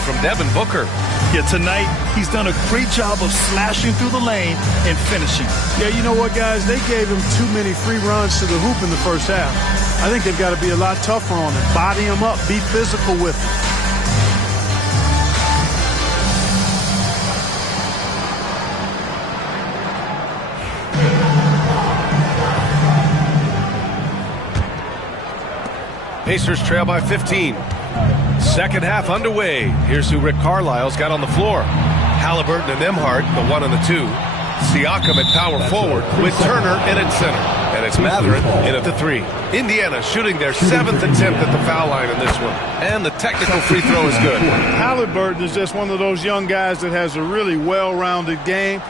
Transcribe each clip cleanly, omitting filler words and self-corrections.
from Devin Booker. Yeah, tonight he's done a great job of slashing through the lane and finishing. Yeah, you know what, guys? They gave him too many free runs to the hoop in the first half. I think they've got to be a lot tougher on him. Body him up. Be physical with him. Pacers trail by 15. Second half underway. Here's who Rick Carlisle's got on the floor. Halliburton and Nembhard, the 1 and the 2. Siakam at power forward with Turner in at center. And it's Mathurin in at the 3. Indiana shooting their 7th attempt at the foul line in this one. And the technical free throw is good. Halliburton is just one of those young guys that has a really well-rounded game.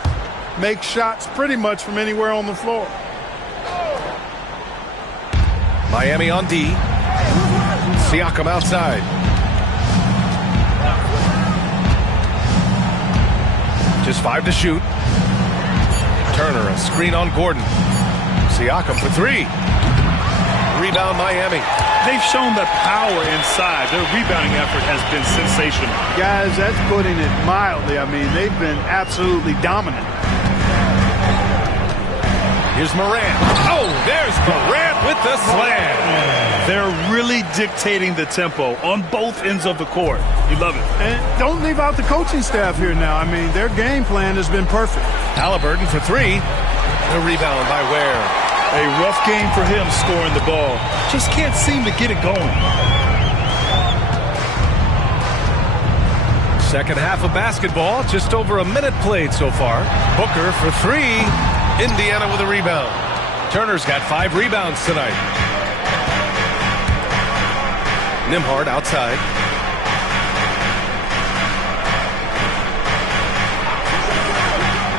Makes shots pretty much from anywhere on the floor. Miami on D. Siakam outside. Just 5 to shoot. Turner, a screen on Gordon. Siakam for 3. Rebound Miami. They've shown that power inside. Their rebounding effort has been sensational. Guys, that's putting it mildly. I mean, they've been absolutely dominant. Here's Morant. Oh, there's Morant with the slam. They're really dictating the tempo on both ends of the court. You love it. And don't leave out the coaching staff here now. I mean, their game plan has been perfect. Halliburton for 3. The rebound by Ware. A rough game for him scoring the ball. Just can't seem to get it going. Second half of basketball. Just over a minute played so far. Booker for 3. Indiana with a rebound. Turner's got 5 rebounds tonight. Nembhard outside.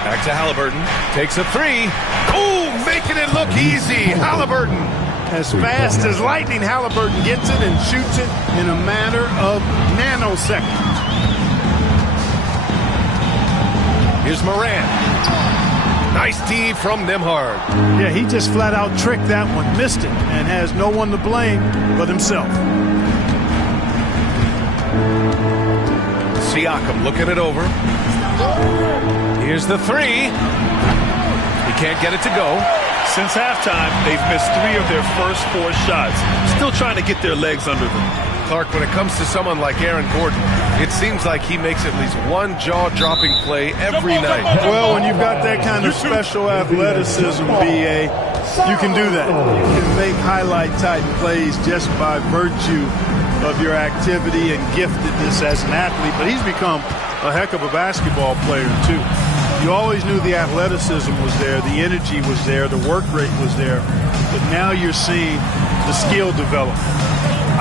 Back to Halliburton. Takes a 3. Ooh, making it look easy. Halliburton. As fast as lightning, Halliburton gets it and shoots it in a matter of nanoseconds. Here's Morant. Nice D from Nembhard. Yeah, he just flat out tricked that one, missed it, and has no one to blame but himself. Siakam looking it over. Here's the 3. He can't get it to go. Since halftime, they've missed 3 of their first 4 shots. Still trying to get their legs under them. Clark, when it comes to someone like Aaron Gordon, it seems like he makes at least one jaw-dropping play every night. Well, when you've got that kind of special athleticism, B.A., you can do that. You can make highlight-type plays just by virtue of your activity and giftedness as an athlete. But he's become a heck of a basketball player, too. You always knew the athleticism was there, the energy was there, the work rate was there. But now you're seeing the skill develop.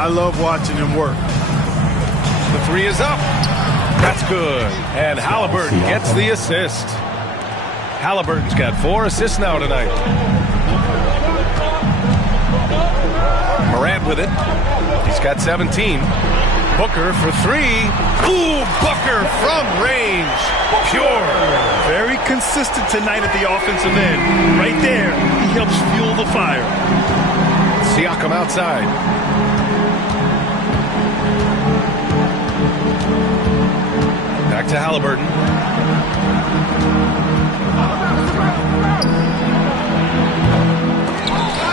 I love watching him work. The 3 is up. That's good. And Halliburton gets the assist. Halliburton's got 4 assists now tonight. Morant with it. He's got 17. Booker for 3. Ooh, Booker from range. Pure. Very consistent tonight at the offensive end. Right there, he helps fuel the fire. Siakam outside. Back to Halliburton.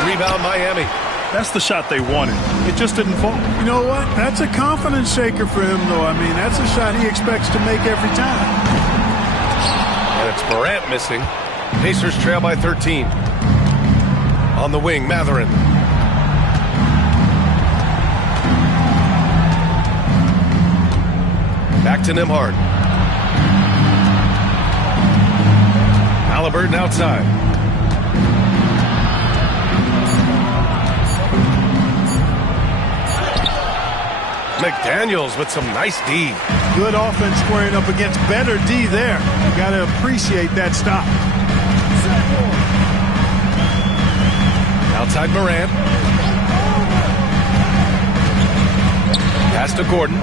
Rebound Miami. That's the shot they wanted. It just didn't fall. You know what? That's a confidence shaker for him, though. I mean, that's a shot he expects to make every time. And it's Morant missing. Pacers trail by 13. On the wing, Mathurin. Back to Nembhard. Halliburton outside. McDaniels with some nice D. Good offense squaring up against better D there. You got to appreciate that stop. Outside Morant. Pass to Gordon.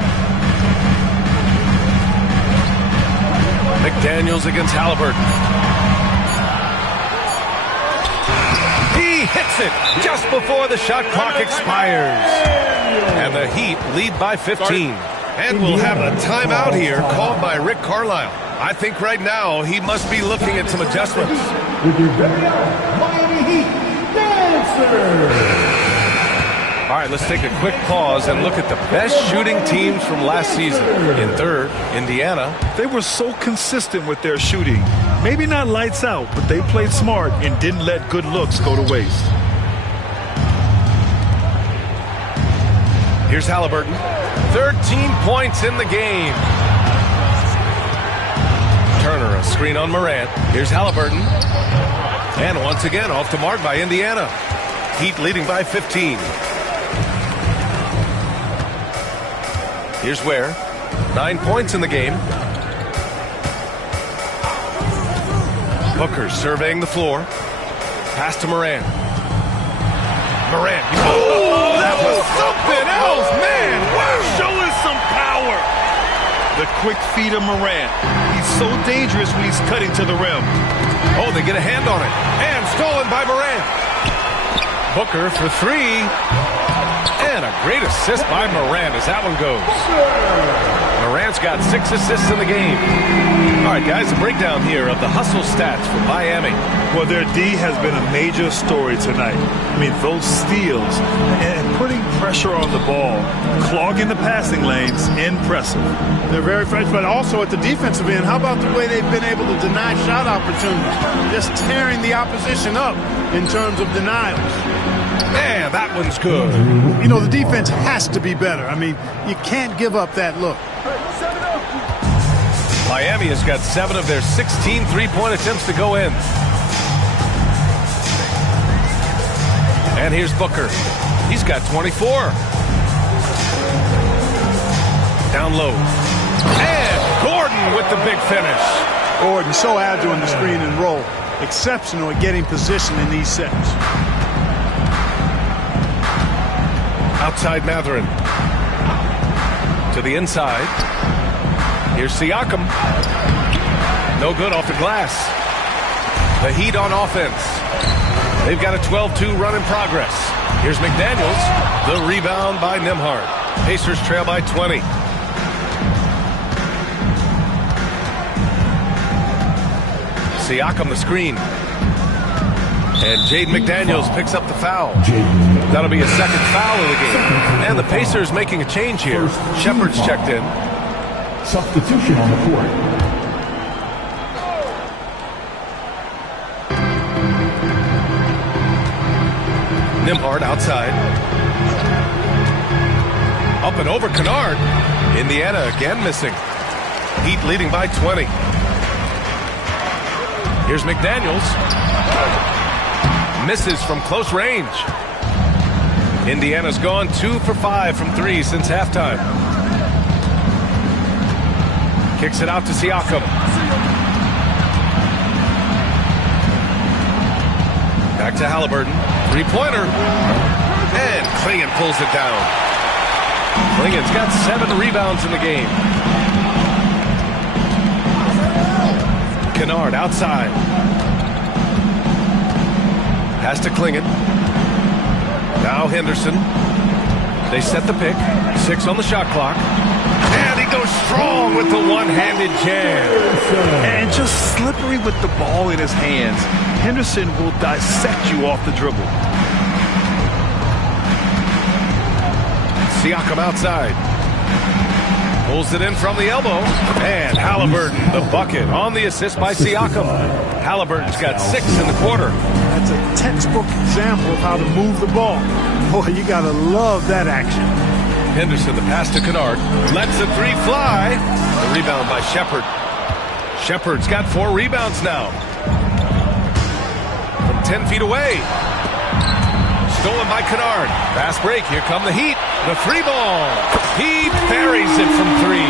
McDaniels against Halliburton. He hits it just before the shot clock expires. And the Heat lead by 15. And we'll have a timeout here called by Rick Carlisle. I think right now he must be looking at some adjustments. With your very own Miami Heat dancer. All right, let's take a quick pause and look at the best shooting teams from last season. In third, Indiana. They were so consistent with their shooting. Maybe not lights out, but they played smart and didn't let good looks go to waste. Here's Halliburton. 13 points in the game. Turner, a screen on Morant. Here's Halliburton. And once again, off the mark by Indiana. Heat leading by 15. Here's Ware. 9 points in the game. Booker surveying the floor. Pass to Morant. Morant. Oh, that was something else, man. Wow. Showing some power. The quick feed of Morant. He's so dangerous when he's cutting to the rim. Oh, they get a hand on it. And stolen by Morant. Booker for three. And a great assist by Morant as that one goes. Morant's got 6 assists in the game. All right, guys, a breakdown here of the hustle stats for Miami. Well, their D has been a major story tonight. I mean, those steals and putting pressure on the ball, clogging the passing lanes, impressive. They're very fresh, but also at the defensive end, how about the way they've been able to deny shot opportunities? Just tearing the opposition up in terms of denials. Man, that one's good. You know, the defense has to be better. I mean, you can't give up that look. Miami has got 7 of their 16 three-point attempts to go in. And here's Booker. He's got 24. Down low. And Gordon with the big finish. Gordon, so agile in the screen and roll. Exceptional at getting position in these sets. Outside Mathurin. To the inside. Here's Siakam. No good off the glass. The Heat on offense. They've got a 12-2 run in progress. Here's McDaniels. The rebound by Nembhard. Pacers trail by 20. Siakam the screen. And Jaden McDaniels picks up the foul. That'll be a second foul of the game. And the Pacers making a change here. Shepard's checked in. Substitution on the court. Nembhard outside. Up and over Kennard. Indiana again missing. Heat leading by 20. Here's McDaniels. Misses from close range. Indiana's gone 2 for 5 from 3 since halftime. Kicks it out to Siakam. Back to Halliburton. Three-pointer. And Klingon pulls it down. Klingon's got 7 rebounds in the game. Kennard outside. Pass to Klingon. Now Henderson. They set the pick. 6 on the shot clock. And he goes strong with the one-handed jam. And just slippery with the ball in his hands. Henderson will dissect you off the dribble. Siakam outside. Pulls it in from the elbow. And Halliburton, the bucket on the assist by Siakam. Halliburton's got 6 in the quarter. That's a textbook example of how to move the ball. Boy, you got to love that action. Henderson, the pass to Kennard. Lets the three fly. The rebound by Shepard. Shepard's got 4 rebounds now. From 10 feet away. Stolen by Kennard. Fast break. Here come the Heat. The free ball. He buries it from 3.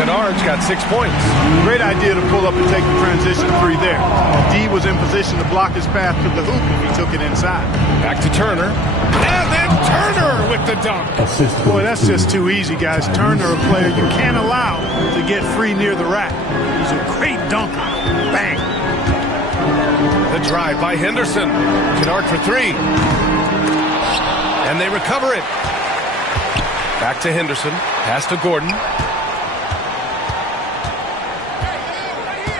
Kennard's got 6 points. Great idea to pull up and take the transition 3 there. D was in position to block his path to the hoop if he took it inside. Back to Turner. And then Turner with the dunk. Boy, that's just too easy, guys. Turner, a player you can't allow to get free near the rack. He's a great dunker. Bang. The drive by Henderson. Kennard for 3. And they recover it. Back to Henderson. Pass to Gordon.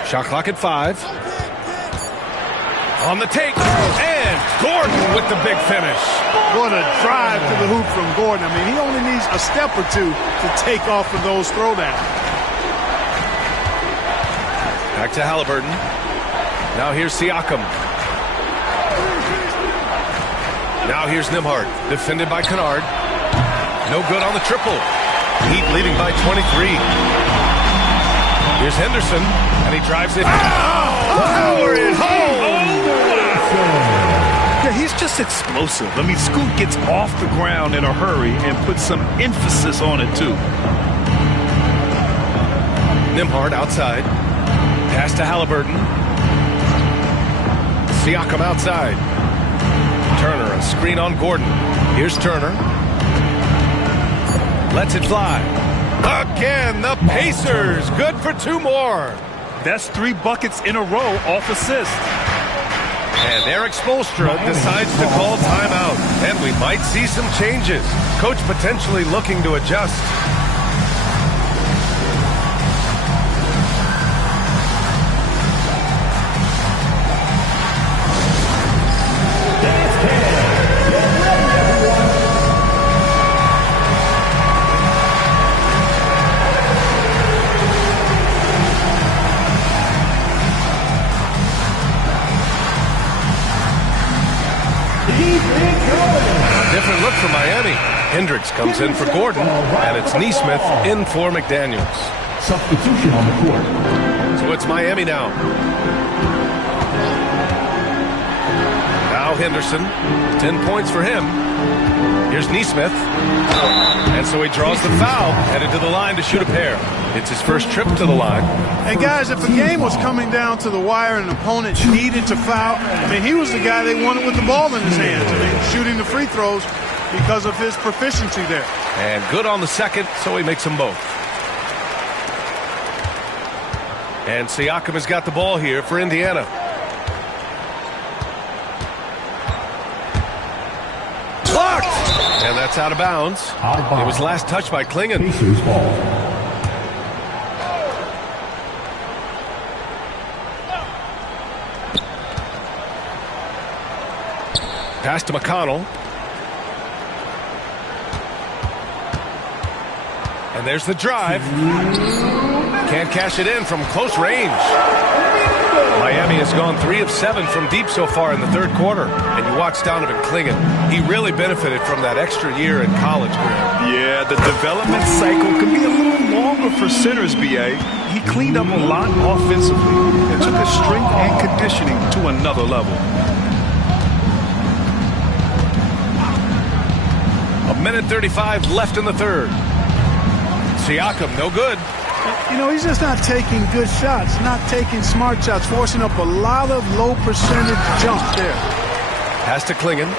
Shot clock at 5. On the take. And Gordon with the big finish. What a drive to the hoop from Gordon. I mean, he only needs a step or two to take off of those throwdowns. Back to Haliburton. Now here's Siakam. Now here's Nembhard. Defended by Kennard. No good on the triple. Heat leading by 23. Here's Henderson, and he drives it. Power is home! Yeah, he's just explosive. I mean, Scoot gets off the ground in a hurry and puts some emphasis on it, too. Nembhard outside. Pass to Haliburton. Siakam outside. Turner, a screen on Gordon. Here's Turner. Lets it fly. Again, the Pacers. Good for 2 more. That's 3 buckets in a row off assist. And Eric Spoelstra decides to call timeout. And we might see some changes. Coach potentially looking to adjust. Different look for Miami. Hendricks comes in for Gordon, and it's Nesmith in for McDaniels. Substitution on the court. So it's Miami now. Now Henderson, 10 points for him. Here's Nesmith. And so he draws the foul, headed to the line to shoot a pair. It's his first trip to the line. And guys, if a game was coming down to the wire and an opponent needed to foul, I mean, he was the guy they wanted with the ball in his hands. I mean, shooting the free throws because of his proficiency there. And good on the second, so he makes them both. And Siakam has got the ball here for Indiana. Blocked! And that's out of bounds. It was last touched by Klingon. Pacers ball. Pass to McConnell. And there's the drive. Can't cash it in from close range. Miami has gone 3 of 7 from deep so far in the third quarter. And you watch Donovan Klingon. He really benefited from that extra year in college. Yeah, the development cycle can be a little longer for centers, B.A. He cleaned up a lot offensively and took his strength and conditioning to another level. A minute 35 left in the third. Siakam, no good. You know, he's just not taking good shots, not taking smart shots, forcing up a lot of low percentage jumps there. Pass to Klingon.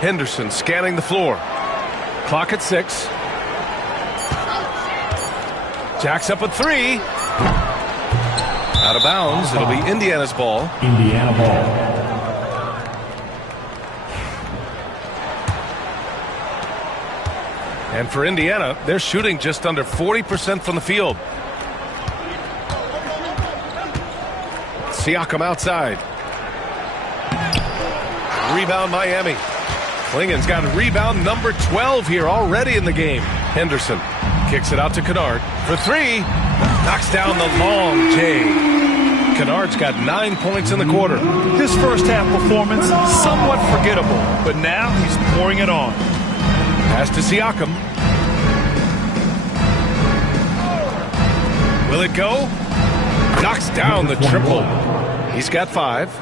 Henderson scanning the floor. Clock at 6. Jacks up a 3. Out of bounds. It'll be Indiana's ball. Indiana ball. And for Indiana, they're shooting just under 40% from the field. Siakam outside. Rebound Miami. Klingon's got rebound number 12 here already in the game. Henderson kicks it out to Kennard for 3. Knocks down the long J. Kennard's got 9 points in the quarter. His first half performance, somewhat forgettable, but now he's pouring it on. Pass to Siakam. Will it go? Knocks down the triple. He's got 5.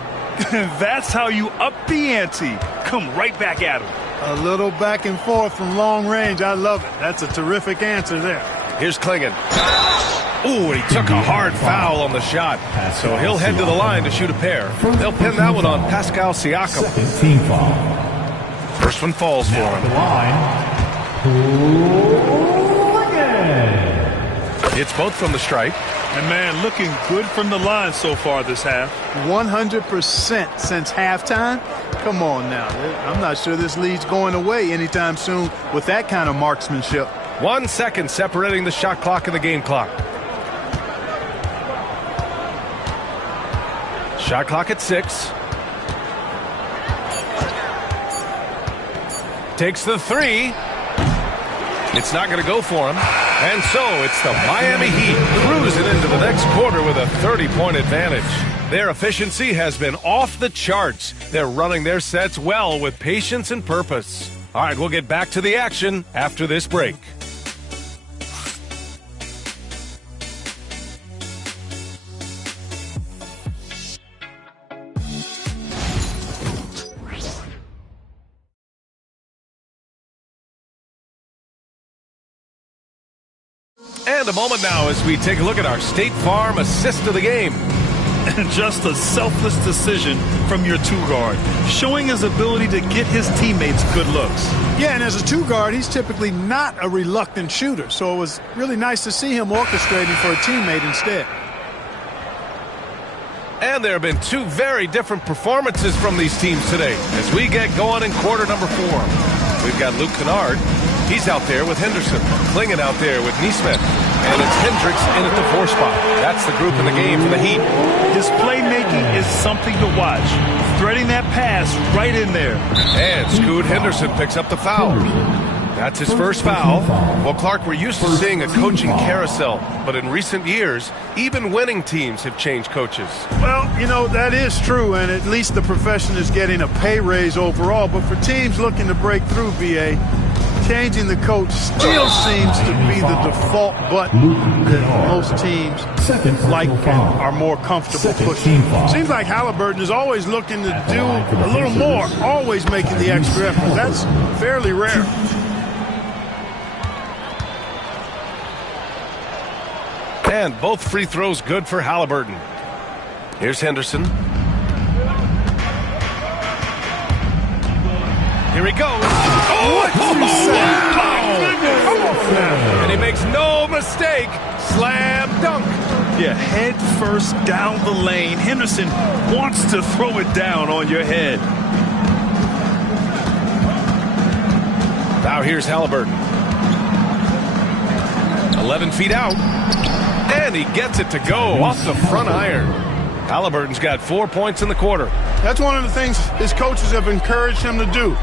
That's how you up the ante. Come right back at him. A little back and forth from long range. I love it. That's a terrific answer there. Here's Klingon. Ooh, and he took a hard foul on the shot. So he'll head to the line to shoot a pair. They'll pin that one on Pascal Siakam. Second team foul. First one falls for Now him. the line. It's both from the stripe. And, man, looking good from the line so far this half. 100% since halftime. Come on now. I'm not sure this lead's going away anytime soon with that kind of marksmanship. 1 second separating the shot clock and the game clock. Shot clock at 6. Takes the 3. It's not going to go for him. And so it's the Miami Heat cruising into the next quarter with a 30-point advantage. Their efficiency has been off the charts. They're running their sets well with patience and purpose. All right, we'll get back to the action after this break. And a moment now as we take a look at our State Farm assist of the game. And just a selfless decision from your two-guard, showing his ability to get his teammates good looks. Yeah, and as a two-guard, he's typically not a reluctant shooter, so it was really nice to see him orchestrating for a teammate instead. And there have been two very different performances from these teams today as we get going in quarter number 4. We've got Luke Kennard. He's out there with Henderson. Clingan out there with Nesmith. And it's Hendricks in at the 4 spot. That's the group in the game for the Heat. His playmaking is something to watch. Threading that pass right in there. And Scoot Henderson picks up the foul. That's his first foul. Well, Clark, we're used to seeing a coaching carousel, but in recent years, even winning teams have changed coaches. Well, you know, that is true, and at least the profession is getting a pay raise overall. But for teams looking to break through, BA, changing the coach still seems to be the default button that most teams like and are more comfortable pushing. Seems like Halliburton is always looking to do a little more, always making the extra effort. That's fairly rare. And both free throws good for Halliburton. Here's Henderson. Here he goes. Oh, and he makes no mistake. Slam dunk. Yeah, head first down the lane. Henderson wants to throw it down on your head. Now here's Halliburton. 11 feet out. And he gets it to go off the front iron. Halliburton's got 4 points in the quarter. That's one of the things his coaches have encouraged him to do.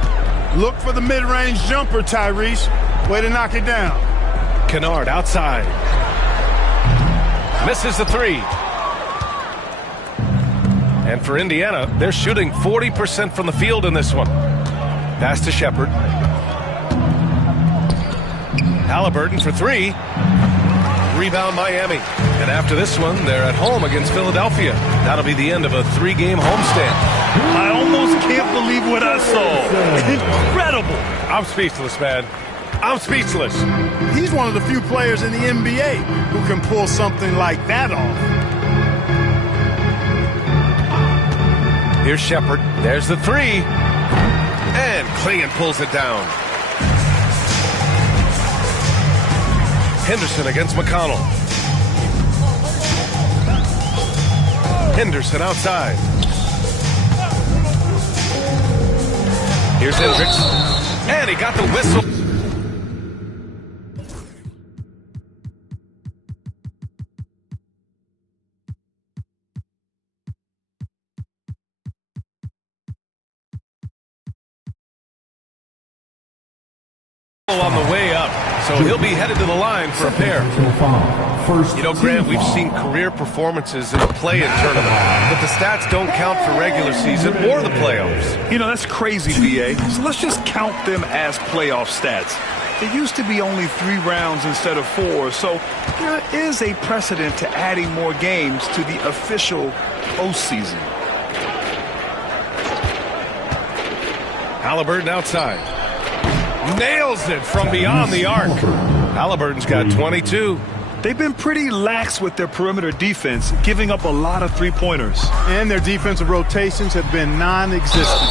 Look for the mid-range jumper, Tyrese. Way to knock it down. Kennard outside. Misses the 3. And for Indiana, they're shooting 40% from the field in this one. Pass to Shepherd. Halliburton for 3. Rebound Miami. And after this one, they're at home against Philadelphia. That'll be the end of a 3-game homestand. I almost can't believe what I saw. Incredible. I'm speechless, man. I'm speechless. He's one of the few players in the NBA who can pull something like that off. Here's Shepherd. There's the 3. And Clingan pulls it down. Henderson against McConnell. Henderson outside. Here's Hendricks. And he got the whistle. On the way up, so he'll be headed to the line for a pair. You know, Grant, we've seen career performances in the play-in tournament, but the stats don't count for regular season or the playoffs. You know, that's crazy, BA. So let's just count them as playoff stats. There used to be only 3 rounds instead of 4, so there is a precedent to adding more games to the official postseason. Halliburton outside. Nails it from beyond the arc. Halliburton's got 22. They've been pretty lax with their perimeter defense, giving up a lot of 3-pointers. And their defensive rotations have been non-existent.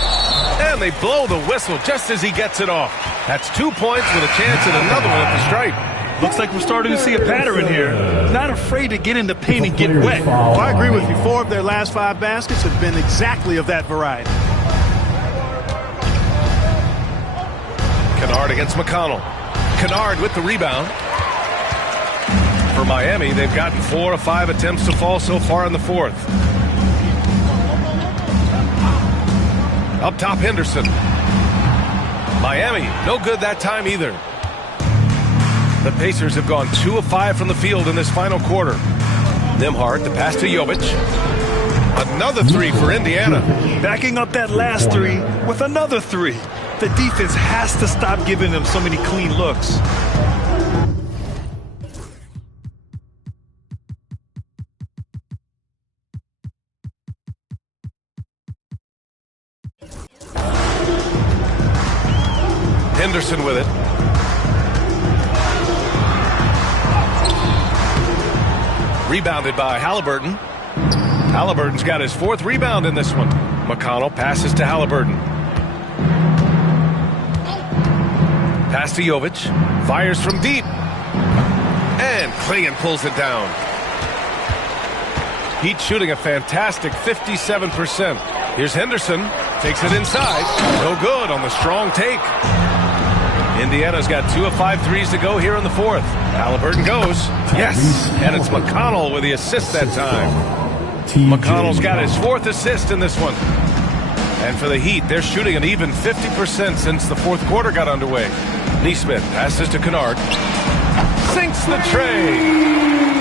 And they blow the whistle just as he gets it off. That's 2 points with a chance at another one at the stripe. Looks like we're starting to see a pattern here. Not afraid to get in the paint and get wet. Well, I agree with you. 4 of their last 5 baskets have been exactly of that variety. Kennard against McConnell. Kennard with the rebound. For Miami, they've gotten 4 of 5 attempts to fall so far in the fourth. Up top, Henderson. Miami, no good that time either. The Pacers have gone 2 of 5 from the field in this final quarter. Nembhard, the pass to Jovic. Another 3 for Indiana. Backing up that last 3 with another 3. The defense has to stop giving them so many clean looks. Henderson with it. Rebounded by Halliburton. Halliburton's got his 4th rebound in this one. McConnell passes to Halliburton. Pass to Jovic. Fires from deep. And Clingan pulls it down. Heat shooting a fantastic 57%. Here's Henderson. Takes it inside. No good on the strong take. Indiana's got 2 of 5 threes to go here in the fourth. Halliburton goes. Yes. And it's McConnell with the assist that time. McConnell's got his 4th assist in this one. And for the Heat, they're shooting an even 50% since the fourth quarter got underway. Nesmith passes to Kennard. Sinks the tray.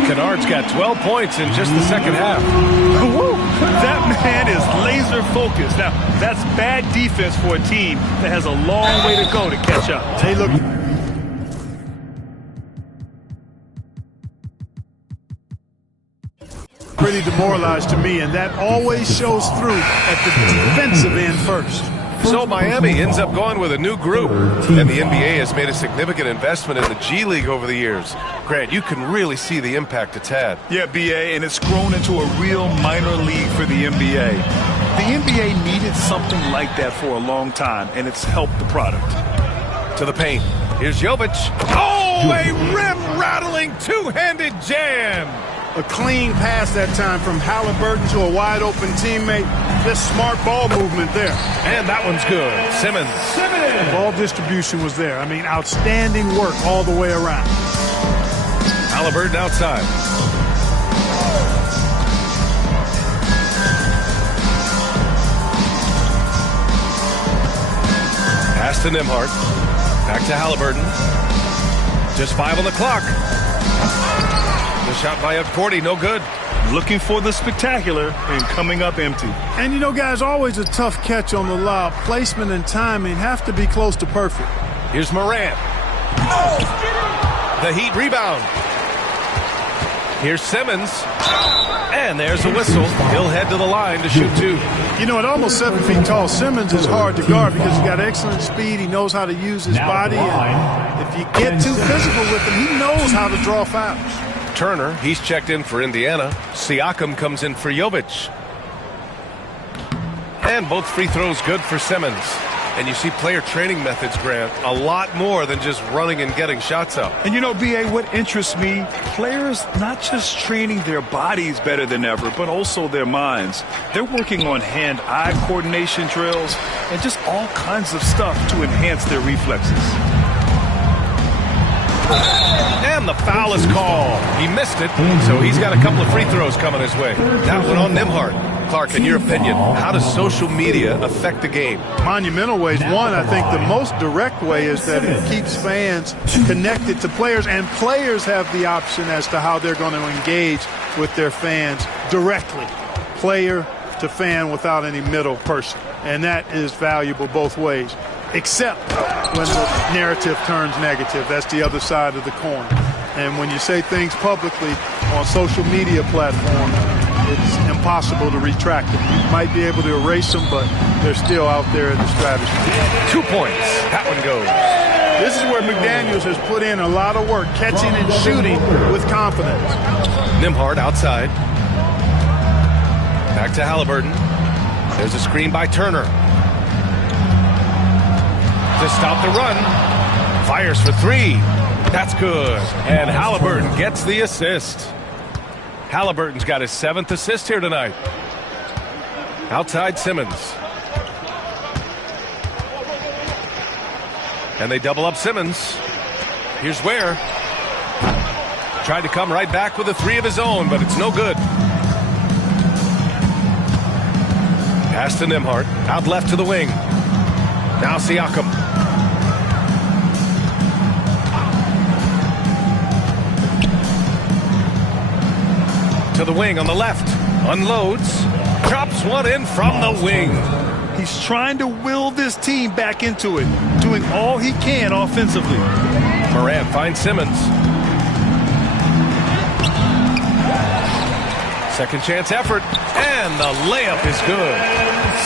Kennard's got 12 points in just the second half. Woo! That man is laser focused. Now, that's bad defense for a team that has a long way to go to catch up. Hey, look. Pretty demoralized to me, and that always shows through at the defensive end first. So Miami ends up going with a new group, and the NBA has made a significant investment in the G League over the years. Grant, you can really see the impact it's had. Yeah, BA, and it's grown into a real minor league for the NBA. The NBA needed something like that for a long time, and it's helped the product. To the paint. Here's Jovic. Oh, a rim-rattling two-handed jam. A clean pass that time from Halliburton to a wide-open teammate. Just smart ball movement there. And that one's good. Simmons. The ball distribution was there. I mean, outstanding work all the way around. Halliburton outside. Pass to Nembhard. Back to Halliburton. Just 5 on the clock. The shot by Cordy, no good. Looking for the spectacular and coming up empty. And you know, guys, always a tough catch on the lob. Placement and timing have to be close to perfect. Here's Morant. The Heat rebound. Here's Simmons. And there's a whistle. He'll head to the line to shoot 2. You know, at almost 7 feet tall, Simmons is hard to guard because he's got excellent speed. He knows how to use his body. And if you get too physical with him, he knows how to draw fouls. Turner, he's checked in for Indiana. Siakam comes in for Jovic. And both free throws good for Simmons. And you see player training methods, Grant, a lot more than just running and getting shots up. And you know, BA, what interests me, players not just training their bodies better than ever, but also their minds. They're working on hand-eye coordination drills and just all kinds of stuff to enhance their reflexes. And the foul is called. He missed it, so he's got a couple of free throws coming his way. That one on Nembhard. Clark, in your opinion, how does social media affect the game? Monumental ways. One, I think the most direct way is that it keeps fans connected to players, and players have the option as to how they're going to engage with their fans directly, player to fan without any middle person. And that is valuable both ways, except when the narrative turns negative. That's the other side of the coin. And when you say things publicly on social media platforms, it's impossible to retract them. You might be able to erase them, but they're still out there in the strategy. 2 points. That one goes. This is where McDaniels has put in a lot of work, catching and shooting with confidence. Nembhard outside. Back to Halliburton. There's a screen by Turner. To stop the run. Fires for 3. That's good. And Halliburton gets the assist. Halliburton's got his 7th assist here tonight. Outside Simmons. And they double up Simmons. Here's Ware. Tried to come right back with a three of his own, but it's no good. Pass to Nembhard. Out left to the wing. Now Siakam. To the wing on the left. Unloads. Drops one in from the wing. He's trying to will this team back into it, doing all he can offensively. Morant finds Simmons. Second chance effort, and the layup is good.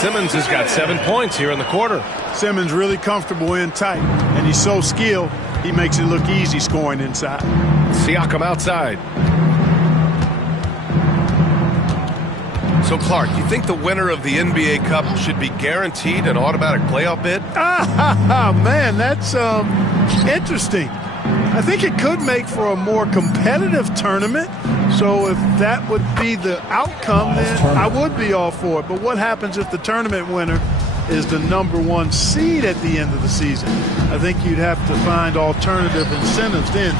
Simmons has got 7 points here in the quarter. Simmons really comfortable in tight, and he's so skilled, he makes it look easy scoring inside. Siakam outside. So, Clark, you think the winner of the NBA Cup should be guaranteed an automatic playoff bid? Man, that's interesting. I think it could make for a more competitive tournament. So if that would be the outcome, then I would be all for it. But what happens if the tournament winner is the #1 seed at the end of the season? I think you'd have to find alternative incentives then.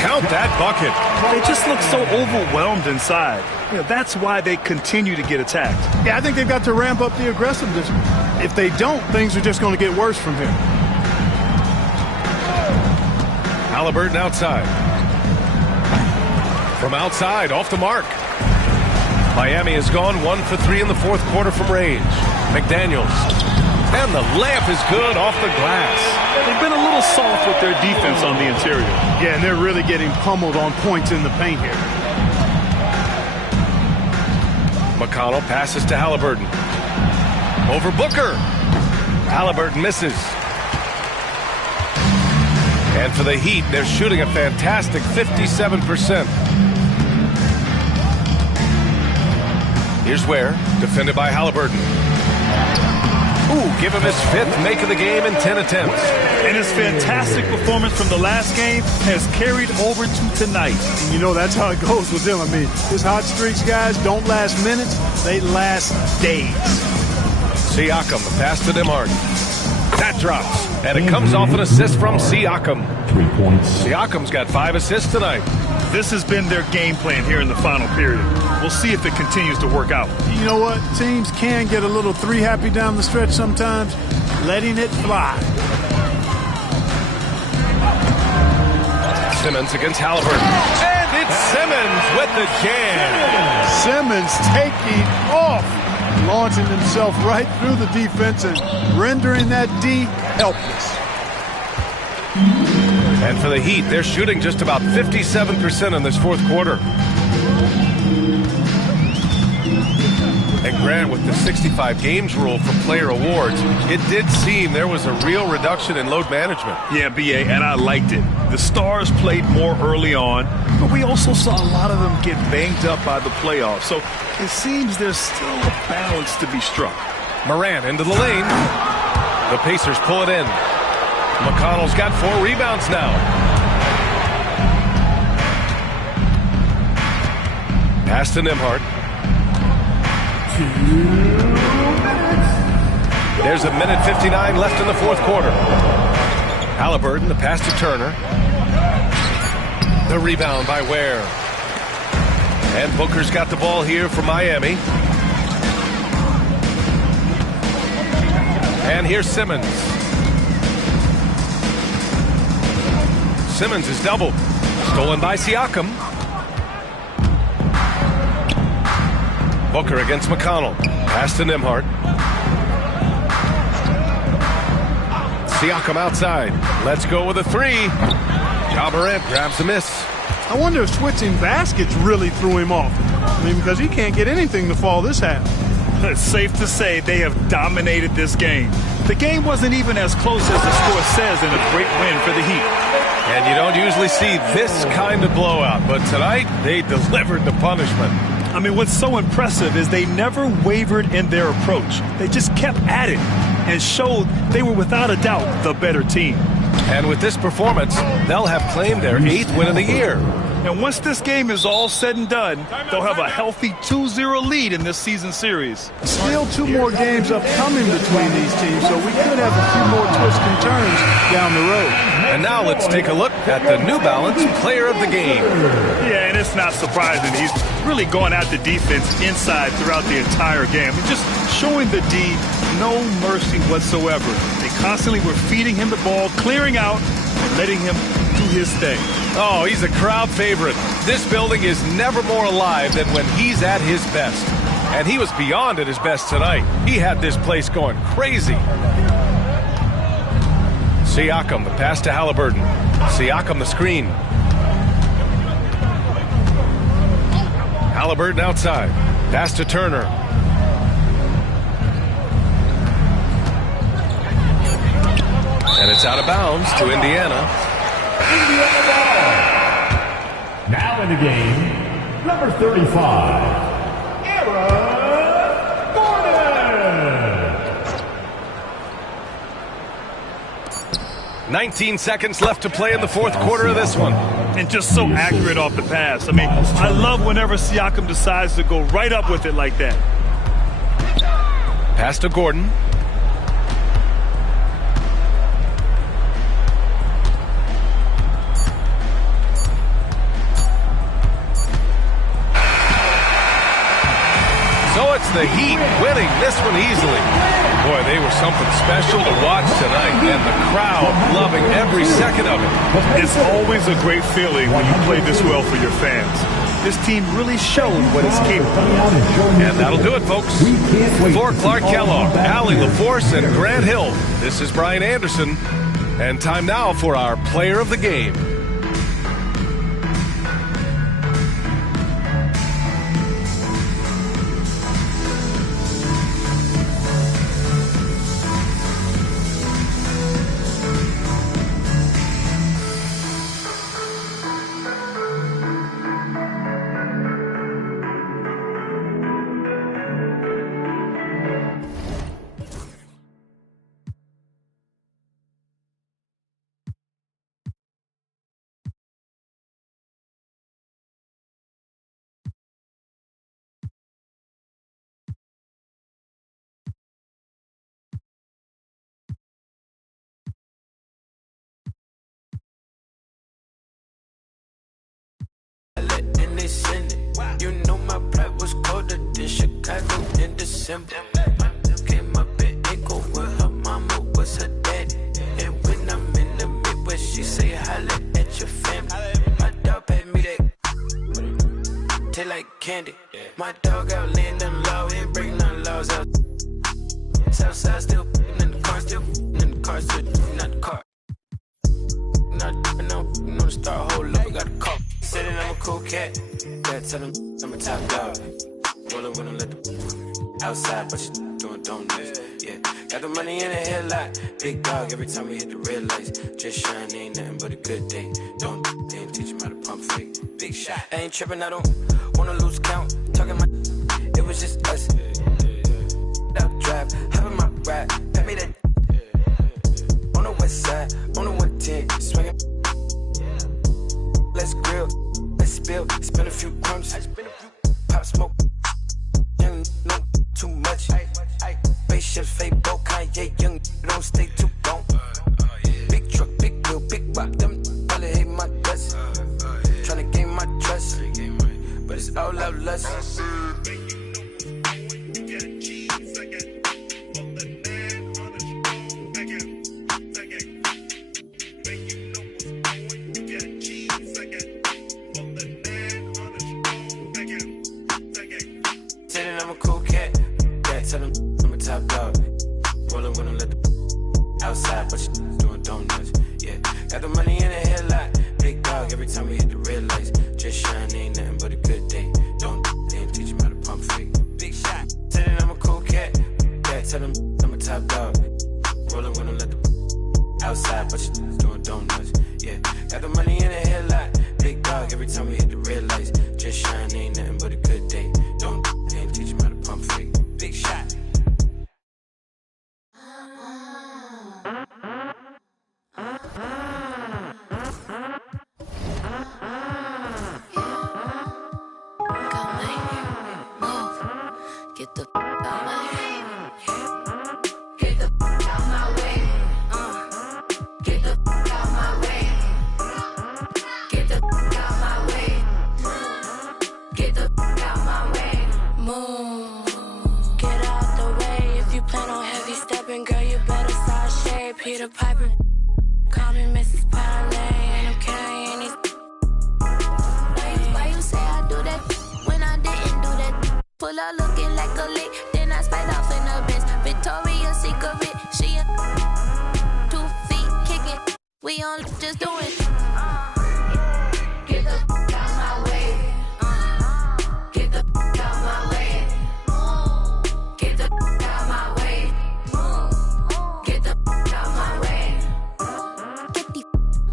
Count that bucket. They just look so overwhelmed inside. That's why they continue to get attacked. Yeah, I think they've got to ramp up the aggressiveness. If they don't, things are just going to get worse from here. Haliburton outside. From outside, off the mark. Miami has gone 1 for 3 in the fourth quarter from range. McDaniels. And the layup is good off the glass. They've been a little soft with their defense on the interior. Yeah, and they're really getting pummeled on points in the paint here. McConnell passes to Haliburton. Over Booker. Haliburton misses. And for the Heat, they're shooting a fantastic 57%. Here's Ware, defended by Haliburton. Ooh, give him his 5th make of the game in 10 attempts. And his fantastic performance from the last game has carried over to tonight. And you know that's how it goes with them. I mean, his hot streaks, guys, don't last minutes. They last days. Siakam, the pass to Nembhard. That drops, and it comes off an assist from Siakam. 3 points. Siakam's got 5 assists tonight. This has been their game plan here in the final period. We'll see if it continues to work out. You know what? Teams can get a little three-happy down the stretch sometimes, letting it fly. Simmons against Haliburton. And it's Simmons with the jam. Simmons taking off, launching himself right through the defense and rendering that D helpless. And for the Heat, they're shooting just about 57% in this fourth quarter. And Grant, with the 65 games rule for player awards, it did seem there was a real reduction in load management. Yeah, B.A., and I liked it. The stars played more early on, but we also saw a lot of them get banged up by the playoffs. So it seems there's still a balance to be struck. Morant into the lane. The Pacers pull it in. McConnell's got 4 rebounds now. Pass to Nembhard. There's a minute 59 left in the fourth quarter. Haliburton, the pass to Turner. The rebound by Ware. And Booker's got the ball here for Miami. And here's Simmons. Simmons is doubled. Stolen by Siakam. Booker against McConnell. Pass to Nembhard. Siakam outside. Let's go with a 3. Ja Morant grabs the miss. I wonder if switching baskets really threw him off. I mean, because he can't get anything to fall this half. It's safe to say they have dominated this game. The game wasn't even as close as the score says in a great win for the Heat. And you don't usually see this kind of blowout, but tonight they delivered the punishment. I mean, what's so impressive is they never wavered in their approach. They just kept at it and showed they were without a doubt the better team. And with this performance, they'll have claimed their 8th win of the year. And once this game is all said and done, they'll have a healthy 2-0 lead in this season series. Still 2 more games upcoming between these teams, so we could have a few more twists and turns down the road. And now let's take a look at the New Balance Player of the Game. Yeah, and it's not surprising. He's really going at the defense inside throughout the entire game. Just showing the D no mercy whatsoever. They constantly were feeding him the ball, clearing out, and letting him do his thing. Oh, he's a crowd favorite. This building is never more alive than when he's at his best. And he was beyond at his best tonight. He had this place going crazy. Siakam, the pass to Haliburton. Siakam, the screen. Haliburton outside. Pass to Turner. And it's out of bounds to Indiana. Indiana ball. Now in the game, number 35, Aaron Gordon. 19 seconds left to play in the 4th quarter of this one. And just so accurate off the pass. I mean, I love whenever Siakam decides to go right up with it like that. Pass to Gordon. So it's the Heat winning this one easily. Boy, they were something special to watch tonight, and the crowd loving every second of it. It's always a great feeling when you play this well for your fans. This team really showed what it's capable of. And that'll do it, folks. For Clark Kellogg, Allie LaForce, and Grant Hill, this is Brian Anderson. And time now for our Player of the Game. You know my pride was colder than Chicago in December. Came up in Echo where her mama was her daddy. And when I'm in the Midwest, she say holla at your family. My dog paid me that taste like candy. My dog out laying them low, ain't breaking none laws out. Southside still in the car, still in the car, still not the car. Not no, the star hold up, I got a call. Said that I'm a cool cat. Yeah, tell him I'm a top dog. Rollin' when I let the outside, but you doing donuts. Yeah, got the money in the headlight. Big dog every time we hit the red lights. Just shine, ain't nothing but a good day. Don't they ain't teach him how to pump fake. Big shot. I ain't tripping, I don't wanna lose count. Talking my, it was just us. Up drive, hop in my ride, pat me that. On the west side, on the 110, swinging. Let's grill, let's spill, spin a few crumbs, pop smoke, young, no, too much, spaceship, fake boat, Kanye, young, don't stay too long, big truck, big wheel, big rock, them, probably hate my guts, tryna gain my trust, but it's all love, lust. Tell him I'm a top dog. Rollin' when I let the outside, but you doing donuts. Yeah, got the money in the headlight. Big dog every time we hit the red lights. Just shine, ain't nothing but a good day. Don't they ain't teach him how to pump fake. Big shot. Tell him I'm a cool cat. Yeah, tell him I'm a top dog. Rollin' when I let the outside, but you doing donuts. Yeah, got the money in the headlight. Big dog every time we hit the red lights. Just shine, ain't nothing but a good day. Don't they ain't teach him how to pump fake. Big shot. Peter Piper. Call me Mrs. Parlay, and I'm carrying these. Why you say I do that when I didn't do that? Pull up looking like a lick, then I spite off in the Benz. Victoria's Secret, she a 2 feet kicking. We on just doing. Get the out my way. Get the out my way. Get the out my way. Get the out my way.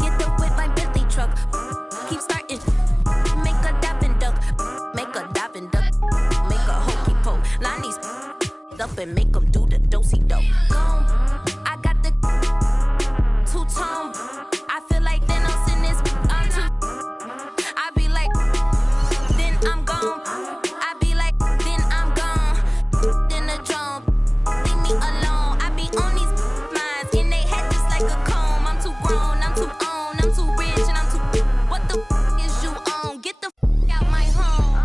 Get the whip like Bentley truck. Keep starting. Make a dap and duck. Make a dap and duck. Make a hokey pole. Line these up and make them do the dosey-do. Gone. I got the two-tone. I feel like Thanos in this. I'm too. I be like, then I'm gone. I be like, then I'm gone. Then the drum. Leave me alone. I be on these minds. In they head just like a comb. I'm too grown. I'm too on. I'm too rich. And I'm too. What the is you on? Get the out my home.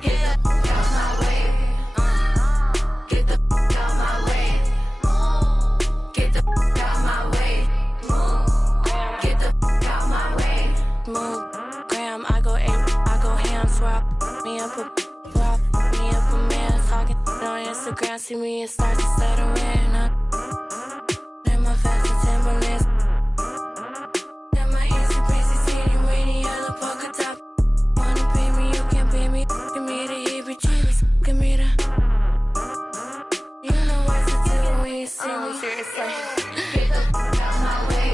Get the out my way. Get the out my way. Get the out my way. Get the out my way. Move, Graham, I go ham, swap me up a man talking on Instagram. See me and start to settle in. In my vest and Timberlands. In my easy breezy city, rainy yellow polka top. Wanna pay me, you can pay me. Give me the heebie-jeebies, give me the. You know what to do when you see me. Seriously. Get the out my way.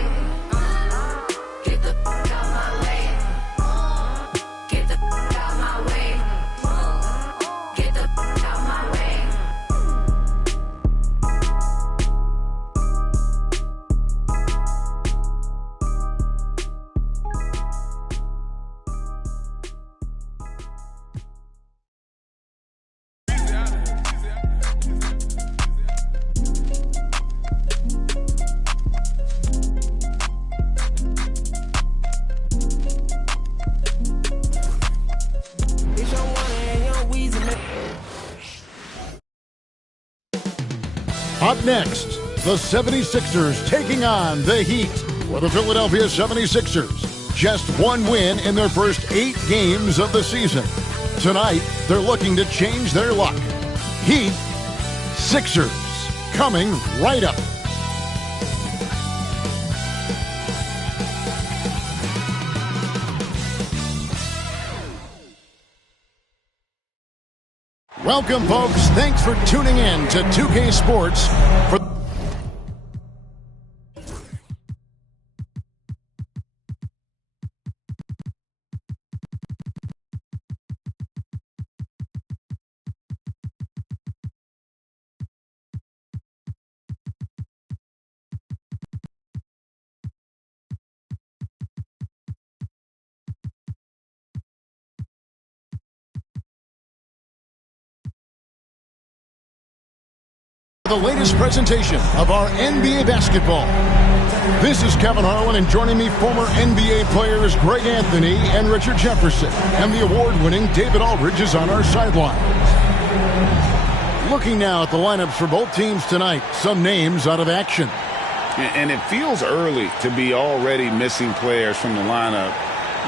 Get the out my way. Get the out my way. Get the out my way. Up next, the 76ers taking on the Heat. For the Philadelphia 76ers, just one win in their first 8 games of the season. Tonight, they're looking to change their luck. Heat, Sixers, coming right up. Welcome, folks. Thanks for tuning in to 2K Sports. The latest presentation of our NBA basketball. This is Kevin Harlan, and joining me, former NBA players Greg Anthony and Richard Jefferson, and the award-winning David Aldridge is on our sideline. Looking now at the lineups for both teams tonight, some names out of action. And it feels early to be already missing players from the lineup,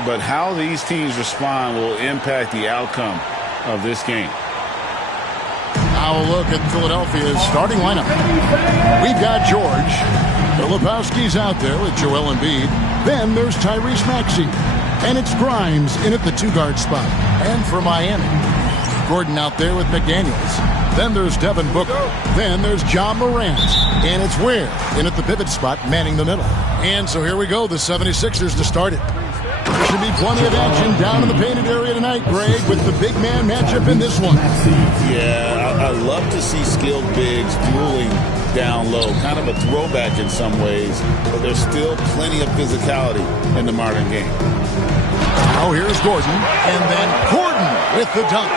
but how these teams respond will impact the outcome of this game. Now a look at Philadelphia's starting lineup. We've got George. Filipowski's out there with Joel Embiid. Then there's Tyrese Maxey. And it's Grimes in at the 2-guard spot. And for Miami, Gordon out there with McDaniels. Then there's Devin Booker. Then there's John Morant. And it's Ware in at the pivot spot, manning the middle. And so here we go, the 76ers to start it. There should be plenty of action down in the painted area tonight, Greg, with the big man matchup in this one. Yeah, I love to see skilled bigs dueling down low. Kind of a throwback in some ways, but there's still plenty of physicality in the modern game. Now here's Gordon, and then Gordon with the dunk.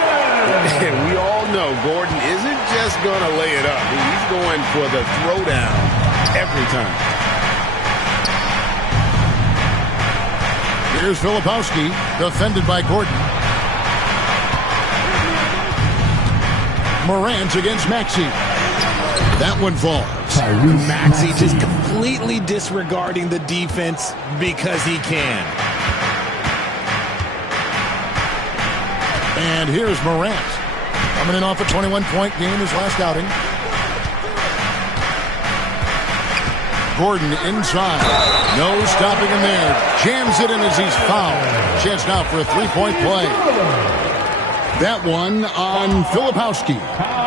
And we all know Gordon isn't just going to lay it up. He's going for the throwdown every time. Here's Filipowski, defended by Gordon. Morant against Maxey. That one falls. Maxey just completely disregarding the defense because he can. And here's Morant. Coming in off a 21-point game his last outing. Gordon inside. No stopping him there. Jams it in as he's fouled. Chance now for a three-point play. That one on Filipowski.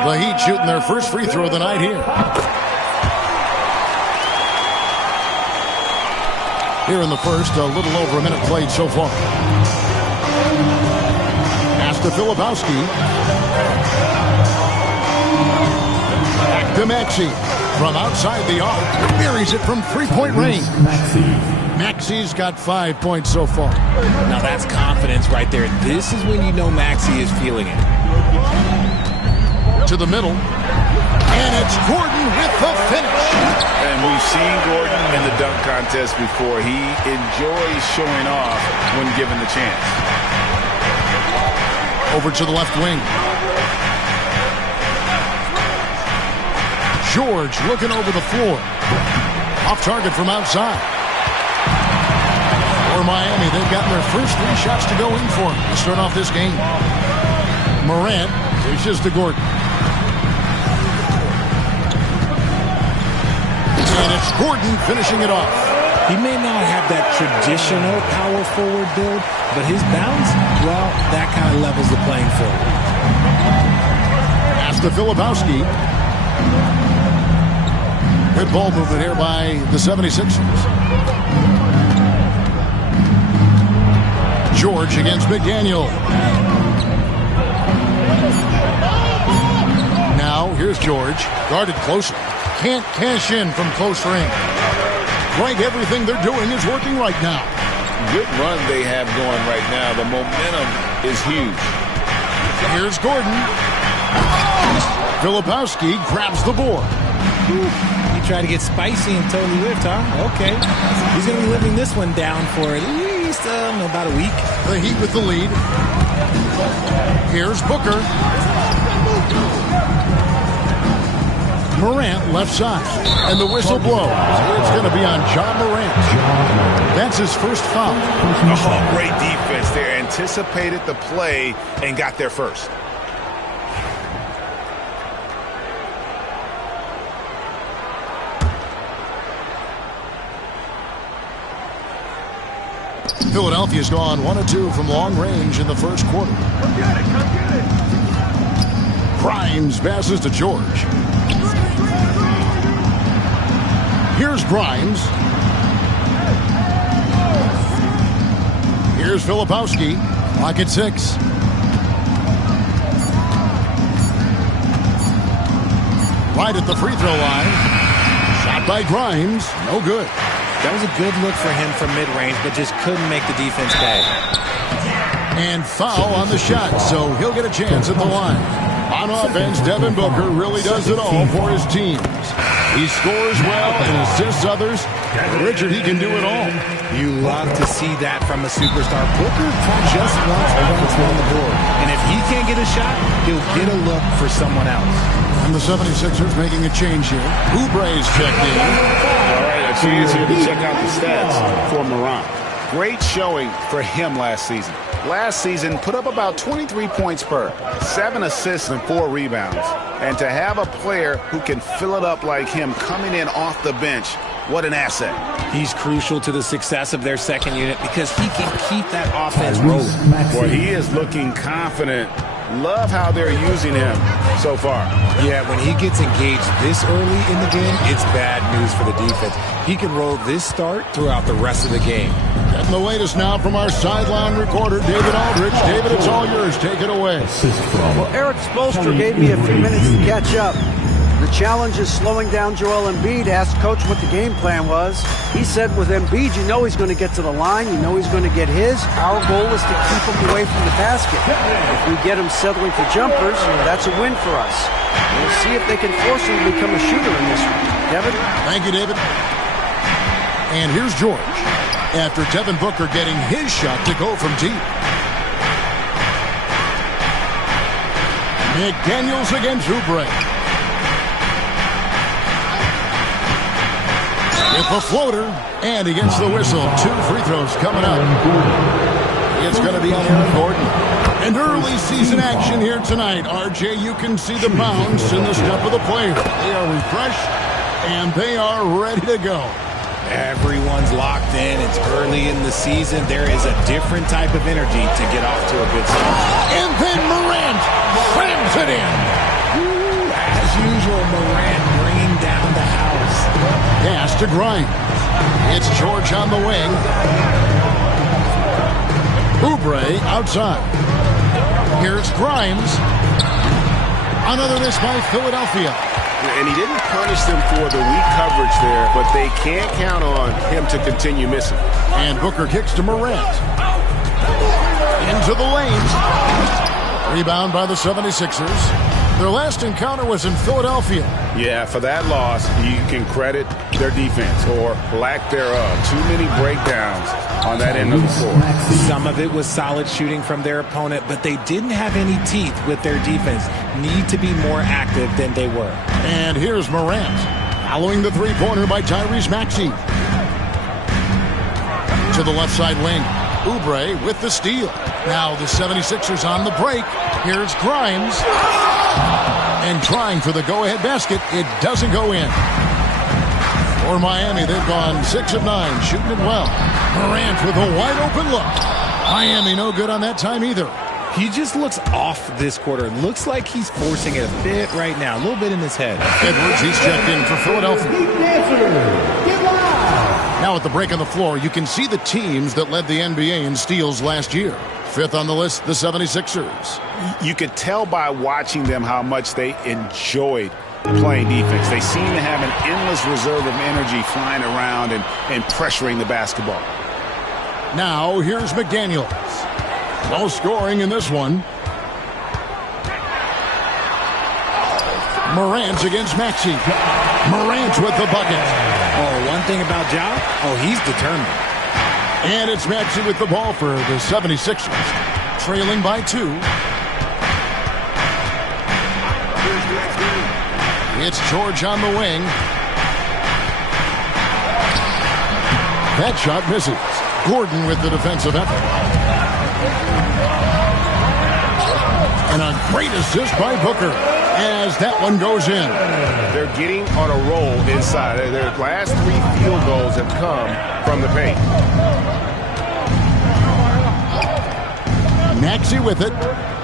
The Heat shooting their first free throw of the night here. Here in the first, a little over a minute played so far. Pass to Filipowski. Back to Maxey. From outside the arc, buries it from three-point range. Maxey's got 5 points so far. Now that's confidence right there. This is when you know Maxey is feeling it. To the middle. And it's Gordon with the finish. And we've seen Gordon in the dunk contest before. He enjoys showing off when given the chance. Over to the left wing. George looking over the floor. Off target from outside. For Miami, they've gotten their first 3 shots to go in for to start off this game. Morant dishes to Gordon. And it's Gordon finishing it off. He may not have that traditional power forward build, but his bounce, well, that kind of levels the playing field. Pass to Filipowski. Good ball movement here by the 76ers. George against McDaniel. Now, here's George. Guarded closer. Can't cash in from close range. Like everything they're doing is working right now. Good run they have going right now. The momentum is huge. Here's Gordon. Filipowski grabs the board. He tried to get spicy and totally whiffed, huh? Okay. He's going to be living this one down for at least about a week. The Heat with the lead. Here's Booker. Morant left side. And the whistle blows. It's going to be on John Morant. That's his first foul. Oh, great defense there. Anticipated the play and got there first. Philadelphia's gone 1 of 2 from long range in the first quarter. Grimes passes to George. Here's Grimes. Here's Filipowski. Clock at 6. Right at the free throw line. Shot by Grimes. No good. That was a good look for him from mid-range, but just couldn't make the defense pay. And foul on the shot, so he'll get a chance at the line. On offense, Devin Booker really does it all for his teams. He scores well and assists others. Richard, he can do it all. You love to see that from a superstar. Booker just wants points on the board. And if he can't get a shot, he'll get a look for someone else. And the 76ers making a change here. Oubre's checked in. All right, it's easier to check out the stats for Morant. Great showing for him last season. Last season, put up about 23 points per, 7 assists and 4 rebounds. And to have a player who can fill it up like him coming in off the bench, what an asset. He's crucial to the success of their second unit because he can keep that offense rolling. Boy, he is looking confident. Love how they're using him so far. Yeah, when he gets engaged this early in the game, it's bad news for the defense. He can roll this start throughout the rest of the game. Getting the latest now from our sideline reporter, David Aldridge. David, it's all yours. Take it away. Well, Eric Spoelstra gave me a few minutes to catch up. The challenge is slowing down Joel Embiid. Asked Coach what the game plan was. He said with Embiid, you know he's going to get to the line. You know he's going to get his. Our goal is to keep him away from the basket. If we get him settling for jumpers, that's a win for us. We'll see if they can force him to become a shooter in this one. Devin? Thank you, David. And here's George. After Devin Booker getting his shot to go from deep. McDaniels against Oubre. With the floater, and he gets the whistle. 2 free throws coming up. It's going to be on Aaron Gordon. And early season action here tonight. RJ, you can see the bounce in the step of the player. They are refreshed, and they are ready to go. Everyone's locked in. It's early in the season. There is a different type of energy to get off to a good start. And then Morant slams it in. As usual, Morant bringing down the house. Pass to Grimes. It's George on the wing. Oubre outside. Here's Grimes. Another miss by Philadelphia. And he didn't punish them for the weak coverage there, but they can't count on him to continue missing. And Booker kicks to Morant. Into the lane. Rebound by the 76ers. Their last encounter was in Philadelphia. Yeah, for that loss, you can credit their defense or lack thereof. Too many breakdowns on that end of the floor. Some of it was solid shooting from their opponent, but they didn't have any teeth with their defense. Need to be more active than they were. And here's Morant, following the three-pointer by Tyrese Maxey. To the left side wing. Oubre with the steal. Now the 76ers on the break. Here's Grimes. And trying for the go-ahead basket. It doesn't go in. For Miami, they've gone 6 of 9, shooting it well. Morant with a wide-open look. Miami no good on that time either. He just looks off this quarter. Looks like he's forcing it a bit right now. A little bit in his head. Edwards, he's checked in for Philadelphia. Now at the break on the floor, you can see the teams that led the NBA in steals last year. 5th on the list, the 76ers. You could tell by watching them how much they enjoyed playing defense. They seem to have an endless reserve of energy flying around and pressuring the basketball. Now here's McDaniels. No scoring in this one. Morant against Maxey. Morant with the bucket. Oh, one thing about Ja, he's determined. And it's Maxey with the ball for the 76ers. Trailing by 2. It's George on the wing. That shot misses. Gordon with the defensive effort. And a great assist by Booker as that one goes in. They're getting on a roll inside. Their last 3 field goals have come from the paint. Maxey with it.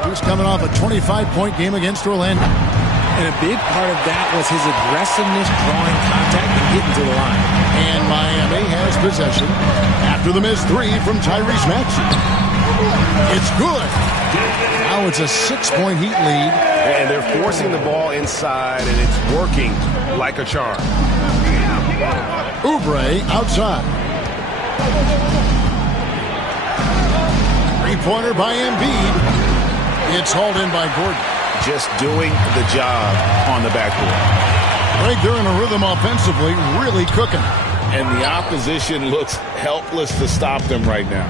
He's coming off a 25-point game against Orlando. And a big part of that was his aggressiveness, drawing contact and getting to the line. And Miami has possession after the missed 3 from Tyrese Maxey. It's good. Now it's a 6-point Heat lead. And they're forcing the ball inside, and it's working like a charm. Oubre outside. 3-pointer by Embiid. It's hauled in by Gordon. Just doing the job on the backboard. Right, they're in a rhythm offensively, really cooking. And the opposition looks helpless to stop them right now.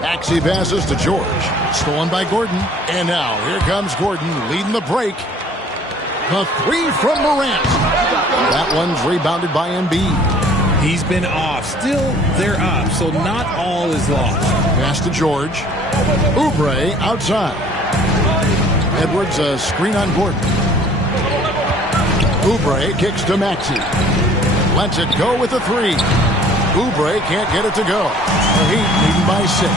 Maxey passes to George. Stolen by Gordon. And now, here comes Gordon leading the break. The 3 from Morant. That one's rebounded by Embiid. He's been off. Still, they're up, so not all is lost. Pass to George. Oubre outside. Edwards, a screen on Gordon. Oubre kicks to Maxey. Lets it go with a 3. Oubre can't get it to go. The Heat leading by 6.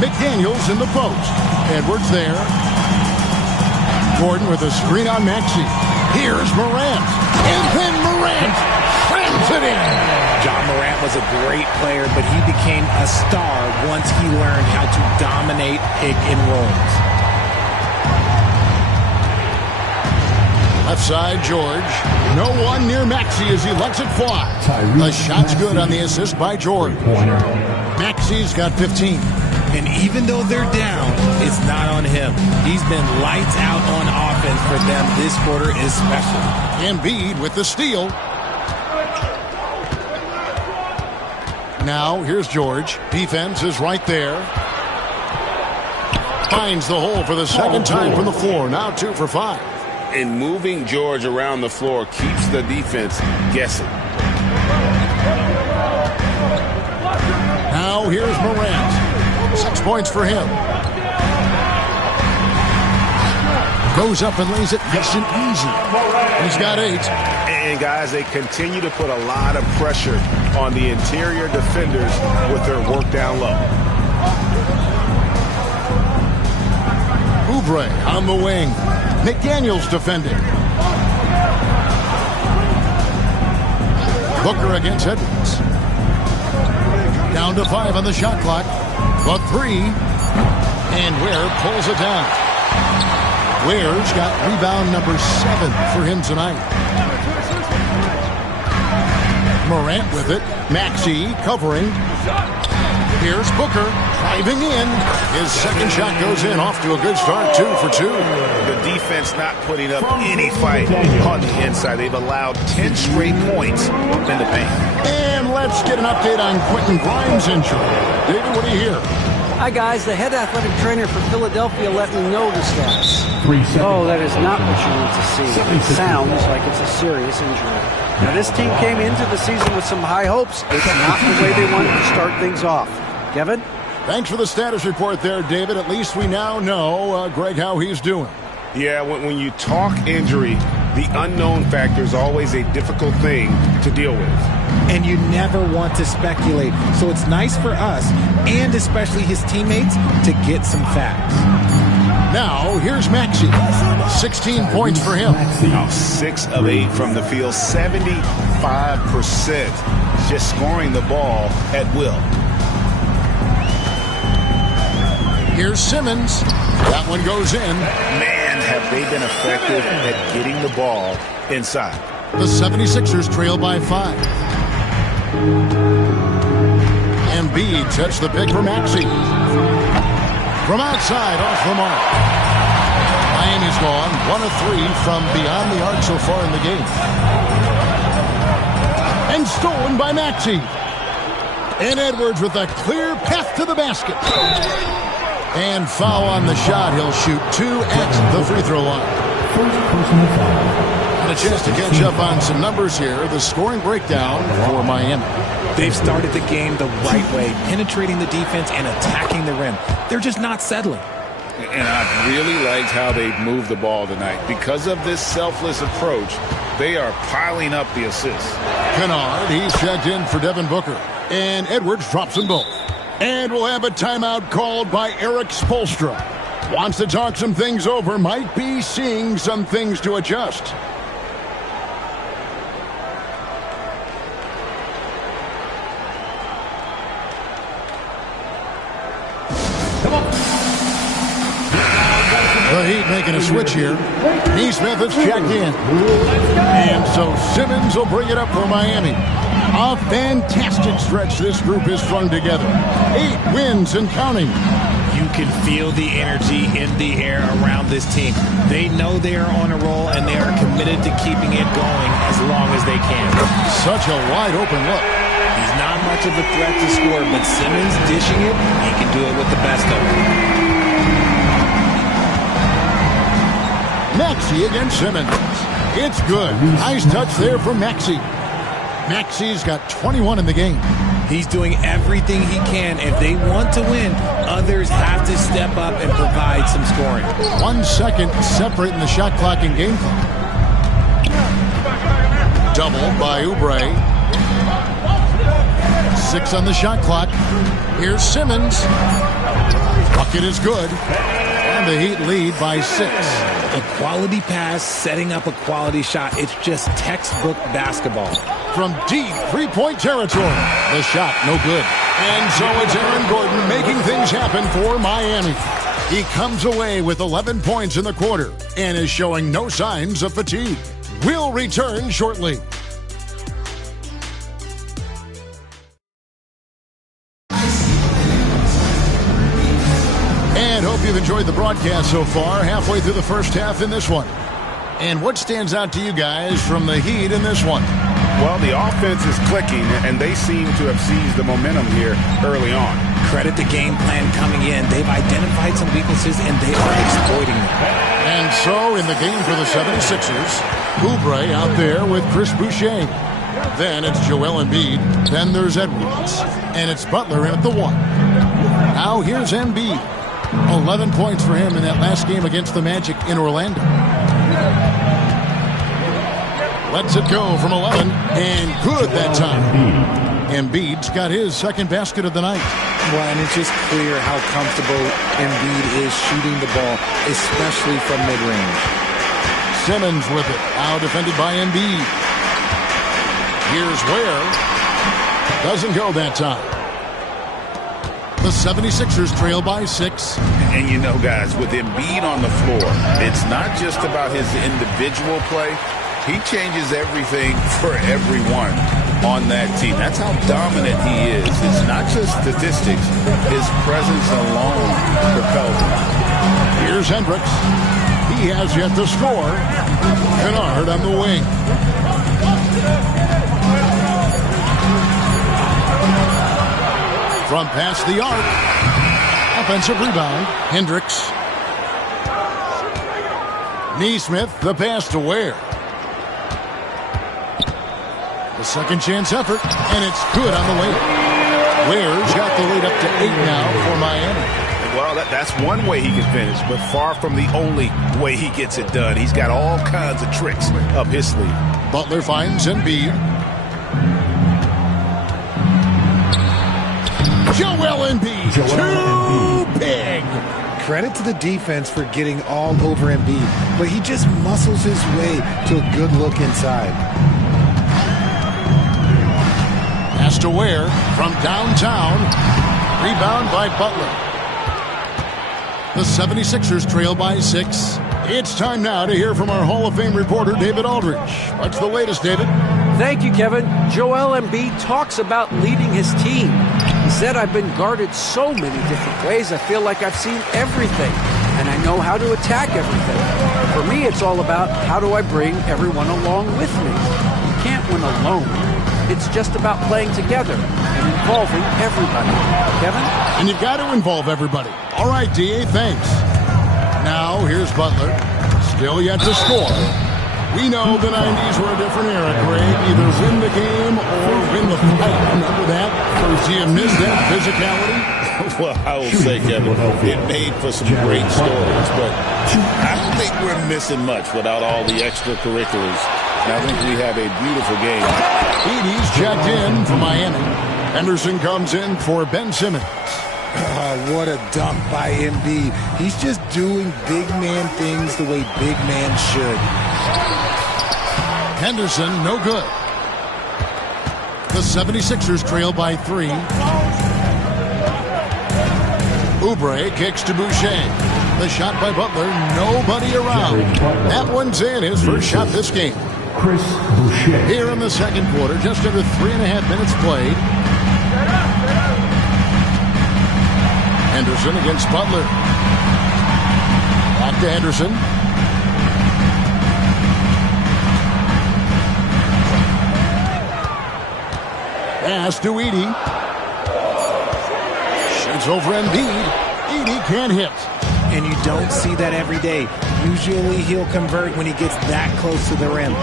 McDaniels in the post. Edwards there. Gordon with a screen on Maxey. Here's Morant. And then Morant slams it in. Ja Morant was a great player, but he became a star once he learned how to dominate pick and rolls. Left side, George. No one near Maxey as he lets it fly. The shot's good on the assist by George. Maxey's got 15. And even though they're down, it's not on him. He's been lights out on offense for them this quarter especially. Embiid with the steal. Now, here's George. Defense is right there. Finds the hole for the second time from the floor. Now 2 for 5. And moving George around the floor keeps the defense guessing. Now here's Morant. 6 points for him. Goes up and lays it nice and easy. He's got 8. And guys, they continue to put a lot of pressure on the interior defenders with their work down low. Oubre on the wing. McDaniels defending. Booker against Edwards. Down to 5 on the shot clock. The 3. And Ware pulls it down. Ware's got rebound number 7 for him tonight. Morant with it. Maxey covering. Here's Booker driving in. His second shot goes in, off to a good start, 2 for 2. The defense not putting up any fight on the inside. They've allowed 10 straight points in the paint. And let's get an update on Quentin Grimes' injury. David, what do you hear? Hi, guys. The head athletic trainer for Philadelphia let me know the status. 3 seconds. Oh, that is not what you need to see. It sounds like it's a serious injury. Now, this team came into the season with some high hopes. It's not the way they wanted to start things off. Kevin? Thanks for the status report there, David. At least we now know, Greg, how he's doing. Yeah, when you talk injury, the unknown factor is always a difficult thing to deal with. And you never want to speculate. So it's nice for us, and especially his teammates, to get some facts. Now, here's Maxey. 16 points for him. Now, 6 of 8 from the field, 75%. Just scoring the ball at will. Here's Simmons. That one goes in. Man, have they been effective at getting the ball inside. The 76ers trail by 5. Embiid sets the pick for Maxey. From outside, off the mark. Miami's gone 1 of 3 from beyond the arc so far in the game. And stolen by Maxey. And Edwards with a clear path to the basket. And foul on the shot. He'll shoot 2 at the free throw line. And a chance to catch up on some numbers here. The scoring breakdown for Miami. They've started the game the right way, penetrating the defense and attacking the rim. They're just not settling. And I've really liked how they've moved the ball tonight. Because of this selfless approach, they are piling up the assists. Kennard, he's checked in for Devin Booker. And Edwards drops them both. And we'll have a timeout called by Eric Spoelstra. Wants to talk some things over, might be seeing some things to adjust. The Heat making a switch here. Neesmith has checked in. And so Simmons will bring it up for Miami. A fantastic stretch this group has strung together. 8 wins and counting. You can feel the energy in the air around this team. They know they are on a roll, and they are committed to keeping it going as long as they can. Such a wide open look. He's not much of a threat to score, but Simmons dishing it, he can do it with the best of them. Maxey against Simmons. It's good. Nice touch there from Maxey. Maxey's got 21 in the game. He's doing everything he can. If they want to win, others have to step up and provide some scoring. 1 second separating the shot clock and game clock. Double by Oubre. 6 on the shot clock. Here's Simmons. Bucket is good. And the Heat lead by 6. A quality pass, setting up a quality shot. It's just textbook basketball. From deep three-point territory. The shot, no good. And so it's Aaron Gordon making things happen for Miami. He comes away with 11 points in the quarter and is showing no signs of fatigue. We'll return shortly. And hope you've enjoyed the broadcast so far, halfway through the first half in this one. And what stands out to you guys from the Heat in this one? Well, the offense is clicking, and they seem to have seized the momentum here early on. Credit the game plan coming in. They've identified some weaknesses, and they are exploiting them. And so, in the game for the 76ers, Oubre out there with Chris Boucher. Then it's Joel Embiid. Then there's Edwards. And it's Butler in at the 1. Now here's Embiid. 11 points for him in that last game against the Magic in Orlando. Lets it go from 11, and good that time. Embiid's got his second basket of the night. Well, and it's just clear how comfortable Embiid is shooting the ball, especially from mid-range. Simmons with it, now defended by Embiid. Here's Ware. Doesn't go that time. The 76ers trail by 6. And you know, guys, with Embiid on the floor, it's not just about his individual play. He changes everything for everyone on that team. That's how dominant he is. It's not just statistics. His presence alone propels him. Here's Hendricks. He has yet to score. Kennard on the wing. From past the arc. Offensive rebound. Hendricks. Neesmith, the pass to Ware. The second chance effort, and it's good on the way. Ware's got the lead up to 8 now for Miami. Well, that's one way he can finish, but far from the only way he gets it done. He's got all kinds of tricks up his sleeve. Butler finds Embiid. Joel Embiid, too big. Credit to the defense for getting all over Embiid, but he just muscles his way to a good look inside. Pass to Ware from downtown. Rebound by Butler. The 76ers trail by 6. It's time now to hear from our Hall of Fame reporter, David Aldridge. What's the latest, David? Thank you, Kevin. Joel Embiid talks about leading his team. He said, I've been guarded so many different ways, I feel like I've seen everything, and I know how to attack everything. For me, it's all about how do I bring everyone along with me. You can't win alone. It's just about playing together and involving everybody. Kevin? And you've got to involve everybody. All right, D.A., thanks. Now, here's Butler. Still yet to score. We know the 90s were a different era, Greg. Either win the game or win the fight. Remember that? Do you miss that physicality? Well, I will say, Kevin, it made for some great stories, but I don't think we're missing much without all the extracurriculars. And I think we have a beautiful game. Edie's checked in for Miami. Henderson comes in for Ben Simmons. Oh, what a dunk by Embiid. He's just doing big man things the way big man should. Henderson, no good. The 76ers trail by 3. Oubre kicks to Boucher. The shot by Butler, nobody around. That one's in, his first shot this game. Chris Boucher. Here in the second quarter, just under 3.5 minutes played. Henderson against Butler. Back to Henderson. Pass to Edie. Shoots over Embiid. Edie can't hit. And you don't see that every day. Usually he'll convert when he gets that close to the rim.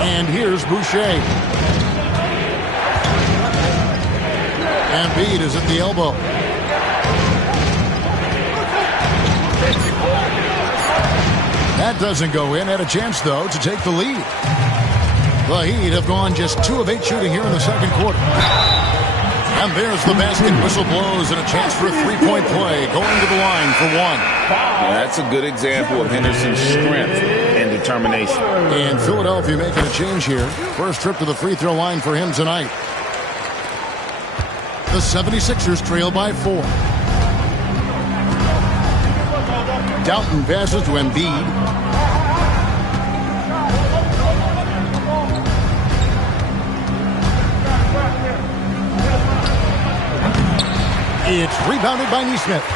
And here's Boucher. Embiid is at the elbow. That doesn't go in. Had a chance, though, to take the lead. The Heat have gone just 2 of 8 shooting here in the second quarter. And there's the basket. Whistle blows and a chance for a three-point play. Going to the line for 1. That's a good example of Henderson's strength and determination. And Philadelphia making a change here. First trip to the free throw line for him tonight. The 76ers trail by 4. Dalton passes to Embiid. It's rebounded by Neesmith.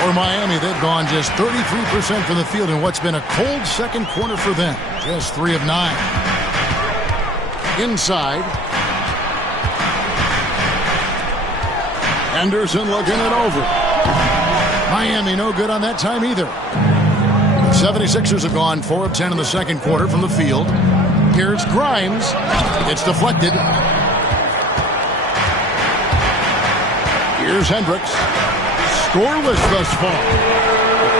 For Miami, they've gone just 33% from the field in what's been a cold second quarter for them. Just 3 of 9. Inside. Anderson looking it over. Miami no good on that time either. The 76ers have gone 4 of 10 in the second quarter from the field. Here's Grimes. It's deflected. Here's Hendricks. Scoreless thus far.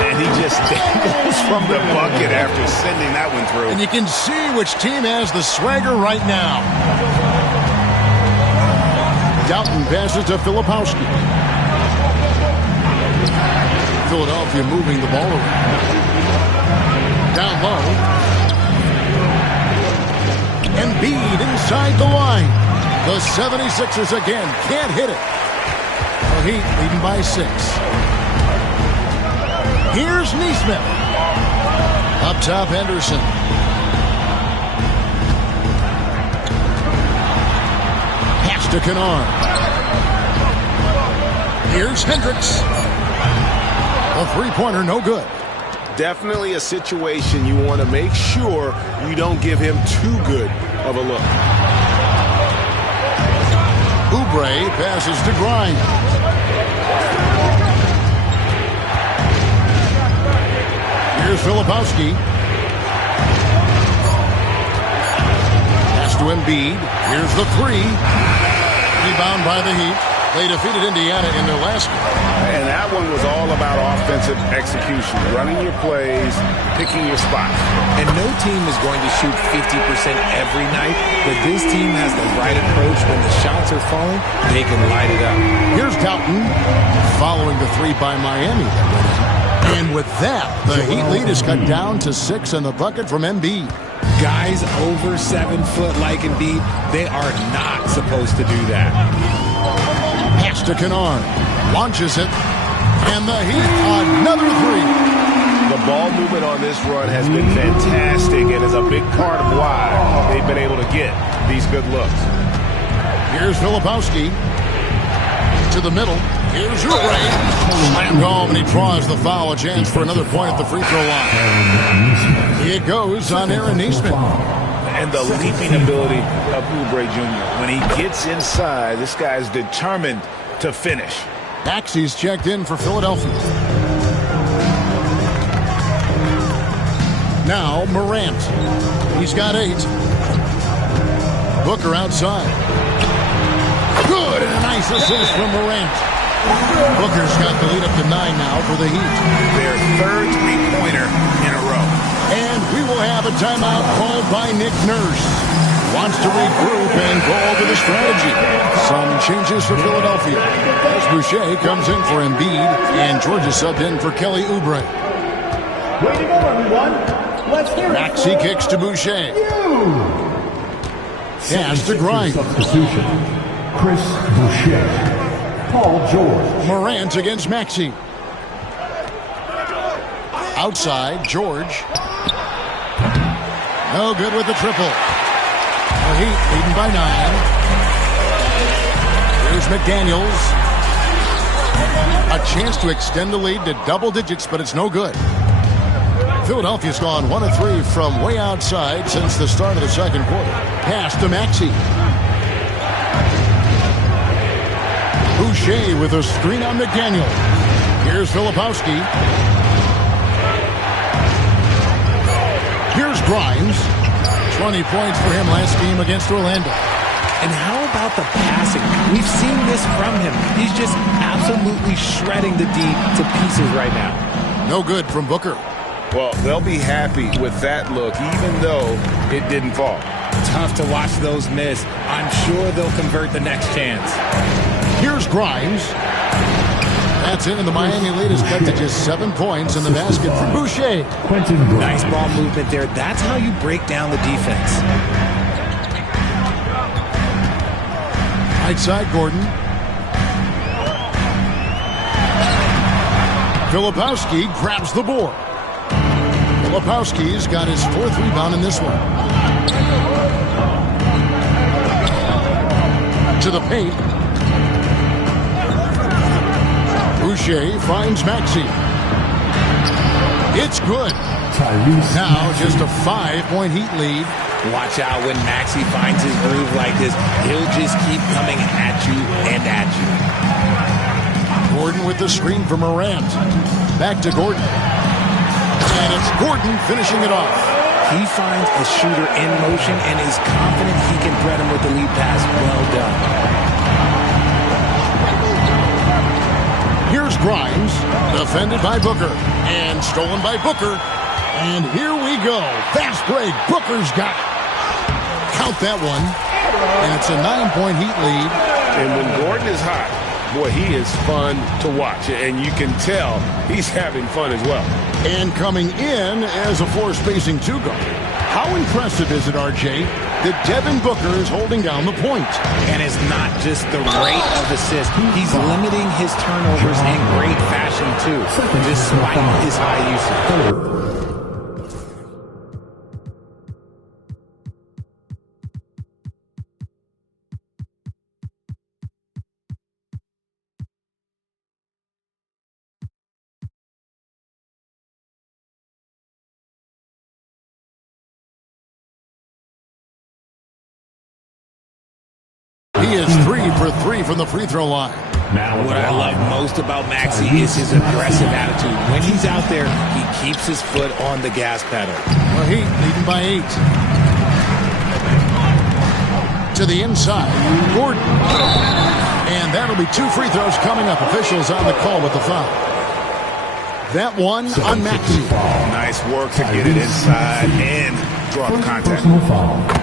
And he just dangles from the bucket after sending that one through. And you can see which team has the swagger right now. Doughton passes to Filipowski. Philadelphia moving the ball around. Down low. Embiid inside the line. The 76ers again can't hit it. The Heat leading by 6. Here's Neesmith. Up top, Henderson. Pass to Kennard. Here's Hendricks. A three-pointer, no good. Definitely a situation you want to make sure you don't give him too good of a look. Oubre passes to Grimes. Here's Filipowski. Pass to Embiid. Here's the 3. Rebound by the Heat. They defeated Indiana in their last game. And that one was all about offensive execution. Running your plays, picking your spots. And no team is going to shoot 50% every night, but this team has the right approach. When the shots are falling, they can light it up. Here's Doughton following the 3 by Miami. And with that, the Heat lead is cut down to 6 in the bucket from Embiid. Guys over 7 foot like Embiid, they are not supposed to do that. Pass to Kennard. Launches it. And the Heat, another 3. The ball movement on this run has been fantastic and is a big part of why they've been able to get these good looks. Here's Filipowski. To the middle. Here's Oubre. Slammed home, and he draws the foul. A chance for another point at the free throw line. It goes on Aaron Neesmith. And the leaping ability of Oubre Jr. When he gets inside, this guy's determined to finish. Maxey's checked in for Philadelphia. Now Morant. He's got 8. Booker outside. Good, and a nice assist from Morant. Booker's got the lead up to 9 now for the Heat. Their third three-pointer in a row. And we will have a timeout called by Nick Nurse. Wants to regroup and go over the strategy. Some changes for Philadelphia. As Boucher comes in for Embiid, and Georgia subbed in for Kelly Oubre. Way to go, everyone. Let's hear it. Maxey kicks to Boucher. Pass to Grimes. Substitution. Chris Boucher. Paul George. Morant against Maxey. Outside, George. No good with the triple. The Heat leading by 9. Here's McDaniels. A chance to extend the lead to double digits, but it's no good. Philadelphia's gone 1 of 3 from way outside since the start of the second quarter. Pass to Maxey. Boucher with a screen on McDaniel. Here's Filipowski. Here's Grimes. 20 points for him last game against Orlando. And how about the passing? We've seen this from him. He's just absolutely shredding the D to pieces right now. No good from Booker. Well, they'll be happy with that look, even though it didn't fall. Tough to watch those miss. I'm sure they'll convert the next chance. Here's Grimes. That's it, and the Miami lead is cut to just 7 points in the basket for Boucher. Nice ball movement there. That's how you break down the defense. Right side, Gordon. Filipowski grabs the board. Filipowski's got his 4th rebound in this one. To the paint. Boucher finds Maxey. It's good. Now just a 5-point Heat lead. Watch out when Maxey finds his groove like this. He'll just keep coming at you and at you. Gordon with the screen for Morant. Back to Gordon. And it's Gordon finishing it off. He finds a shooter in motion and is confident he can thread him with the lead pass. Well done. Here's Grimes, defended by Booker, and stolen by Booker. And here we go. Fast break. Booker's got it. Count that one. And it's a 9-point Heat lead. And when Gordon is hot, boy, he is fun to watch. And you can tell he's having fun as well. And coming in as a floor-spacing two-guard. How impressive is it, RJ, that Devin Booker is holding down the point? And it's not just the rate of assists. He's limiting his turnovers in great fashion, too, despite his high usage. He is 3 for 3 from the free throw line. What I love most about Maxey is his aggressive attitude. When he's out there, he keeps his foot on the gas pedal. Well, Heat leading by 8. To the inside, Gordon. And that'll be 2 free throws coming up. Officials on the call with the foul. That one on Maxey. Nice work to get it inside and draw the contact.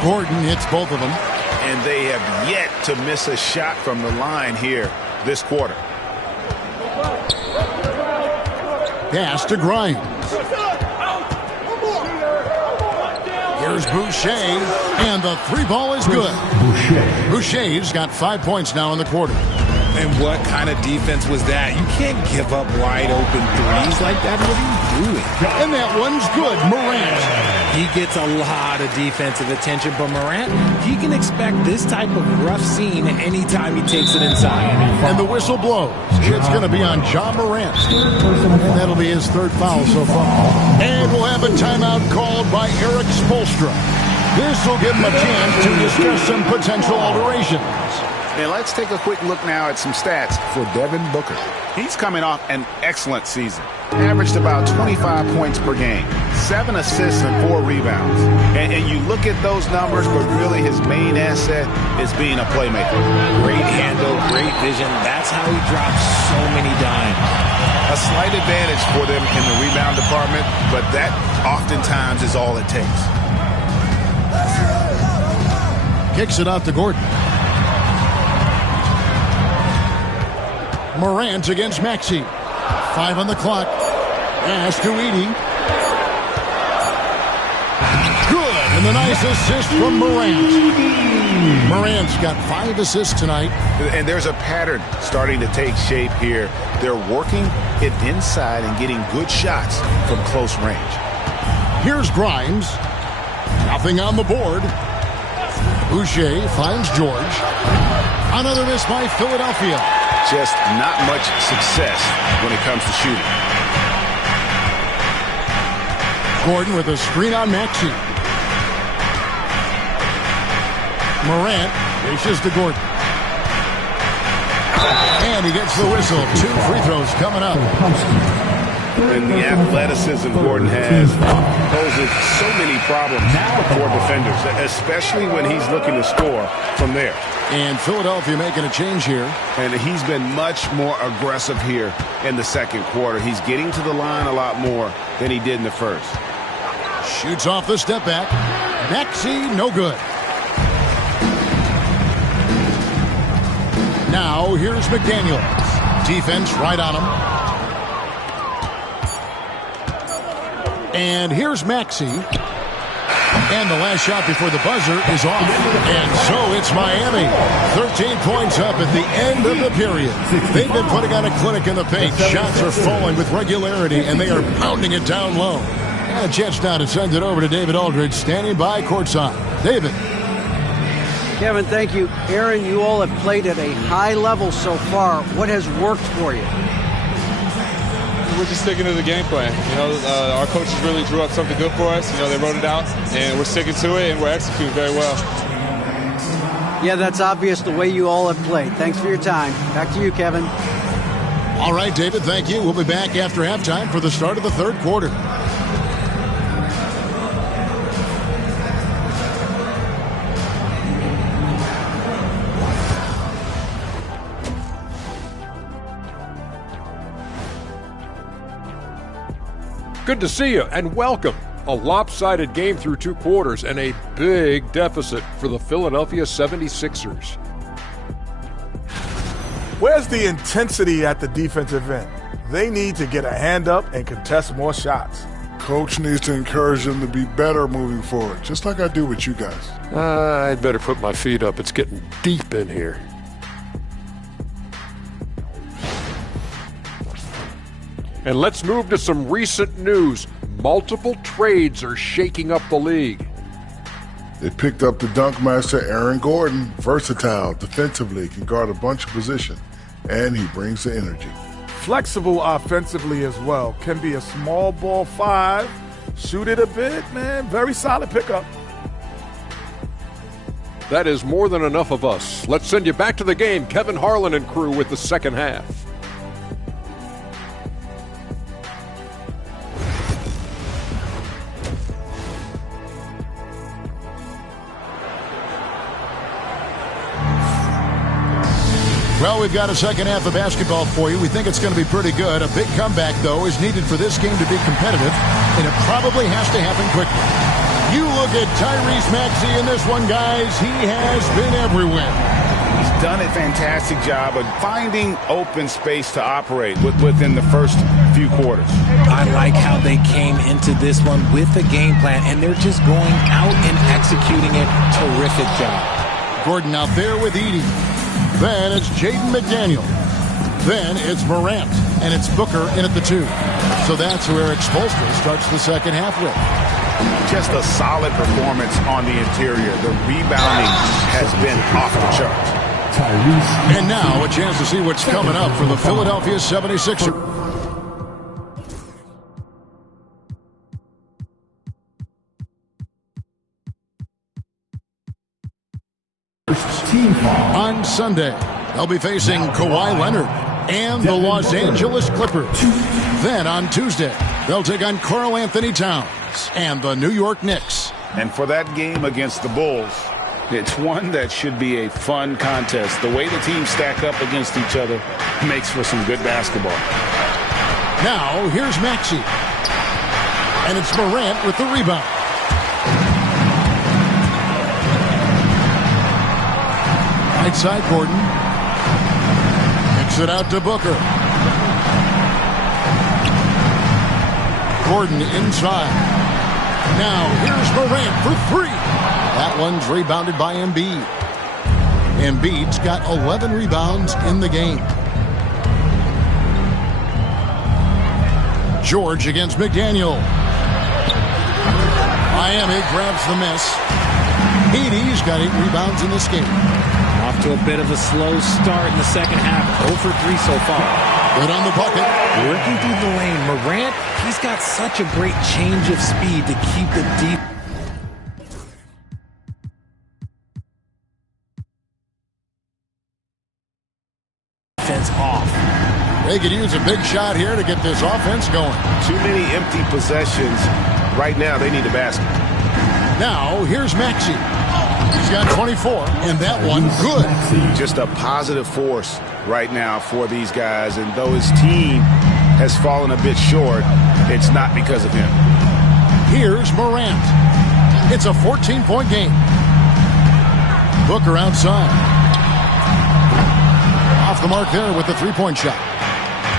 Gordon hits both of them. And they have yet to miss a shot from the line here this quarter. Pass to Grimes. Here's Boucher, and the 3-ball is good. Boucher's got 5 points now in the quarter. And what kind of defense was that? You can't give up wide open threes like that. What are you doing? And that one's good. Morant. He gets a lot of defensive attention, but Morant, he can expect this type of rough scene anytime he takes it inside. And the whistle blows. It's going to be on John Morant. And that'll be his 3rd foul so far. And we'll have a timeout called by Eric Spoelstra. This will give him a chance to discuss some potential alterations. And let's take a quick look now at some stats for Devin Booker. He's coming off an excellent season. Averaged about 25 points per game, 7 assists and 4 rebounds. And you look at those numbers, but really his main asset is being a playmaker. Great handle, great vision. That's how he drops so many dimes. A slight advantage for them in the rebound department, but that oftentimes is all it takes. Kicks it out to Gordon. Morant against Maxey. 5 on the clock. Pass to Edey. Good. And the nice assist from Morant. Morant's got 5 assists tonight. And there's a pattern starting to take shape here. They're working it inside and getting good shots from close range. Here's Grimes. Nothing on the board. Boucher finds George. Another miss by Philadelphia. Just not much success when it comes to shooting. Gordon with a screen on Maxey. Morant dishes to Gordon. And he gets the whistle. 2 free throws coming up. And the athleticism Gordon has poses so many problems for defenders, especially when he's looking to score from there. And Philadelphia making a change here. And he's been much more aggressive here in the second quarter. He's getting to the line a lot more than he did in the first. Shoots off the step back. Maxey, no good. Now here's McDaniels. Defense right on him. And here's Maxey. And the last shot before the buzzer is off. And so it's Miami. 13 points up at the end of the period. They've been putting on a clinic in the paint. Shots are falling with regularity, and they are pounding it down low. And a chance now to send it over to David Aldridge, standing by courtside. David. Kevin, thank you. Aaron, you all have played at a high level so far. What has worked for you? we're just sticking to the game plan. Our coaches really drew up something good for us. They wrote it out, and we're sticking to it, and we're executing very well. Yeah, that's obvious the way you all have played. Thanks for your time. Back to you, Kevin. All right, David, thank you. We'll be back after halftime for the start of the third quarter. Good to see you, and welcome. A lopsided game through 2 quarters and a big deficit for the Philadelphia 76ers. Where's the intensity at the defensive end? They need to get a hand up and contest more shots. Coach needs to encourage them to be better moving forward, just like I do with you guys. I'd better put my feet up. It's getting deep in here. And let's move to some recent news. Multiple trades are shaking up the league. They picked up the dunk master Aaron Gordon, versatile defensively, can guard a bunch of positions, and he brings the energy. Flexible offensively as well. Can be a small ball 5, shoot it a bit, man. Very solid pickup. That is more than enough of us. Let's send you back to the game. Kevin Harlan and crew with the second half. Well, we've got a second half of basketball for you. We think it's going to be pretty good. A big comeback, though, is needed for this game to be competitive, and it probably has to happen quickly. You look at Tyrese Maxey in this one, guys. He has been everywhere. He's done a fantastic job of finding open space to operate within the first few quarters. I like how they came into this one with a game plan, and they're just going out and executing it. Terrific job. Gordon out there with Edey. Then it's Jaden McDaniel. Then it's Morant. And it's Booker in at the 2. So that's who Eric Spoelstra starts the second half with. Just a solid performance on the interior. The rebounding has been off the charts. And now a chance to see what's coming up for the Philadelphia 76ers. On Sunday, they'll be facing Kawhi Leonard and the Los Angeles Clippers. Then on Tuesday, they'll take on Karl Anthony Towns and the New York Knicks. And for that game against the Bulls, it's one that should be a fun contest. The way the teams stack up against each other makes for some good basketball. Now, here's Maxey. And it's Morant with the rebound. Right side, Gordon. Kicks it out to Booker. Gordon inside. Now, here's Morant for 3. That one's rebounded by Embiid. Embiid's got 11 rebounds in the game. George against McDaniel. Miami grabs the miss. Edey's got 8 rebounds in this game. Off to a bit of a slow start in the second half. 0 for 3 so far. Good on the bucket. Working through the lane. Morant, he's got such a great change of speed to keep the deep. Defense off. They could use a big shot here to get this offense going. Too many empty possessions. Right now, they need a basket. Now, here's Maxey. He's got 24, and that one good. Just a positive force right now for these guys, and though his team has fallen a bit short, it's not because of him. Here's Morant. It's a 14-point game. Booker outside. Off the mark there with the 3-point shot.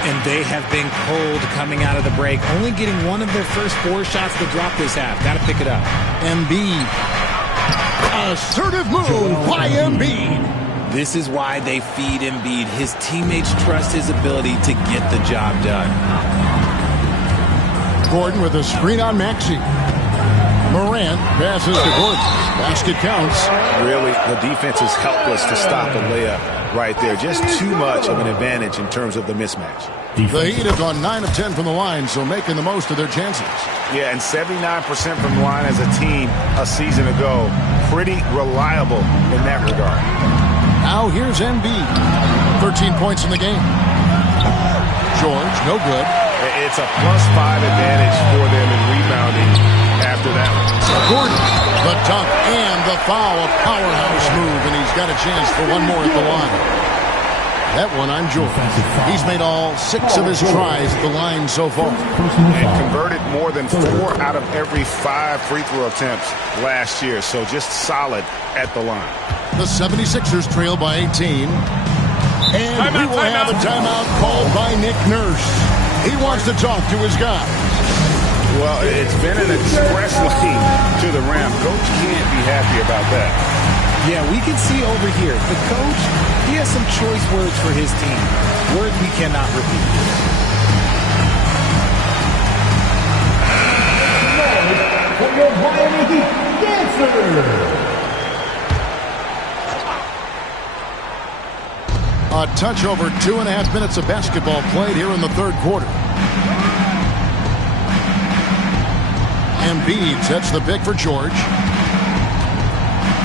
And they have been cold coming out of the break. Only getting one of their first 4 shots to drop this half. Got to pick it up. Embiid. Assertive move by Embiid. This is why they feed Embiid. His teammates trust his ability to get the job done. Gordon with a screen on Maxey. Morant passes to Gordon. Basket counts. Really, the defense is helpless to stop a layup right there. Just too much of an advantage in terms of the mismatch. The Heat have gone 9 of 10 from the line, so making the most of their chances. Yeah, and 79% from the line as a team a season ago. Pretty reliable in that regard. Now here's Embiid. 13 points in the game. George, no good. It's a +5 advantage for them in rebounding after that one. Gordon, the dunk and the foul, a powerhouse move, and he's got a chance for one more at the line. That one on George. He's made all 6 of his tries at the line so far. And converted more than 4 out of every 5 free throw attempts last year, so just solid at the line. The 76ers trail by 18. And we will have a timeout called by Nick Nurse. He wants to talk to his guy. Well, it's been an express lane to the rim. Coach can't be happy about that. Yeah, we can see over here, the coach, he has some choice words for his team. Words we cannot repeat. For your Miami Heat dancers. A touch over 2.5 minutes of basketball played here in the third quarter. Embiid sets the pick for George.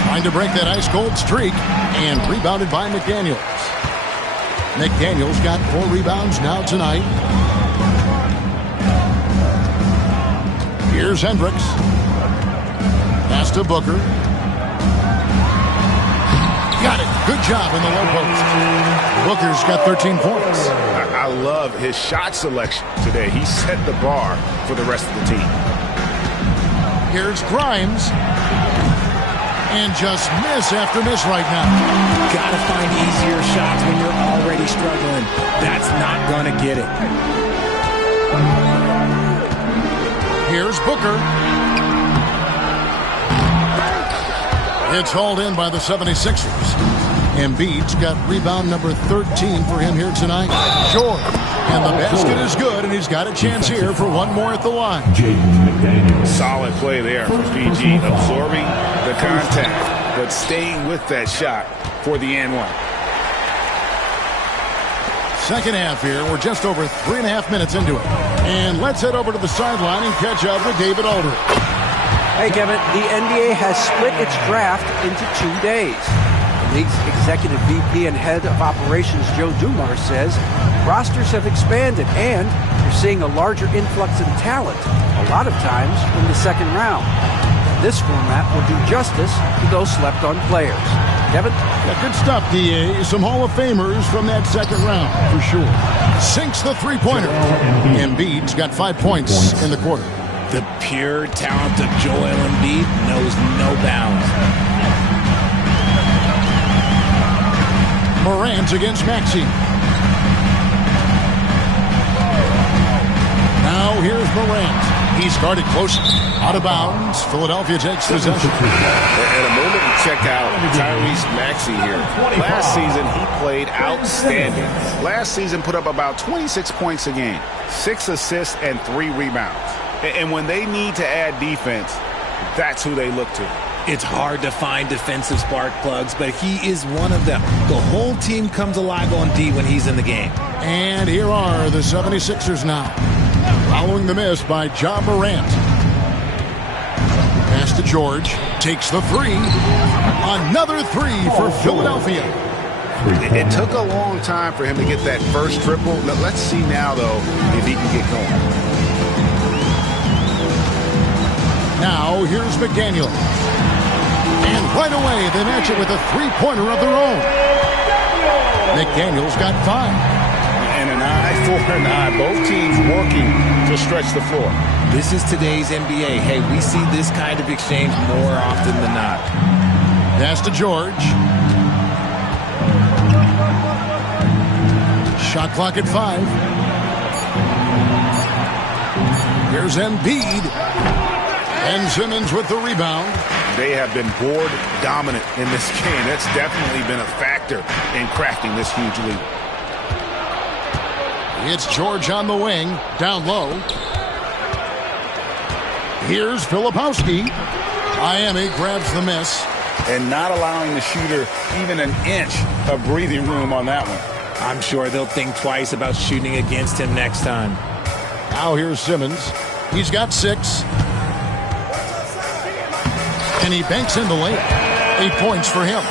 Trying to break that ice-cold streak, and rebounded by McDaniels. McDaniels got 4 rebounds now tonight. Here's Hendricks. Pass to Booker. Got it. Good job in the low post. Booker's got 13 points. I love his shot selection today. He set the bar for the rest of the team. Here's Grimes. And just miss after miss right now. Gotta find easier shots when you're already struggling. That's not gonna get it. Here's Booker. It's hauled in by the 76ers. Embiid's got rebound number 13 for him here tonight. George. And the basket is good, and he's got a chance here for one more at the line. Solid play there from PG, absorbing the contact, but staying with that shot for the and one. Second half here. We're just over 3.5 minutes into it. And let's head over to the sideline and catch up with David Aldridge. Hey, Kevin, the NBA has split its draft into 2 days. The league's executive VP and head of operations, Joe Dumars, says rosters have expanded and you're seeing a larger influx in talent, a lot of times in the second round. This format will do justice to those slept-on players. Kevin? Yeah, good stuff, D.A. Some Hall of Famers from that second round, for sure. Sinks the three-pointer. Embiid's got 5 points in the quarter. The pure talent of Joel Embiid knows no bounds. Morant against Maxey. Now here's Morant. He started close, out of bounds. Philadelphia takes possession. And a moment to check out Tyrese Maxey here. Last season, he played outstanding. Last season put up about 26 points a game, 6 assists, and 3 rebounds. And when they need to add defense, that's who they look to. It's hard to find defensive spark plugs, but he is one of them. The whole team comes alive on D when he's in the game. And here are the 76ers now. Following the miss by Ja Morant. Pass to George. Takes the three. Another three for Philadelphia. It took a long time for him to get that first triple. Let's see now, though, if he can get going. Now, here's McDaniel. And right away, they match it with a three-pointer of their own. McDaniel's got 5. And an eye for an eye. Both teams working to stretch the floor. This is today's NBA. Hey, we see this kind of exchange more often than not. Pass to George. Shot clock at 5. Here's Embiid. And Simmons with the rebound. They have been board dominant in this game. That's definitely been a factor in crafting this huge lead. It's George on the wing, down low. Here's Filipowski. Miami grabs the miss. And not allowing the shooter even an inch of breathing room on that one. I'm sure they'll think twice about shooting against him next time. Now here's Simmons. He's got 6. And he banks in the layup. 8 points for him.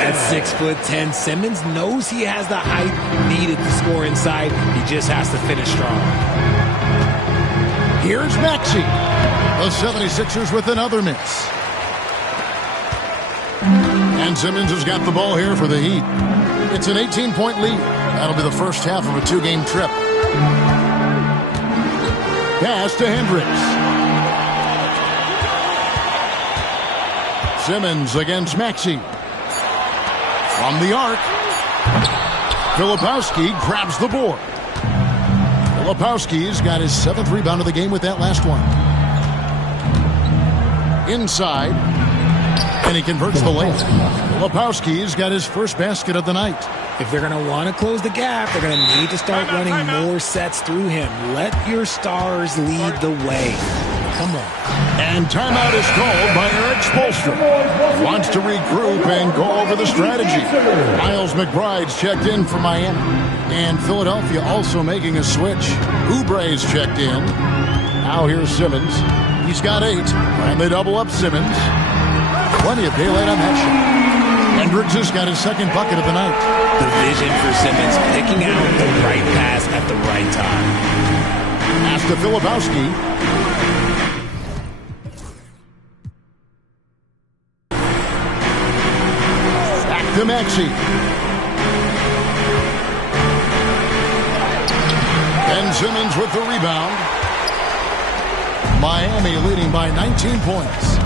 At 6'10", Simmons knows he has the height needed to score inside. He just has to finish strong. Here's Maxey. The 76ers with another miss. And Simmons has got the ball here for the Heat. It's an 18-point lead. That'll be the first half of a 2-game trip. Pass to Hendricks. Simmons against Maxey. From the arc. Filipowski grabs the board. Filipowski's got his 7th rebound of the game with that last one. Inside. And he converts the layup. Filipowski's got his first basket of the night. If they're going to want to close the gap, they're going to need to start running more sets through him. Let your stars lead the way. Come on. And timeout is called by Eric Spoelstra. Wants to regroup and go over the strategy. Miles McBride's checked in for Miami. And Philadelphia also making a switch. Oubre's checked in. Now here's Simmons. He's got 8. And they double up Simmons. Plenty of daylight on that shot. Hendricks has got his 2nd bucket of the night. The vision for Simmons, picking out the right pass at the right time. Pass to Filipowski. Back to Maxey. Ben Simmons with the rebound. Miami leading by 19 points.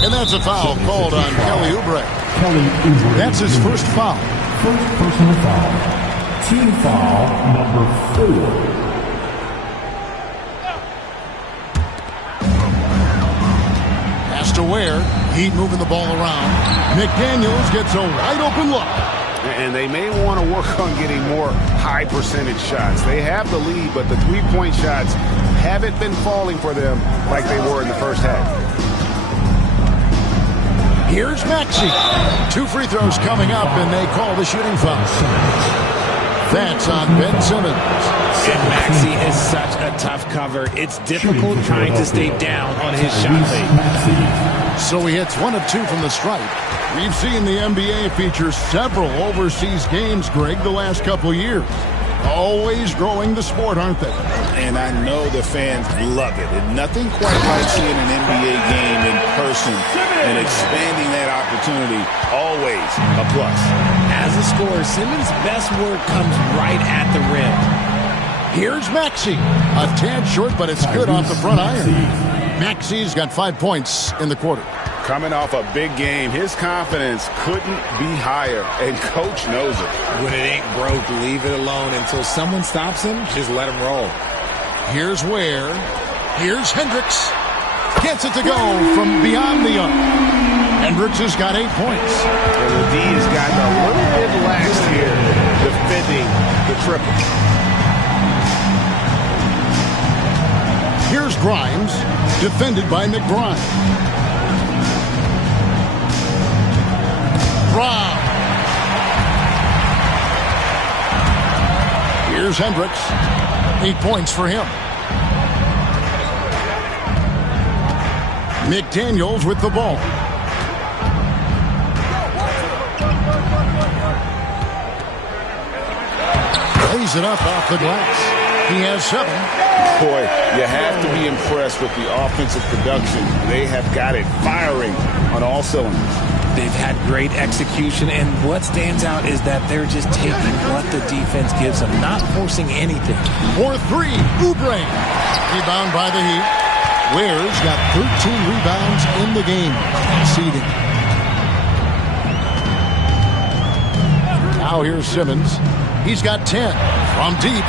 And that's a foul called on Kelly Oubre. That's his first foul. First personal foul. Team foul number 4. Pass to Ware. Heat moving the ball around. McDaniels gets a wide open look. And they may want to work on getting more high percentage shots. They have the lead, but the 3-point shots haven't been falling for them like they were in the first half. Here's Maxey. 2 free throws coming up, and they call the shooting foul. That's on Ben Simmons. And Maxey is such a tough cover. It's difficult trying to stay down on his shot fake. So he hits 1 of 2 from the stripe. We've seen the NBA feature several overseas games, Greg, the last couple years. Always growing the sport, aren't they? And I know the fans love it. And nothing quite like seeing an NBA game in person and expanding that opportunity. Always a plus. As a scorer, Simmons' best work comes right at the rim. Here's Maxey. A tad short, but it's good off the front iron. Maxey's got 5 points in the quarter. Coming off a big game, his confidence couldn't be higher, and Coach knows it. When it ain't broke, leave it alone until someone stops him. Just let him roll. Here's Ware. Here's Hendricks. Gets it to go from beyond the arc. Hendricks has got 8 points. And the D has gotten a little bit lax here, defending the triple. Here's Grimes, defended by McBride. Brown. Here's Hendricks. 8 points for him. McDaniels with the ball. Lays it up off the glass. He has 7. Boy, you have to be impressed with the offensive production. They have got it firing on all cylinders. They've had great execution, and what stands out is that they're just taking what the defense gives them, not forcing anything. For 3, Oubre. Rebound by the Heat. Ware's got 13 rebounds in the game. Seeding. Now here's Simmons. He's got 10 from deep.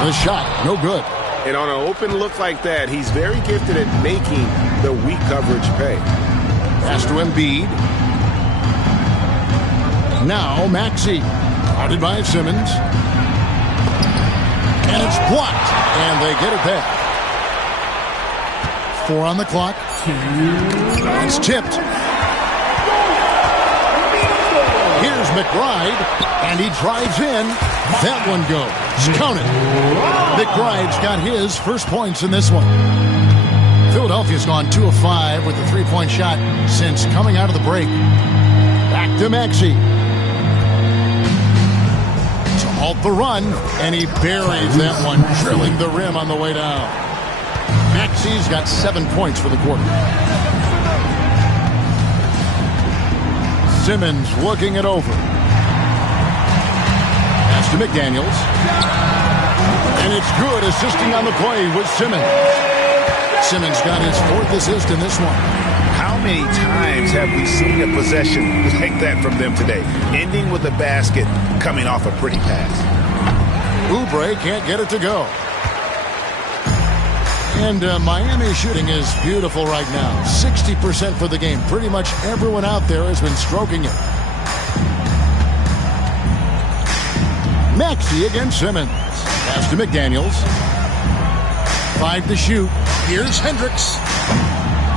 The shot, no good. And on an open look like that, he's very gifted at making the weak coverage pay. Pass to Embiid. Now Maxey. Guarded by Simmons. And it's blocked. And they get it back. 4 on the clock. It's tipped. Here's McBride, and he drives in. That one goes. Count it. McBride's got his first points in this one. Philadelphia's gone 2 of 5 with a 3-point shot since coming out of the break. Back to Maxey. To halt the run, and he buries that one, drilling the rim on the way down. Maxey's got 7 points for the quarter. Simmons looking it over. Pass to McDaniels. And it's good, assisting on the play with Simmons. Simmons got his 4th assist in this one. How many times have we seen a possession like that from them today? Ending with a basket, coming off a pretty pass. Oubre can't get it to go. And Miami shooting is beautiful right now. 60% for the game. Pretty much everyone out there has been stroking it. Maxey against Simmons. Pass to McDaniels. 5 to shoot. Here's Hendricks.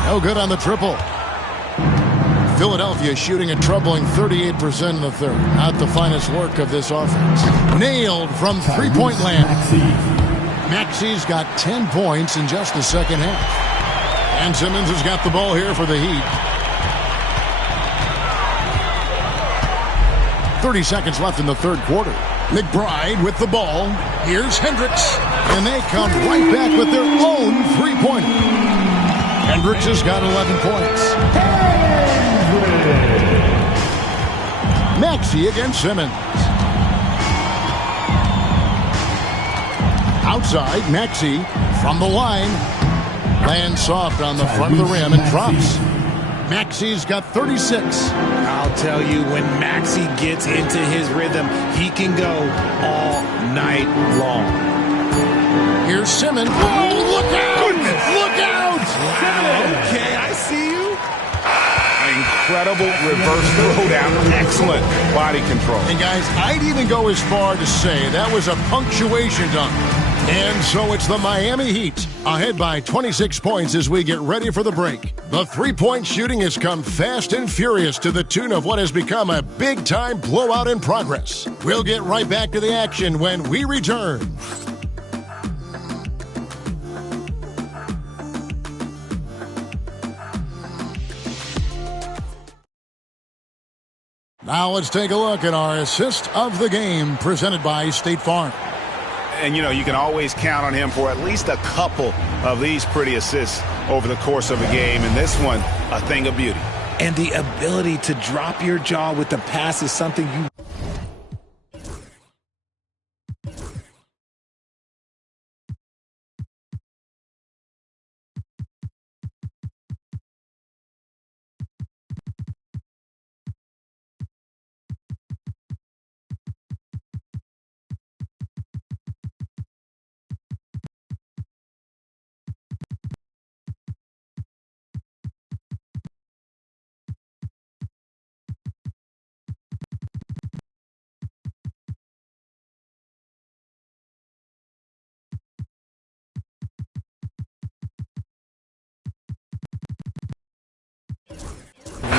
No good on the triple. Philadelphia shooting a troubling 38% in the third. Not the finest work of this offense. Nailed from three-point land. Maxey's got 10 points in just the second half. And Simmons has got the ball here for the Heat. 30 seconds left in the third quarter. McBride with the ball. Here's Hendricks. And they come right back with their own three-pointer. Hendricks has got 11 points. Maxey against Simmons. Outside, Maxey from the line. Lands soft on the front of the rim and drops. Maxey's got 36. I'll tell you, when Maxey gets into his rhythm, he can go all night long. Here's Simmons. Oh, look out! Goodness. Look out! Wow, okay, I see you. Incredible reverse throwdown. Excellent body control. And guys, I'd even go as far to say that was a punctuation dunk. And so it's the Miami Heat, ahead by 26 points as we get ready for the break. The three-point shooting has come fast and furious to the tune of what has become a big-time blowout in progress. We'll get right back to the action when we return. Now let's take a look at our assist of the game presented by State Farm. And, you know, you can always count on him for at least a couple of these pretty assists over the course of a game. And this one, a thing of beauty. And the ability to drop your jaw with the pass is something you...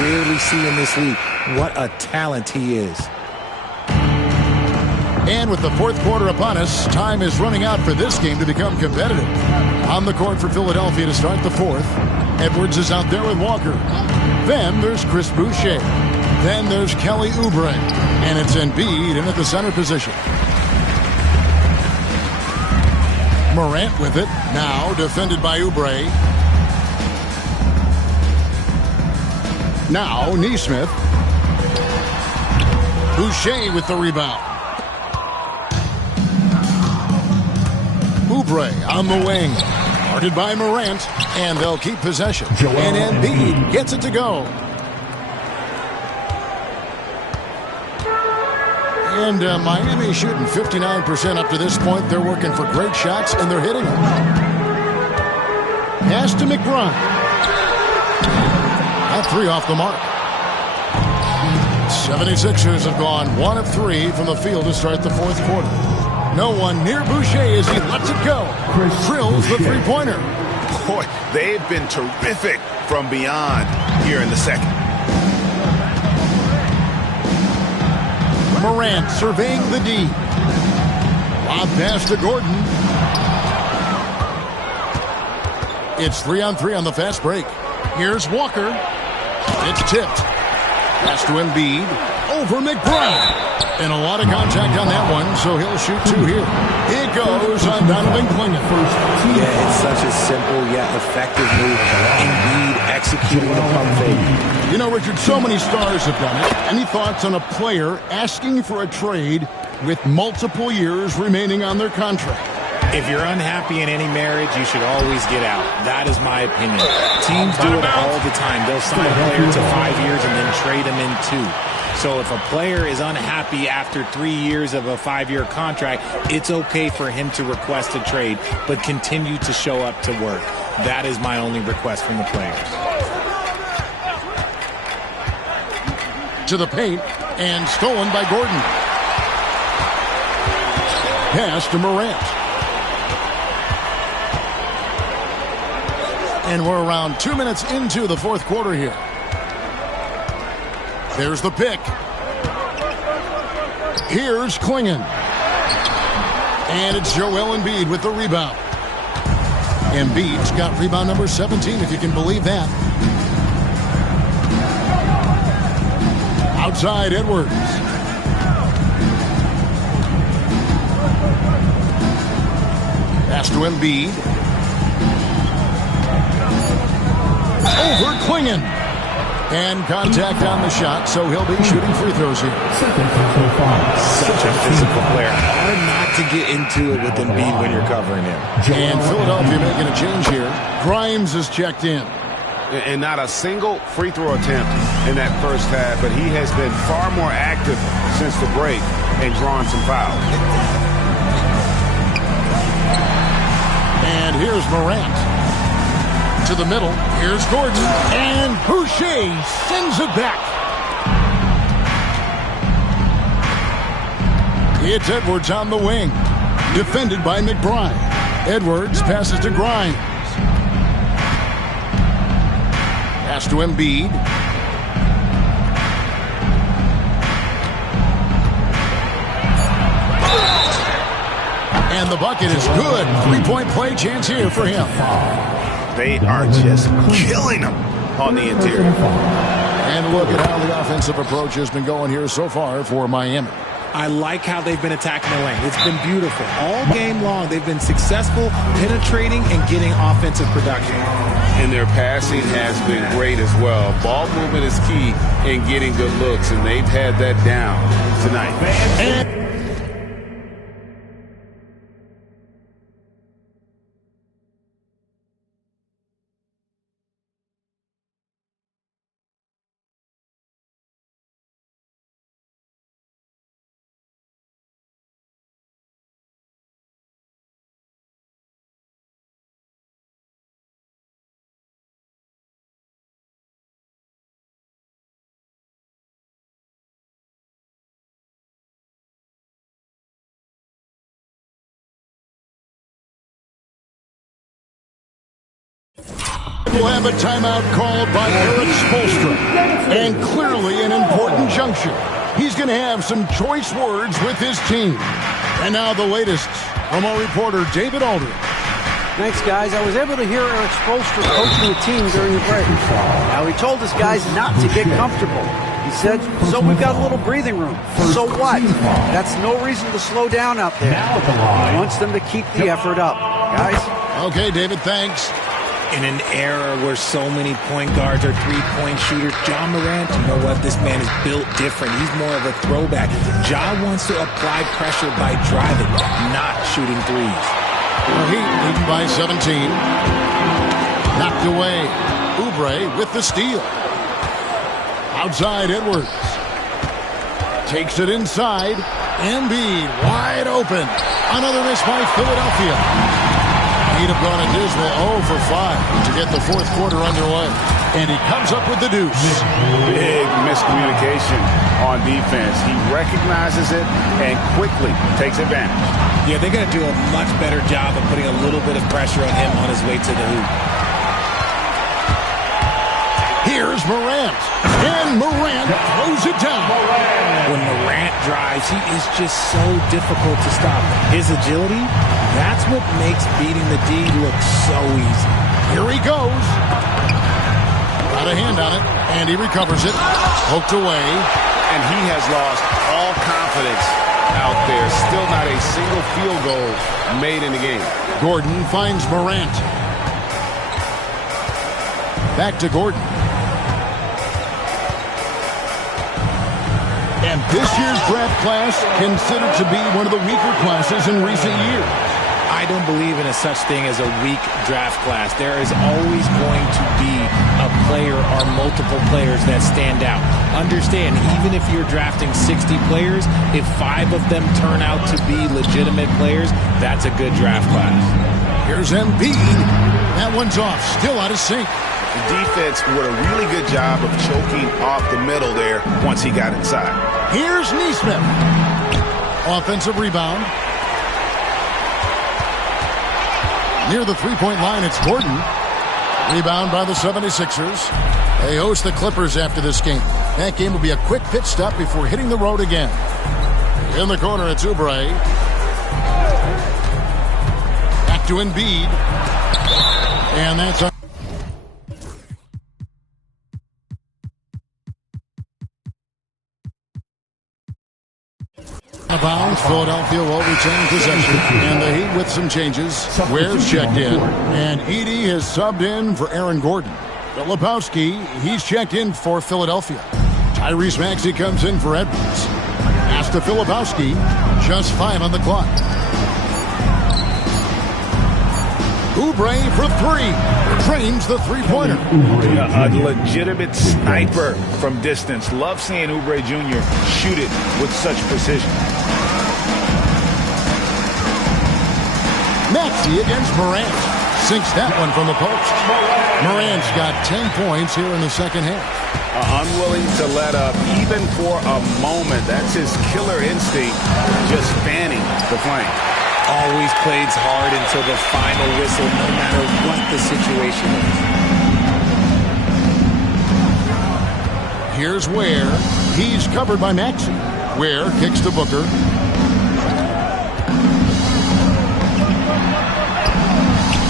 really see in this league what a talent he is. And with the fourth quarter upon us, time is running out for this game to become competitive. On the court for Philadelphia to start the fourth. Edwards is out there with Walker. Then there's Chris Boucher. Then there's Kelly Oubre. And it's Embiid in at the center position. Morant with it. Now defended by Oubre. Now Nesmith. Boucher with the rebound. Oubre on the wing. Guarded by Morant. And they'll keep possession. And Embiid gets it to go. And Miami shooting 59% up to this point. They're working for great shots, and they're hitting them. Pass to McBride. That three off the mark. 76ers have gone 1 of 3 from the field to start the fourth quarter. No one near Boucher as he lets it go. Drills the three-pointer. Boy, they've been terrific from beyond here in the second. Morant surveying the D. Lob pass to Gordon. It's 3-on-3 on the fast break. Here's Walker. It's tipped. Pass to Embiid. Over McBride. And a lot of contact on that one, so he'll shoot 2 here. It goes on Donovan Clingan. Yeah, it's such a simple yet effective move. Embiid executing the pump fake. You know, Richard, so many stars have done it. Any thoughts on a player asking for a trade with multiple years remaining on their contract? If you're unhappy in any marriage, you should always get out. That is my opinion. Teams do it all the time. They'll sign a player to 5 years and then trade him in 2. So if a player is unhappy after 3 years of a 5-year contract, it's okay for him to request a trade, but continue to show up to work. That is my only request from the players. To the paint, and stolen by Gordon. Pass to Morant. And we're around 2 minutes into the fourth quarter here. There's the pick. Here's Clingan. And it's Joel Embiid with the rebound. Embiid's got rebound number 17, if you can believe that. Outside, Edwards. Pass to Embiid. Over Clingan. And contact on the shot, so he'll be shooting free throws here. Such a physical player. Hard not to get into it with Embiid when you're covering him. And Philadelphia making a change here. Grimes is checked in. And not a single free throw attempt in that first half, but he has been far more active since the break and drawn some fouls. And here's Morant. To the middle. Here's Gordon. And Boucher sends it back. It's Edwards on the wing. Defended by McBride. Edwards passes to Grimes. Pass to Embiid. And the bucket is good. 3-point play chance here for him. They are just killing them on the interior. And look at how the offensive approach has been going here so far for Miami. I like how they've been attacking the lane. It's been beautiful. All game long, they've been successful penetrating and getting offensive production. And their passing has been great as well. Ball movement is key in getting good looks, and they've had that down tonight. We'll have a timeout called by Eric Spoelstra. And clearly an important juncture. He's going to have some choice words with his team. And now the latest from our reporter, David Aldridge. Thanks, guys. I was able to hear Eric Spoelstra coaching the team during the break. Now, he told his guys not to get comfortable. He said, so we've got a little breathing room. So what? That's no reason to slow down out there. He wants them to keep the effort up. Guys? Okay, David, thanks. In an era where so many point guards are three-point shooters, Ja Morant, you know what? This man is built different. He's more of a throwback. Ja wants to apply pressure by driving, not shooting threes. The Heat leading by 17. Knocked away. Oubre with the steal. Outside, Edwards. Takes it inside. Embiid wide open. Another miss by Philadelphia. He'd have gone a dismal 0 for 5 to get the fourth quarter underway. And he comes up with the deuce. Big miscommunication on defense. He recognizes it and quickly takes advantage. Yeah, they're going to do a much better job of putting a little bit of pressure on him on his way to the hoop. Here's Morant, and Morant throws it down. When Morant drives, he is just so difficult to stop. His agility, that's what makes beating the D look so easy. Here he goes. Got a hand on it, and he recovers it. Poked away. And he has lost all confidence out there. Still not a single field goal made in the game. Gordon finds Morant. Back to Gordon. And this year's draft class considered to be one of the weaker classes in recent years. I don't believe in a such thing as a weak draft class. There is always going to be a player or multiple players that stand out. Understand, even if you're drafting 60 players, if 5 of them turn out to be legitimate players, that's a good draft class. Here's Embiid. That one's off, still out of sync. The defense did a really good job of choking off the middle there once he got inside. Here's Nesmith. Offensive rebound. Near the three-point line, it's Gordon. Rebound by the 76ers. They host the Clippers after this game. That game will be a quick pit stop before hitting the road again. In the corner, it's Oubre. Back to Embiid. And that's on. Bounds. Philadelphia will retain possession. And the Heat with some changes. Ware's checked in. And Edey has subbed in for Aaron Gordon. Filipowski, he's checked in for Philadelphia. Tyrese Maxey comes in for Edwards. Pass to Filipowski. Just 5 on the clock. Oubre for 3. Trains the three-pointer. A legitimate sniper from distance. Love seeing Oubre Jr. shoot it with such precision. Maxey against Morant. Sinks that one from the post. Morant's got 10 points here in the second half. Unwilling to let up even for a moment. That's his killer instinct, just fanning the flame. Always plays hard until the final whistle, no matter what the situation is. Here's Ware. He's covered by Maxey. Ware kicks to Booker.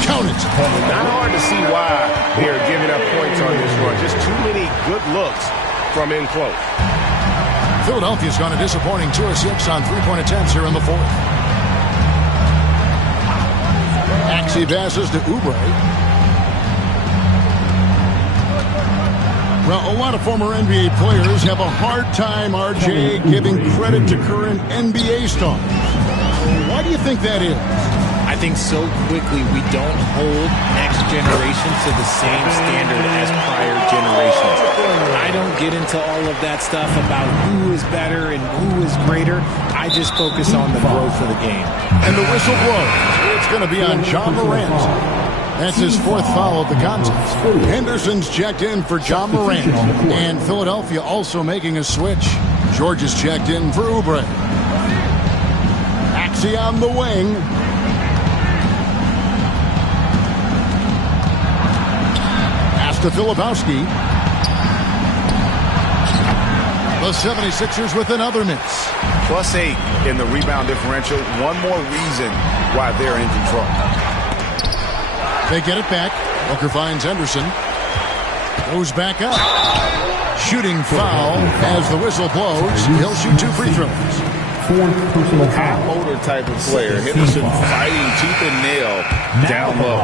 Count it. Not hard to see why they're giving up points on this run. Just too many good looks from in close. Philadelphia's gone a disappointing 2 of 6 on three-point attempts here in the fourth. Maxey passes to Oubre. Well, a lot of former NBA players have a hard time, RJ, giving credit to current NBA stars. Why do you think that is? I think so quickly we don't hold next generation to the same standard as prior generations. I don't get into all of that stuff about who is better and who is greater. I just focus on the growth of the game. And the whistle blows. It's going to be on John Morant. That's his 4th foul of the contest. Henderson's checked in for John Morant. And Philadelphia also making a switch. George is checked in for Oubre. Maxey on the wing. Pass to Filipowski. The 76ers with another miss. +8 in the rebound differential. One more reason why they're in control. They get it back. Booker finds Henderson. Goes back up. Shooting foul as the whistle blows. He'll shoot 2 free throws. High motor type of player. Henderson fighting tooth and nail down low.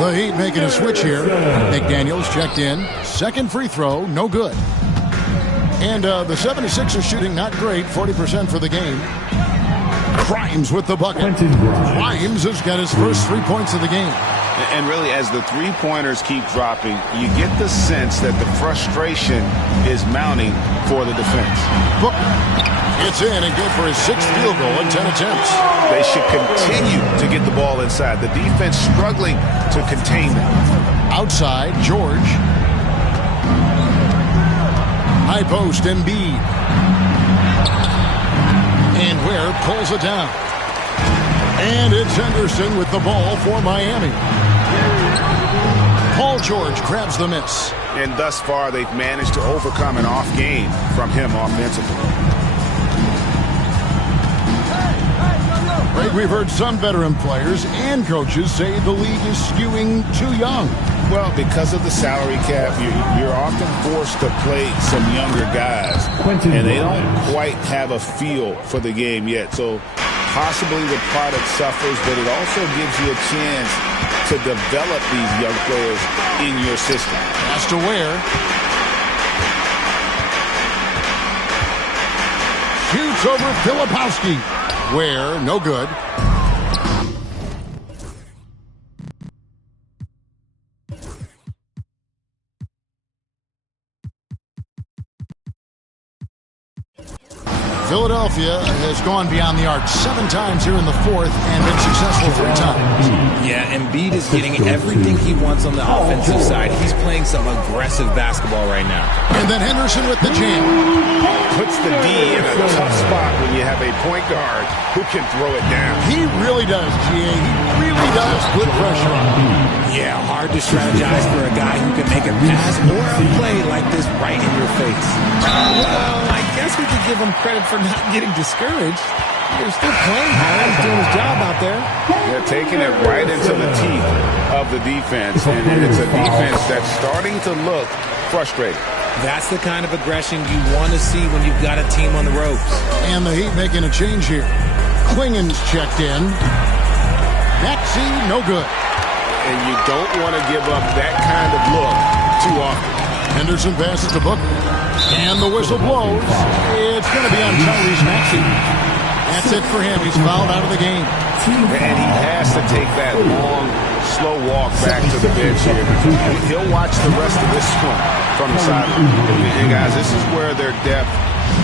The Heat making a switch here. McDaniels checked in. 2nd free throw, no good. And the 76ers shooting not great, 40% for the game. Grimes with the bucket. Grimes has got his first 3 points of the game. And really, as the three-pointers keep dropping, you get the sense that the frustration is mounting for the defense. Booker gets in and good for his 6th field goal in 10 attempts. They should continue to get the ball inside. The defense struggling to contain them. Outside, George. High post, Embiid. And Ware pulls it down. And it's Henderson with the ball for Miami. Paul George grabs the miss. And thus far, they've managed to overcome an off game from him offensively. Greg, we've heard some veteran players and coaches say the league is skewing too young. Well, because of the salary cap, you're often forced to play some younger guys, and they don't quite have a feel for the game yet. So possibly the product suffers, but it also gives you a chance to develop these young players in your system. Pass to Ware. Shoots over Filipowski. Ware, no good. Philadelphia has gone beyond the arc 7 times here in the fourth and been successful 3 times. Yeah, Embiid is getting everything he wants on the offensive side. He's playing some aggressive basketball right now. And then Henderson with the jam. Puts the D in a tough spot when you have a point guard who can throw it down. He really does, GA. He really does put pressure on him. Yeah, hard to strategize for a guy who can make a pass or a play like this right in your face. Well, I guess we could give him credit for not getting discouraged. They're still playing hard. He's doing his job out there. They're taking it right into the teeth of the defense, and it's a defense that's starting to look frustrated. That's the kind of aggression you want to see when you've got a team on the ropes. And the Heat making a change here. Klingen's checked in. Maxey, no good. And you don't want to give up that kind of look too often. Henderson passes to Booker. And the whistle blows. It's going to be on Tyrese Maxey. That's it for him. He's fouled out of the game. And he has to take that long, slow walk back to the bench here. He'll watch the rest of this one from the sideline. And guys, this is where their depth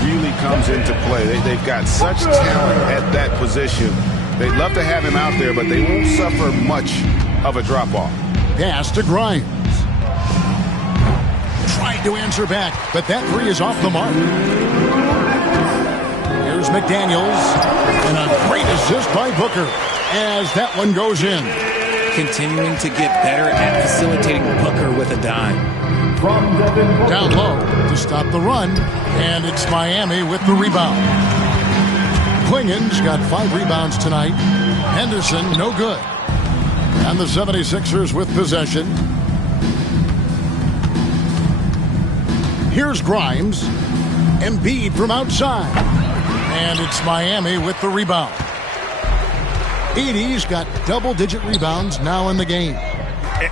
really comes into play. They've got such talent at that position. They'd love to have him out there, but they won't suffer much of a drop-off. Pass to Grimes. Tried to answer back, but that 3 is off the mark. Here's McDaniels, and a great assist by Booker as that one goes in. Continuing to get better at facilitating Booker with a dime. Down low to stop the run, and it's Miami with the rebound. Klingen's got 5 rebounds tonight. Henderson, no good. And the 76ers with possession. Here's Grimes. Embiid from outside. And it's Miami with the rebound. Edey's got double-digit rebounds now in the game.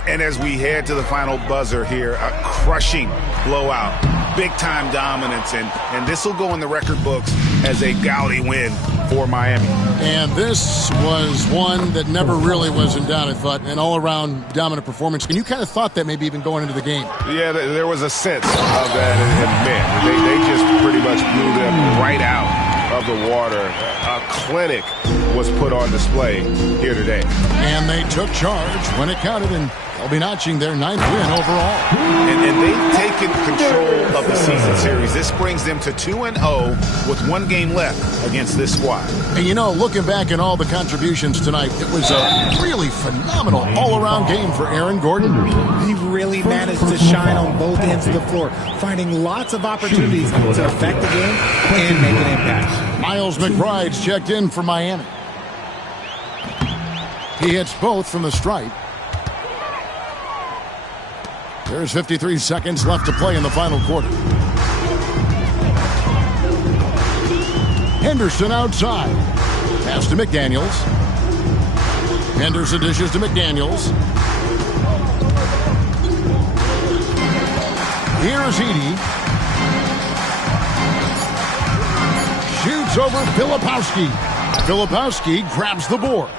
And as we head to the final buzzer here, a crushing blowout. Big-time dominance, and this will go in the record books as a gaudy win for Miami. And this was one that never really was in doubt, I thought, an all-around dominant performance. And you kind of thought that maybe even going into the game. Yeah, there was a sense of that, and man, they just pretty much blew them right out of the water. A clinic was put on display here today. And they took charge when it counted, and they'll be notching their 9th win overall. And they've taken control of the season series. This brings them to 2-0 with 1 game left against this squad. And you know, looking back at all the contributions tonight, it was a really phenomenal all-around game for Aaron Gordon. He really managed to shine on both ends of the floor, finding lots of opportunities to affect the game and make an impact. Miles McBride's checked in for Miami. He hits both from the stripe. There's 53 seconds left to play in the final quarter. Henderson outside. Pass to McDaniels. Henderson dishes to McDaniels. Here's Edey. Shoots over Filipowski. Filipowski grabs the board.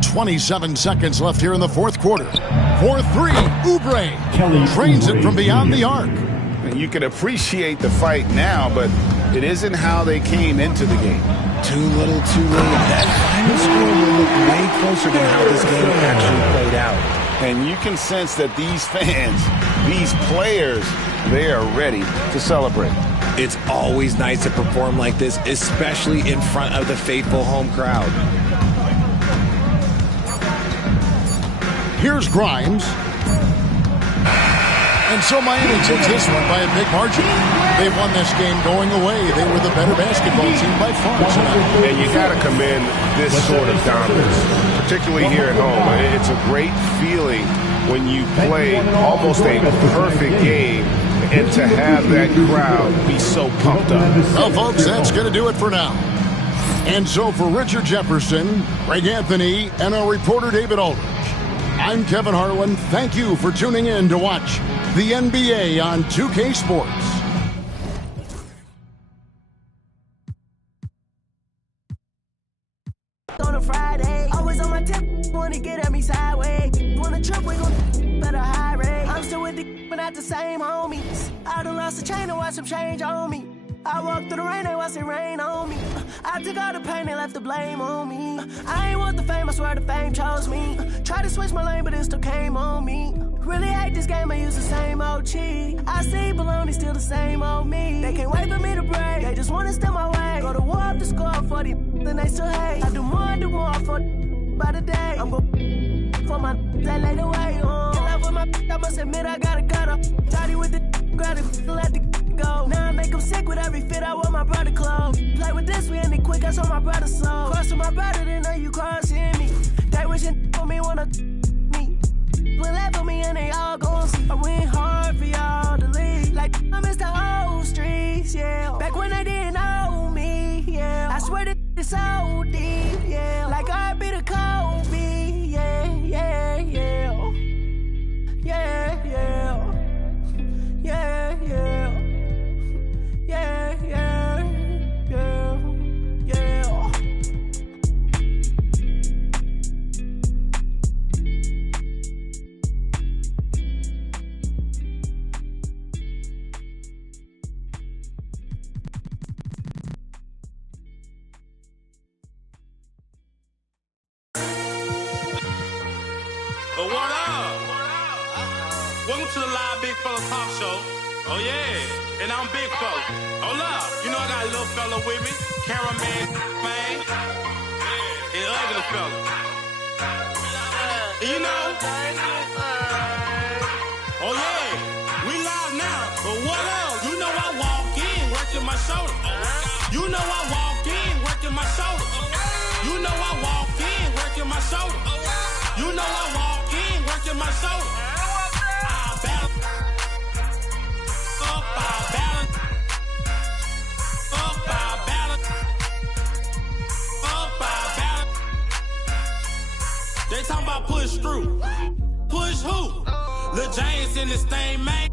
27 seconds left here in the fourth quarter. 4-3, Oubre trains it from beyond the arc. And you can appreciate the fight now, but it isn't how they came into the game. Too little, too late. That final score will look way closer than how this game actually played out. And you can sense that these fans, these players, they are ready to celebrate. It's always nice to perform like this, especially in front of the faithful home crowd. Here's Grimes. And so Miami takes this one by a big margin. They won this game going away. They were the better basketball team by far tonight. And you got to commend this sort of dominance, particularly here at home. It's a great feeling when you play almost a perfect game and to have that crowd be so pumped up. Well, folks, that's going to do it for now. And so for Richard Jefferson, Greg Anthony, and our reporter David Aldridge, I'm Kevin Harlan. Thank you for tuning in to watch the NBA on 2K Sports. On a Friday, always on my tip, wanna get at me sideways. Wanna trip, we gon' better high rate. I'm still with the but not the same homies. I done lost the chain and watch some change on me. I walked through the rain, they watched it rain on me. I took all the pain, they left the blame on me. I ain't want the fame, I swear the fame chose me. Tried to switch my lane, but it still came on me. Really hate this game, I use the same old cheat. I see baloney, still the same old me. They can't wait for me to break, they just wanna steal my way. Go to war up the score for the then they still hate. I do more for by the day. I'm gon' for my that laid away. In love with my I must admit I got a gutter. Tidy with the grab it, let the go. Now I make them sick with every fit I want my brother clothes. Play with this, we end it quick, I saw my brother soul. Crossing my brother, then know you crossing me. They wishing for me, wanna me. Will left for me and they all gon' see. I went hard for y'all to leave. Like I miss the old streets, yeah. Back when they didn't know me, yeah. I swear that it's so deep, yeah. Like I be the Kobe, yeah, yeah, yeah. Yeah, yeah. Yeah, yeah. Yeah, yeah, yeah, yeah. But what up? Welcome to the Live Big Fella Talk Show. Oh yeah, and I'm Big Fella. Hold up, you know I got a little fella with me, cameraman, man, and ugly fella. And you know, oh yeah, we live now. But what up? You know I walk in working my shoulder. You know I walk in working my shoulder. You know I walk in working my shoulder. You know I walk in working my shoulder. I balance up, I balance up, I balance up, I balance. They talking about push through. Push who? Lil James in this thing, man.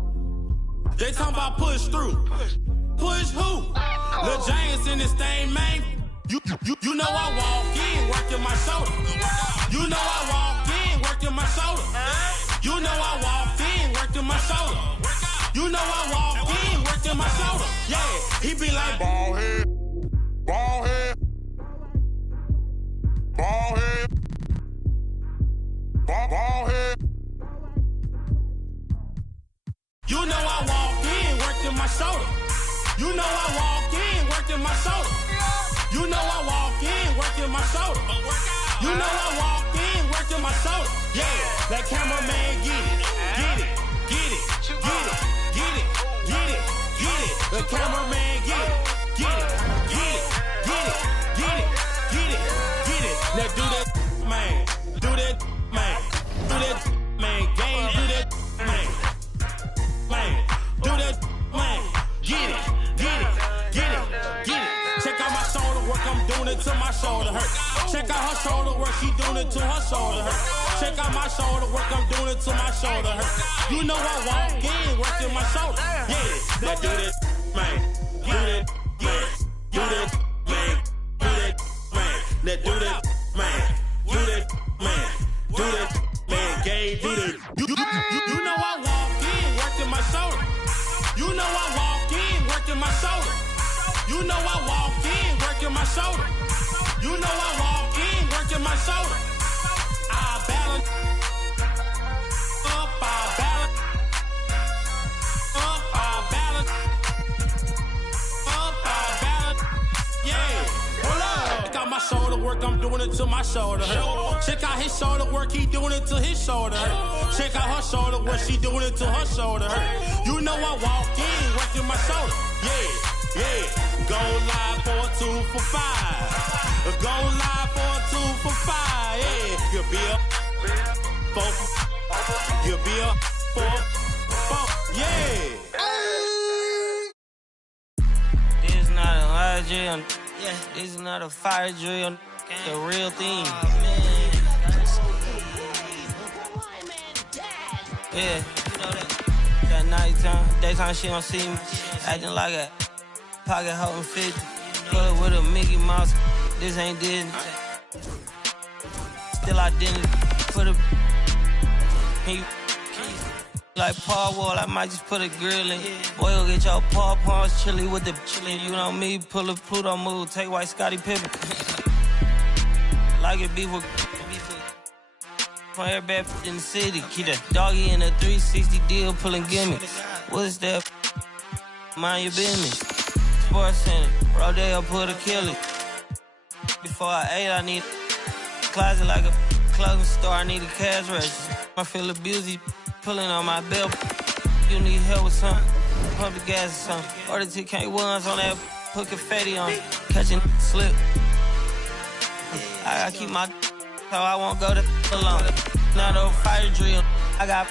They talking about push through. Push who? Lil James in this thing, man. You know I walk in working my shoulder. You know I walk in working my shoulder. You know I walk in working my shoulder. You know I walk in working my shoulder. Yeah, he be like ball head, ball head, ball head, ball head. You know I walk in working my shoulder. You know I walk in working my shoulder. You know I walk in working my shoulder. You know I walk in working my shoulder. Yeah, that cameraman get it, get it, get it, get it, get it, get it, get it. The cameraman get it, get it, get it, get it, get it, get it, get it. Now do that, man, do that, man, do that, man, game, do that, man, man, do that, man, get it, get it, get it, get it. Check out my shoulder work, I'm doing it till my shoulder hurt. Check out her shoulder work, she doing it till her shoulder hurt. Check out my shoulder work, I'm doing it till my shoulder hurt. You know I walk in, working my shoulder. Yeah, now do that, man. Do that, man. Do that, man. Do that, man. Now do that, man. Do that, man. Do that, man. Game, do that. You know I walk in, working my shoulder. You know I walk in, working my shoulder. You know I walk in, working my shoulder. You know I walk in, working my shoulder. I balance up, I balance up, I shoulder work, I'm doing it to my shoulder hurt. Check out his shoulder work, he doing it to his shoulder hurt. Check out her shoulder work, she doing it to her shoulder hurt. You know I walk in, working my shoulder. Yeah. Go live for a 2 for $5. Go live for a 2 for $5. Yeah. You'll be a 4 for. You'll be a 4. Yeah. This is not a high drill. Yeah. This is not a fire drill. The real thing. Yeah, you know that nighttime, daytime she don't see me. Acting like a pocket holding 50. Pull it with a Mickey Mouse. This ain't Disney. Still identity for the. Like Paul Wall, I might just put a grill in. Boy, you'll get your paw paws chili with the chili. You know me, pull a Pluto move, take white Scottie Pippen. Like it beef with. From everybody in the city, keep that doggy in a 360 deal, pulling gimme. What's that? Mind your business. Sports Center, Rodeo put a kill it. Before I ate, I need a closet like a clothing store. I need a cash register. I feel abused, pulling on my belt. You need help with something? Pump the gas or something. Order TK1s on that, put confetti on it. Catching slip. I gotta keep my. So I won't go to alone. Not no fire drill. I got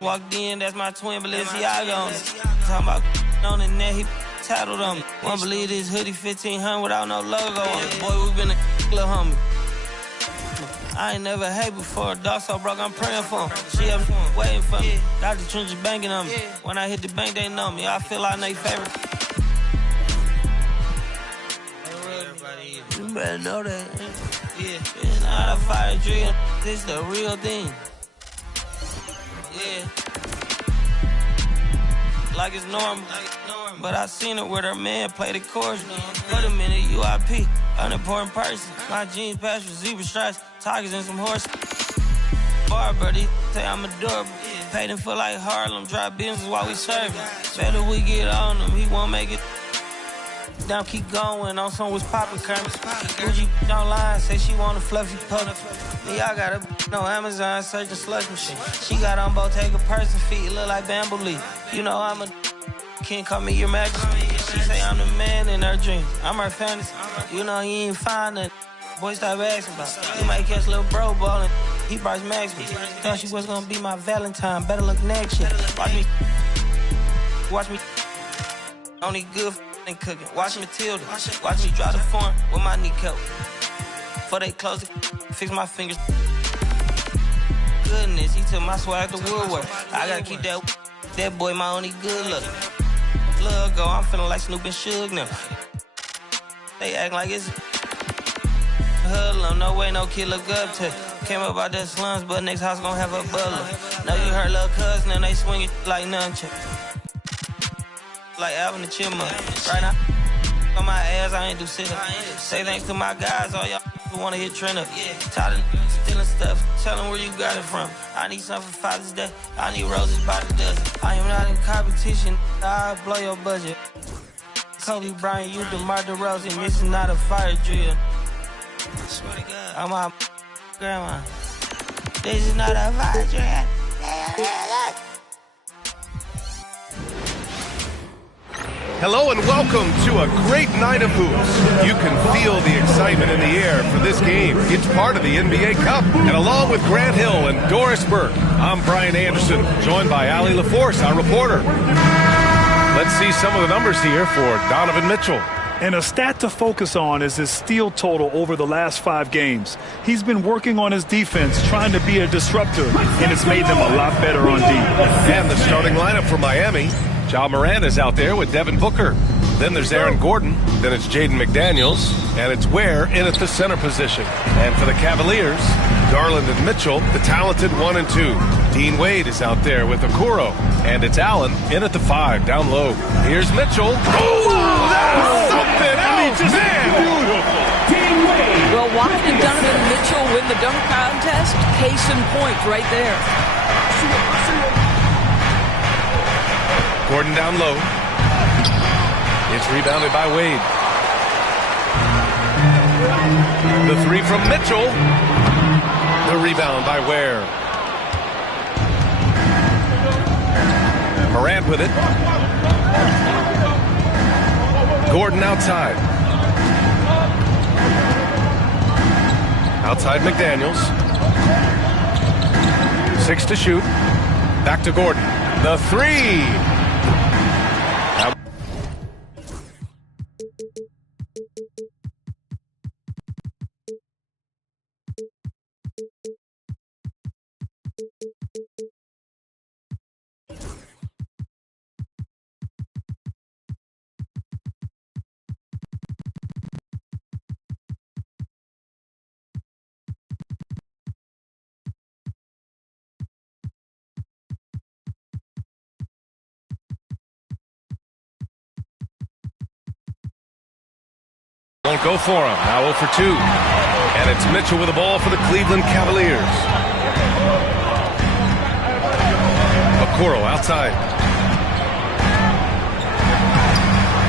walked in, that's my twin Balenciaga on it. Talking about on the net, he tattled on me. Won't believe this hoodie 1500 without no logo on it. Boy, we been a little homie. I ain't never hate before. Dog so broke, I'm praying for him. She up waiting for me. Got the trenches banking on me. When I hit the bank, they know me. I feel like they favorite. You better know that. Yeah, it's not a fire drill. This the real thing. Yeah. Like it's normal. But I seen her with her man play the chorus. Put him in a UIP, unimportant person. My jeans patch with zebra stripes, tigers and some horses. Barber, they say I'm adorable. Paid him for like Harlem, drive business while we serving. Better we get on him, he won't make it. Now keep going on some was poppin' curtains. Gucci online, say she want a fluffy puppy. Me, I got a no Amazon searching slush machine. She got on Bottega person feet, look like bamboo leaf. You know I'm a can't call me your majesty. She say I'm the man in her dreams. I'm her fantasy. You know he ain't fine nothing. Boy, stop asking about it. You might catch little bro ballin'. He Bryce Maxwell. Thought she was gonna be my Valentine. Better look next year. Watch me. Only good and cooking. Watch Matilda. Watch me drive the farm with my knee coat. Before they close it, fix my fingers. Goodness, he took my swag to Woodward. I gotta keep that boy my only good look. Look go, I'm feeling like Snoop and Suge now. They act like it's hoodlum. No way, no kid look up to. Came up out the slums, but next house gon' have a butler. Know you heard little cousin and they swing it like nunchuck. Like Alvin the Chipmunk. Right now, on my ass, I ain't do sit up. Say thanks to my guys, all y'all who wanna hit trend up. Tired of stealing stuff, tell them where you got it from. I need something for Father's Day, I need roses by the dozen. I am not in competition, I'll blow your budget. Kobe Bryant, you DeMar DeRozan, this is not a fire drill. I'm my grandma. This is not a fire drill. Hello and welcome to a great night of hoops. You can feel the excitement in the air for this game. It's part of the NBA Cup. And along with Grant Hill and Doris Burke, I'm Brian Anderson, joined by Allie LaForce, our reporter. Let's see some of the numbers here for Donovan Mitchell. And a stat to focus on is his steal total over the last 5 games. He's been working on his defense, trying to be a disruptor, and it's made them a lot better on D. And the starting lineup for Miami. Ja Morant is out there with Devin Booker. Then there's Aaron Gordon. Then it's Jaden McDaniels. And it's Ware in at the center position. And for the Cavaliers, Garland and Mitchell, the talented 1 and 2. Dean Wade is out there with Okoro. And it's Allen in at the 5, down low. Here's Mitchell. Oh, that's something else, man! Beautiful. Dean Wade. Well, why did Donovan Mitchell win the dunk contest? Case in point right there. Gordon down low. It's rebounded by Wade. The three from Mitchell. The rebound by Ware. Morant with it. Gordon outside. Outside McDaniels. 6 to shoot. Back to Gordon. The three. Now won't go for him. Now 0 for 2. And it's Mitchell with the ball for the Cleveland Cavaliers. Okoro outside.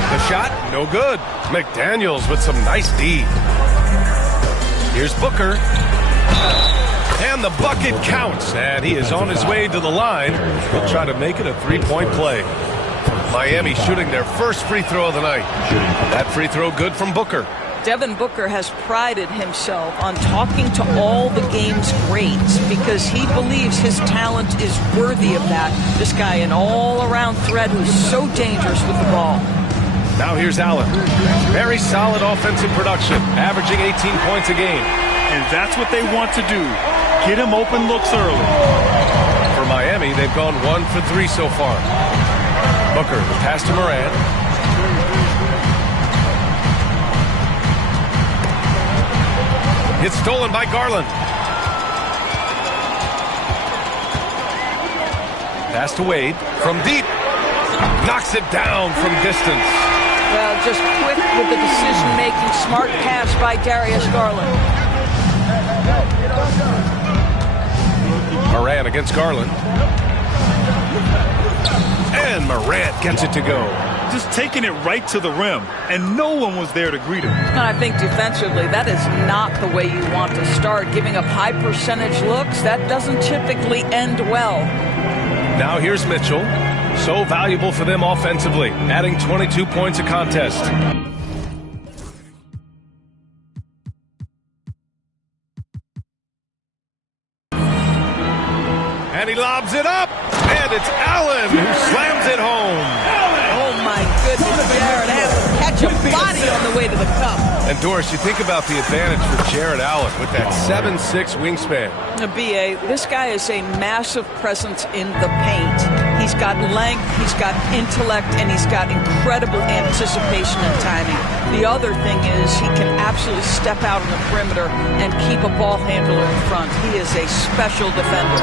The shot, no good. McDaniels with some nice D. Here's Booker. And the bucket counts. And he is on his way to the line. He'll try to make it a three-point play. Miami shooting their first free throw of the night. That free throw good from Booker. Devin Booker has prided himself on talking to all the game's greats because he believes his talent is worthy of that. This guy, an all-around threat who's so dangerous with the ball. Now here's Allen. Very solid offensive production, averaging 18 points a game. And that's what they want to do. Get him open looks early. For Miami, they've gone 1 for 3 so far. Booker, the pass to Morant. It's stolen by Garland. Pass to Wade from deep. Knocks it down from distance. Well, just quick with the decision-making, smart pass by Darius Garland. Morant against Garland. And Morant gets it to go. Just taking it right to the rim, and no one was there to greet him. And I think defensively, that is not the way you want to start. Giving up high percentage looks, that doesn't typically end well. Now here's Mitchell. So valuable for them offensively, adding 22 points a contest. And he lobs it up, and it's Allen who slams it home. Oh my goodness, Jared Allen catch a body on the way to the cup. And Doris, you think about the advantage for Jared Allen with that 7'6" wingspan. B.A., this guy is a massive presence in the paint. He's got length, he's got intellect, and he's got incredible anticipation and timing. The other thing is he can absolutely step out on the perimeter and keep a ball handler in front. He is a special defender.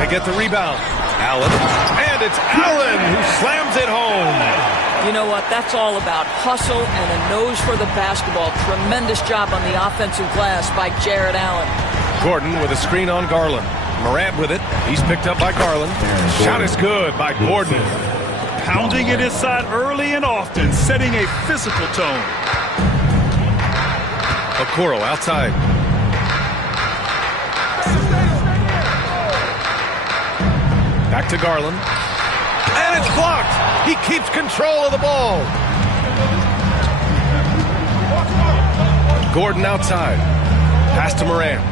They get the rebound. Allen. And it's Allen who slams it home. You know what? That's all about hustle and a nose for the basketball. Tremendous job on the offensive glass by Jared Allen. Gordon with a screen on Garland. Morant with it. He's picked up by Garland. Shot is good by Gordon. Pounding it inside early and often, setting a physical tone. Okoro outside. Back to Garland. And it's blocked. He keeps control of the ball. Gordon outside. Pass to Morant.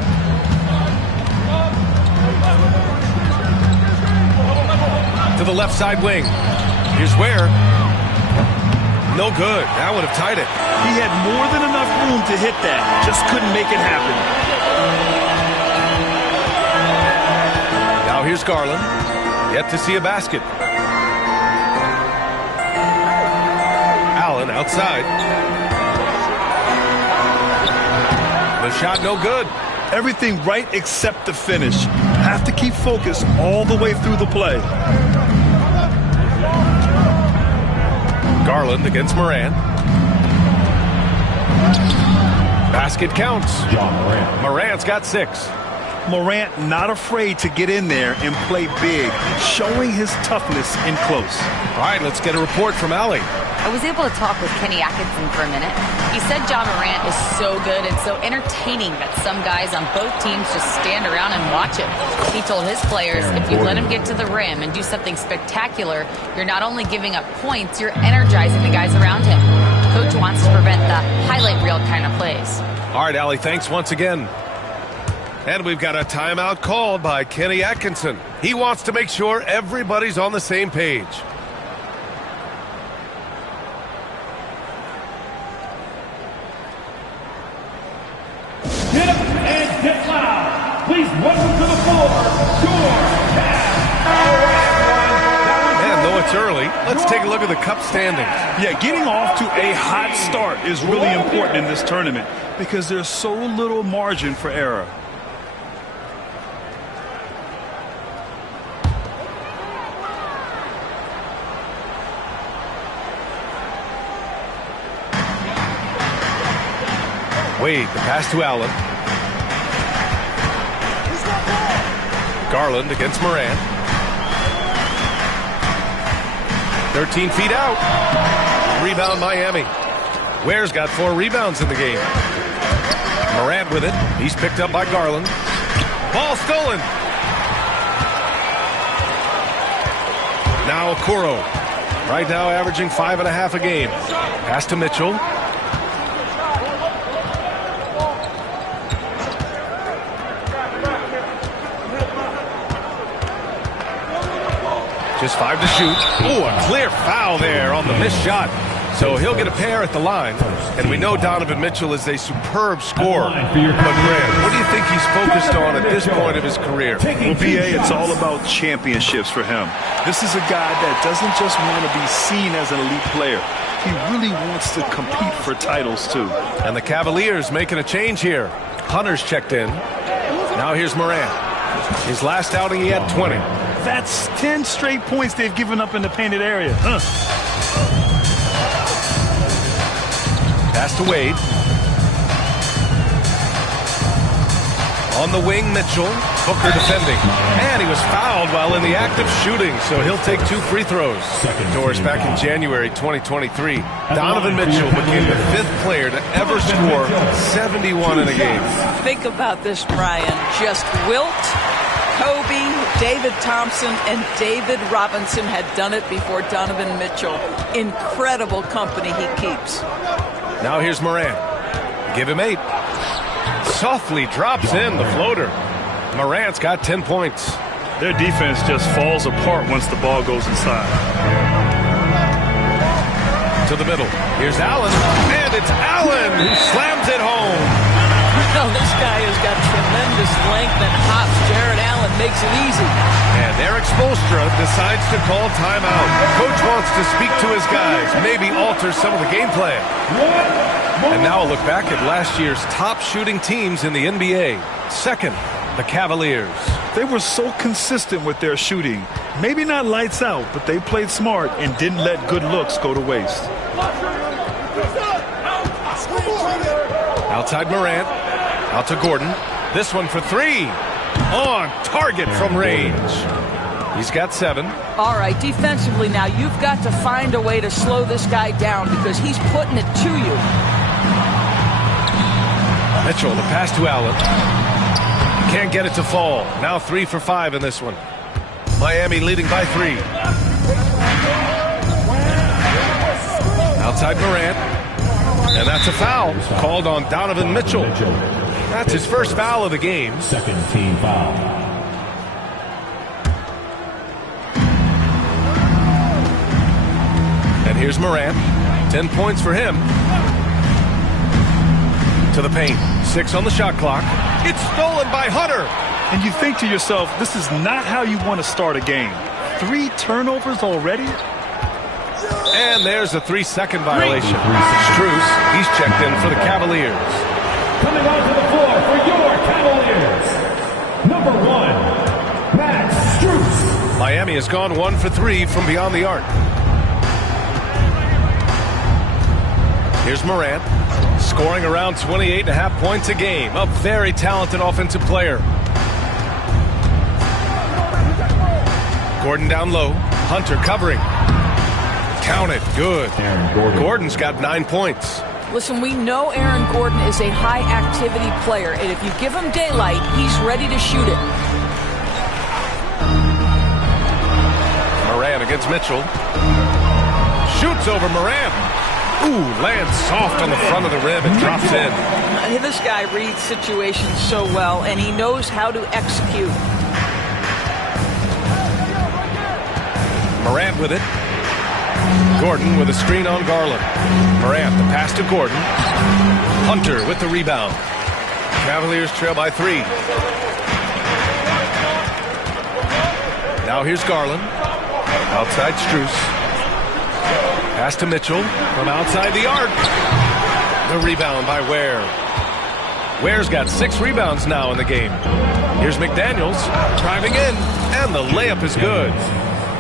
To the left side wing. Here's Ware. No good. That would have tied it. He had more than enough room to hit that. Just couldn't make it happen. Now here's Garland. Yet to see a basket. Allen outside. The shot no good. Everything right except the finish. Have to keep focused all the way through the play. Garland against Morant. Basket counts. John Morant. Morant's got 6. Morant not afraid to get in there and play big, showing his toughness in close. All right, let's get a report from Allie. I was able to talk with Kenny Atkinson for a minute. He said John Morant is so good and so entertaining that some guys on both teams just stand around and watch him. He told his players, if you let him get to the rim and do something spectacular, you're not only giving up points, you're energizing the guys around him. Coach wants to prevent the highlight reel kind of plays. All right, Allie, thanks once again. And we've got a timeout called by Kenny Atkinson. He wants to make sure everybody's on the same page. Get up and get loud. Please welcome to the floor, George Pass. And though it's early, let's take a look at the Cup standings. Yeah, getting off to a hot start is really important in this tournament because there's so little margin for error. Wade, the pass to Allen. Garland against Morant. 13 feet out. Rebound Miami. Ware's got 4 rebounds in the game. Morant with it. He's picked up by Garland. Ball stolen. Now Okoro. Right now averaging 5.5 a game. Pass to Mitchell. Just 5 to shoot. Oh, a clear foul there on the missed shot. So he'll get a pair at the line. And we know Donovan Mitchell is a superb scorer. But Grant, what do you think he's focused on at this point of his career? Well, VA, it's all about championships for him. This is a guy that doesn't just want to be seen as an elite player. He really wants to compete for titles, too. And the Cavaliers making a change here. Hunter's checked in. Now here's Morant. His last outing, he had 20. That's 10 straight points they've given up in the painted area. Pass to Wade. On the wing, Mitchell. Booker defending. And he was fouled while in the act of shooting, so he'll take 2 free throws. Doris, back in January 2023, Donovan Mitchell became the 5th player to ever score 71 in a game. Think about this, Brian. Just Wilt, Kobe, David Thompson, and David Robinson had done it before Donovan Mitchell. Incredible company he keeps. Now here's Morant. Give him 8. Softly drops in the floater. Morant's got 10 points. Their defense just falls apart once the ball goes inside. To the middle. Here's Allen. And it's Allen who slams it home. Well, this guy has got tremendous length and hops. Jared Allen makes it easy. And Eric Spoelstra decides to call timeout. Coach wants to speak to his guys, maybe alter some of the game plan. And now a look back at last year's top shooting teams in the NBA. Second, the Cavaliers. They were so consistent with their shooting. Maybe not lights out, but they played smart and didn't let good looks go to waste. Outside Morant. Out to Gordon. This one for 3. On target from range. He's got 7. All right, defensively now, you've got to find a way to slow this guy down because he's putting it to you. Mitchell, the pass to Allen. Can't get it to fall. Now 3 for 5 in this one. Miami leading by 3. Outside Morant. And that's a foul called on Donovan Mitchell. That's his first foul of the game. Second team foul. And here's Morant. 10 points for him. To the paint. 6 on the shot clock. It's stolen by Hunter. And you think to yourself, this is not how you want to start a game. 3 turnovers already? And there's a 3-second violation. Strus, he's checked in for the Cavaliers. Coming onto the floor for your Cavaliers, number 1, Max Strus. Miami has gone 1 for 3 from beyond the arc. Here's Morant, scoring around 28.5 points a game. A very talented offensive player. Gordon down low. Hunter covering. Count it. Good. Gordon's got 9 points. Listen, we know Aaron Gordon is a high-activity player, and if you give him daylight, he's ready to shoot it. Morant against Mitchell. Shoots over Morant. Ooh, lands soft on the front of the rim and drops in. This guy reads situations so well, and he knows how to execute. Morant with it. Gordon with a screen on Garland. Morant, the pass to Gordon. Hunter with the rebound. Cavaliers trail by 3. Now here's Garland. Outside Strus. Pass to Mitchell from outside the arc. The rebound by Ware. Ware's got 6 rebounds now in the game. Here's McDaniels driving in, and the layup is good.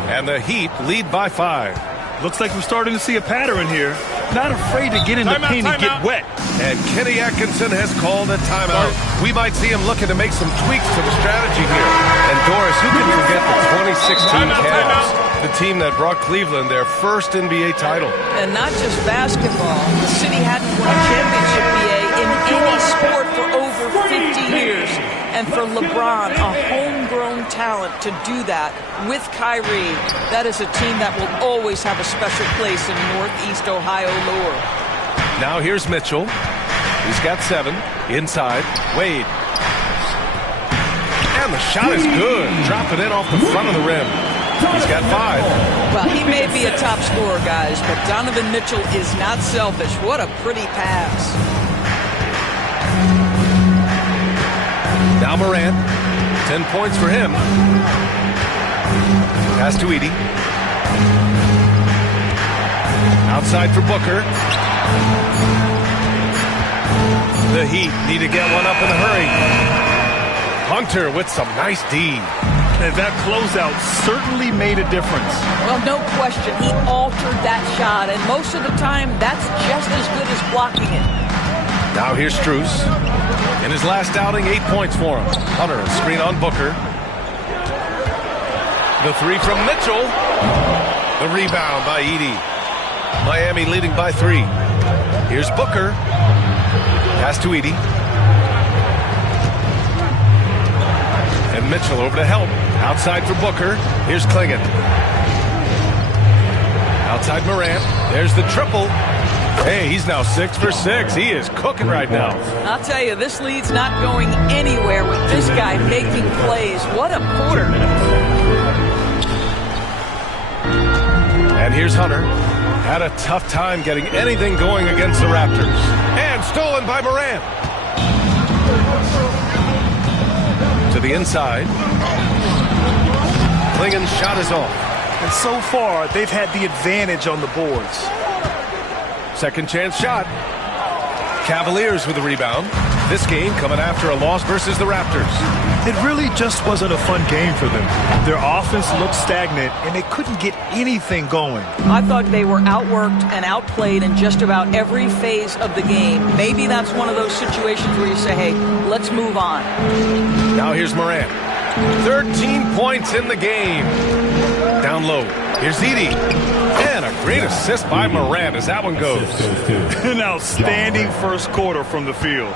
And the Heat lead by 5. Looks like we're starting to see a pattern here. Not afraid to get in the paint and get wet. And Kenny Atkinson has called a timeout. We might see him looking to make some tweaks to the strategy here. And Doris, who can forget the 2016 Cavs, the team that brought Cleveland their first NBA title. And not just basketball. The city hadn't won a championship, BA, in any sport for over 50 years. And for LeBron, a homegrown talent, to do that with Kyrie, that is a team that will always have a special place in Northeast Ohio lore. Now here's Mitchell. He's got 7. Inside, Wade. And the shot is good. Dropping in off the front of the rim. He's got 5. Well, he may be a top scorer, guys, but Donovan Mitchell is not selfish. What a pretty pass. Now Morant, 10 points for him. Pass to Edey. Outside for Booker. The Heat need to get one up in a hurry. Hunter with some nice D. And that closeout certainly made a difference. Well, no question. He altered that shot, and most of the time, that's just as good as blocking it. Now here's Strus. In his last outing, 8 points for him. Hunter, screen on Booker. The 3 from Mitchell. The rebound by Edey. Miami leading by 3. Here's Booker. Pass to Edey. And Mitchell over to help. Outside for Booker. Here's Klingon. Outside Morant. There's the triple. Hey, he's now 6 for 6. He is cooking right now. I'll tell you, this lead's not going anywhere with this guy making plays. What a quarter. And here's Hunter. Had a tough time getting anything going against the Raptors. And stolen by Morant. To the inside. Klingon's shot is off. And so far, they've had the advantage on the boards. Second chance shot. Cavaliers with the rebound. This game coming after a loss versus the Raptors. It really just wasn't a fun game for them. Their offense looked stagnant, and they couldn't get anything going. I thought they were outworked and outplayed in just about every phase of the game. Maybe that's one of those situations where you say, hey, let's move on. Now here's Morant. 13 points in the game. Down low. Here's Edey. And a great assist by Morant as that one goes. An outstanding first quarter from the field.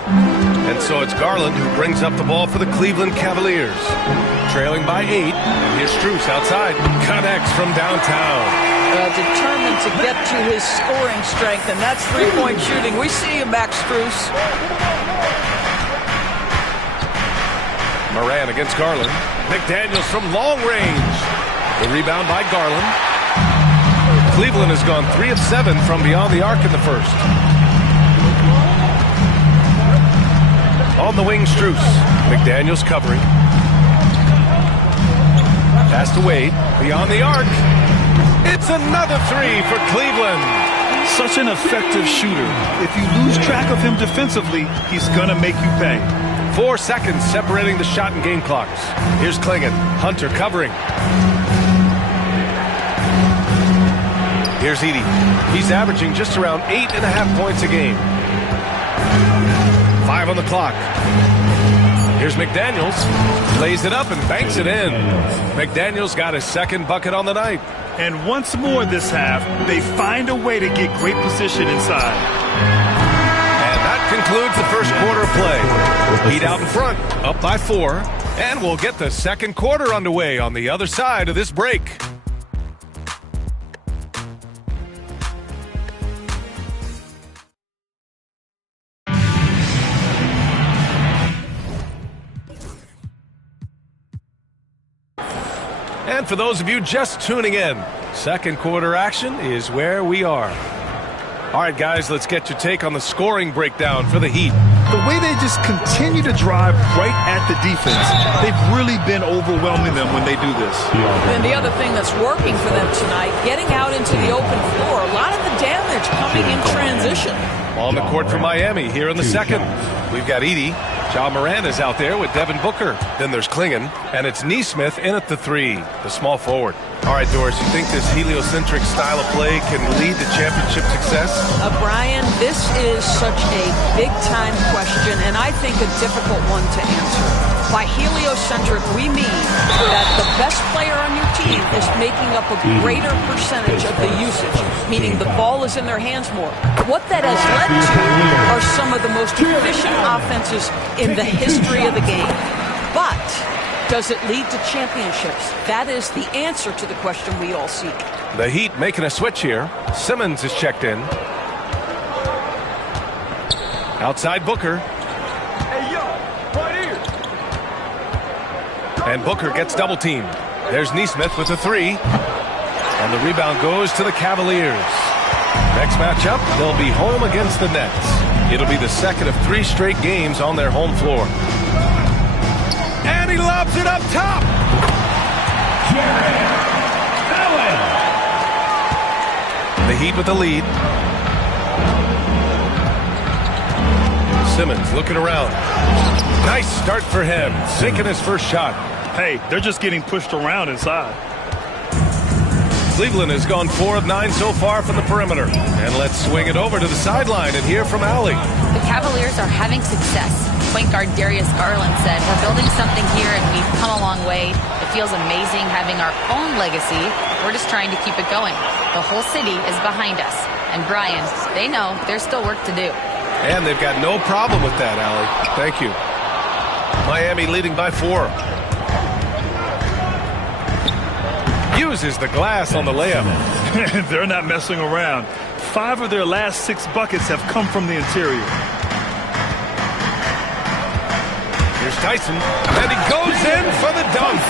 And so it's Garland who brings up the ball for the Cleveland Cavaliers. Trailing by 8. And here's Strus outside. Connects from downtown. Determined to get to his scoring strength, and that's three-point shooting. We see you, Max Strus. Morant against Garland. McDaniels from long range. The rebound by Garland. Cleveland has gone 3 of 7 from beyond the arc in the first. On the wing, Strus. McDaniels covering. Pass to Wade. Beyond the arc. It's another 3 for Cleveland. Such an effective shooter. If you lose track of him defensively, he's going to make you pay. 4 seconds separating the shot and game clocks. Here's Klingon. Hunter covering. Here's Edey. He's averaging just around 8.5 points a game. 5 on the clock. Here's McDaniels. Lays it up and banks it in. McDaniels got his second bucket on the night. And once more this half, they find a way to get great position inside. And that concludes the first quarter of play. Heat out in front, up by 4. And we'll get the second quarter underway on the other side of this break. And for those of you just tuning in, second quarter action is where we are. All right, guys, let's get your take on the scoring breakdown for the Heat. The way they just continue to drive right at the defense, they've really been overwhelming them when they do this. And the other thing that's working for them tonight, getting out into the open floor, a lot of the damage coming in transition. On the court for Miami here in the second. We've got Edey. Ja Morant is out there with Devin Booker. Then there's Klingon. And it's Nesmith in at the 3, the small forward. All right, Doris, you think this heliocentric style of play can lead to championship success? Brian, this is such a big-time question, and I think a difficult one to answer. By heliocentric, we mean that the best player on your team is making up a greater percentage of the usage, meaning the ball is in their hands more. What that has led to are some of the most efficient offenses in the history of the game. But does it lead to championships? That is the answer to the question we all seek. The Heat making a switch here. Simmons is checked in. Outside Booker. Hey, yo, right here. And Booker gets double teamed. There's Nesmith with a 3. And the rebound goes to the Cavaliers. Next matchup, they'll be home against the Nets. It'll be the second of 3 straight games on their home floor. And he lobs it up top. Jarrett Allen. The Heat with the lead. Simmons looking around. Nice start for him. Sinking his first shot. Hey, they're just getting pushed around inside. Cleveland has gone 4 of 9 so far from the perimeter. And let's swing it over to the sideline and hear from Allie. The Cavaliers are having success. Point guard Darius Garland said, "We're building something here and we've come a long way. It feels amazing having our own legacy. We're just trying to keep it going. The whole city is behind us." And Brian, they know there's still work to do. And they've got no problem with that, Allie. Thank you. Miami leading by 4. Uses the glass on the layup. They're not messing around. 5 of their last 6 buckets have come from the interior. Here's Tyson, and he goes in for the dunk.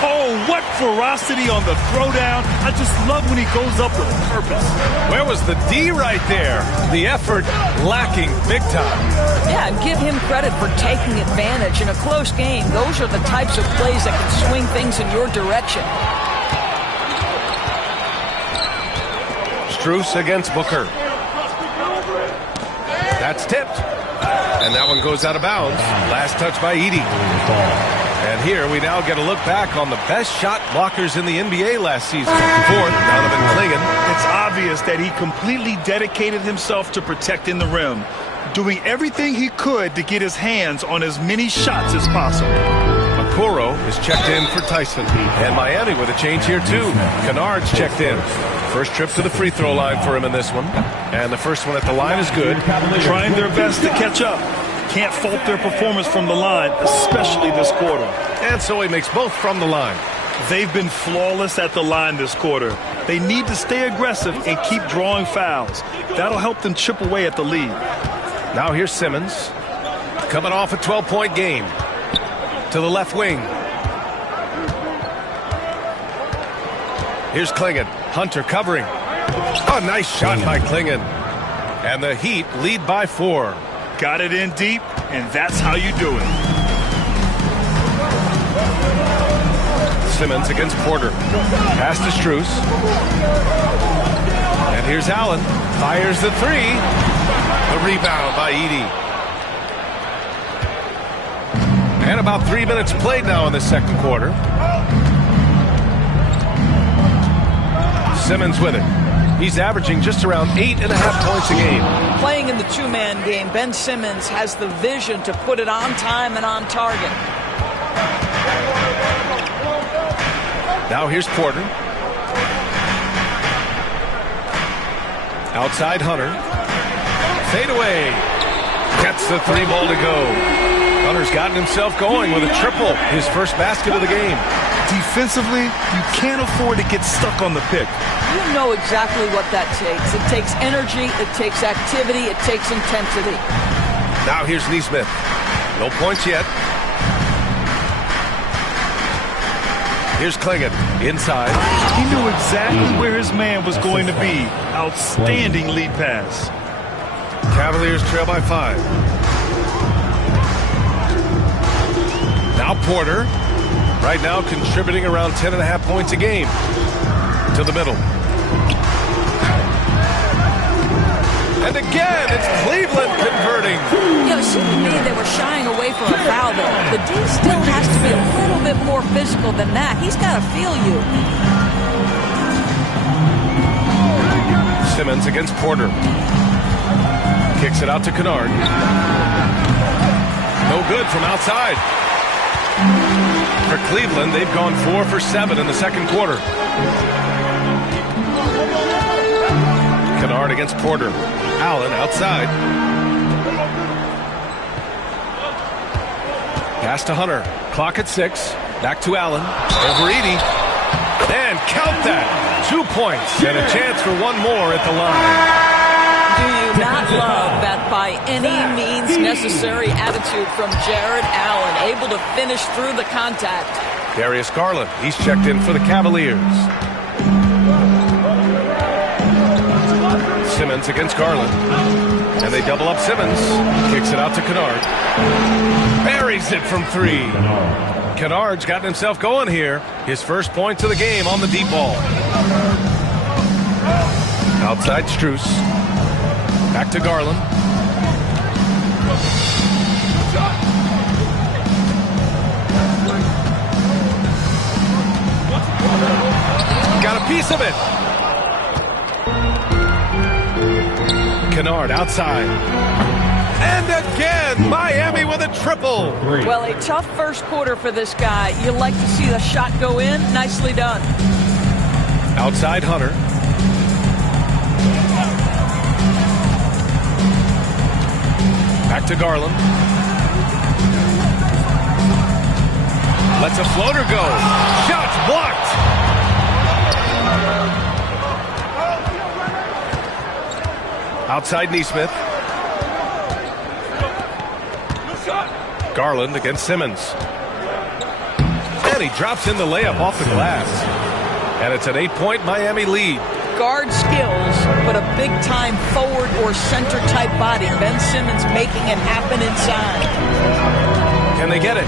Oh, what ferocity on the throwdown. I just love when he goes up with purpose. Where was the D right there? The effort lacking big time. Yeah, and give him credit for taking advantage in a close game. Those are the types of plays that can swing things in your direction. Strus against Booker. That's tipped. And that one goes out of bounds. Last touch by Edey. And here we now get a look back on the best shot blockers in the NBA last season. 4th, Donovan Klingon. It's obvious that he completely dedicated himself to protecting the rim, doing everything he could to get his hands on as many shots as possible. Okoro is checked in for Tyson. And Miami with a change here too. Kennard's checked in. First trip to the free throw line for him in this one. And the first one at the line is good. Trying their best to catch up. Can't fault their performance from the line, especially this quarter. And so he makes both from the line. They've been flawless at the line this quarter. They need to stay aggressive and keep drawing fouls. That'll help them chip away at the lead. Now here's Simmons. Coming off a 12-point game. To the left wing. Here's Klingon. Hunter covering. Oh, nice shot by Klingon. And the Heat lead by 4. Got it in deep, and that's how you do it. Simmons against Porter. Pass to Strus. And here's Allen. Fires the 3. The rebound by Edey. And about 3 minutes played now in the second quarter. Simmons with it. He's averaging just around 8.5 points a game. Playing in the two-man game, Ben Simmons has the vision to put it on time and on target. Now here's Porter. Outside Hunter. Fade away. Gets the three ball to go. Hunter's gotten himself going with a triple. His first basket of the game. Defensively, you can't afford to get stuck on the pick. You know exactly what that takes. It takes energy, it takes activity, it takes intensity. Now here's Nesmith. No points yet. Here's Clingan inside. He knew exactly where his man was going to be. Outstanding lead pass. Cavaliers trail by 5. Now Porter. Right now contributing around 10.5 points a game. To the middle. And again, it's Cleveland converting. You know, it seemed to me they were shying away from a foul there. The D still has to be a little bit more physical than that. He's got to feel you. Simmons against Porter. Kicks it out to Kennard. No good from outside. For Cleveland, they've gone 4 for 7 in the second quarter. Kennard against Porter. Allen outside. Pass to Hunter. Clock at 6. Back to Allen. Over Edey. And count that. 2 points and a chance for one more at the line. Do you not love that by any means necessary attitude from Jared Allen, able to finish through the contact? Darius Garland, he's checked in for the Cavaliers. Simmons against Garland. And they double up Simmons. Kicks it out to Kennard. Buries it from 3. Kennard's gotten himself going here. His first point to the game on the deep ball. Outside Strus. Back to Garland. Got a piece of it. Kennard outside. And again, Miami with a triple. Well, a tough first quarter for this guy. You like to see the shot go in. Nicely done. Outside Hunter. Back to Garland. Lets a floater go. Shots blocked. Outside Nesmith. Garland against Simmons. And he drops in the layup off the glass. And it's an 8-point Miami lead. Guard skills, but a big-time forward or center-type body. Ben Simmons making it happen inside. Can they get it?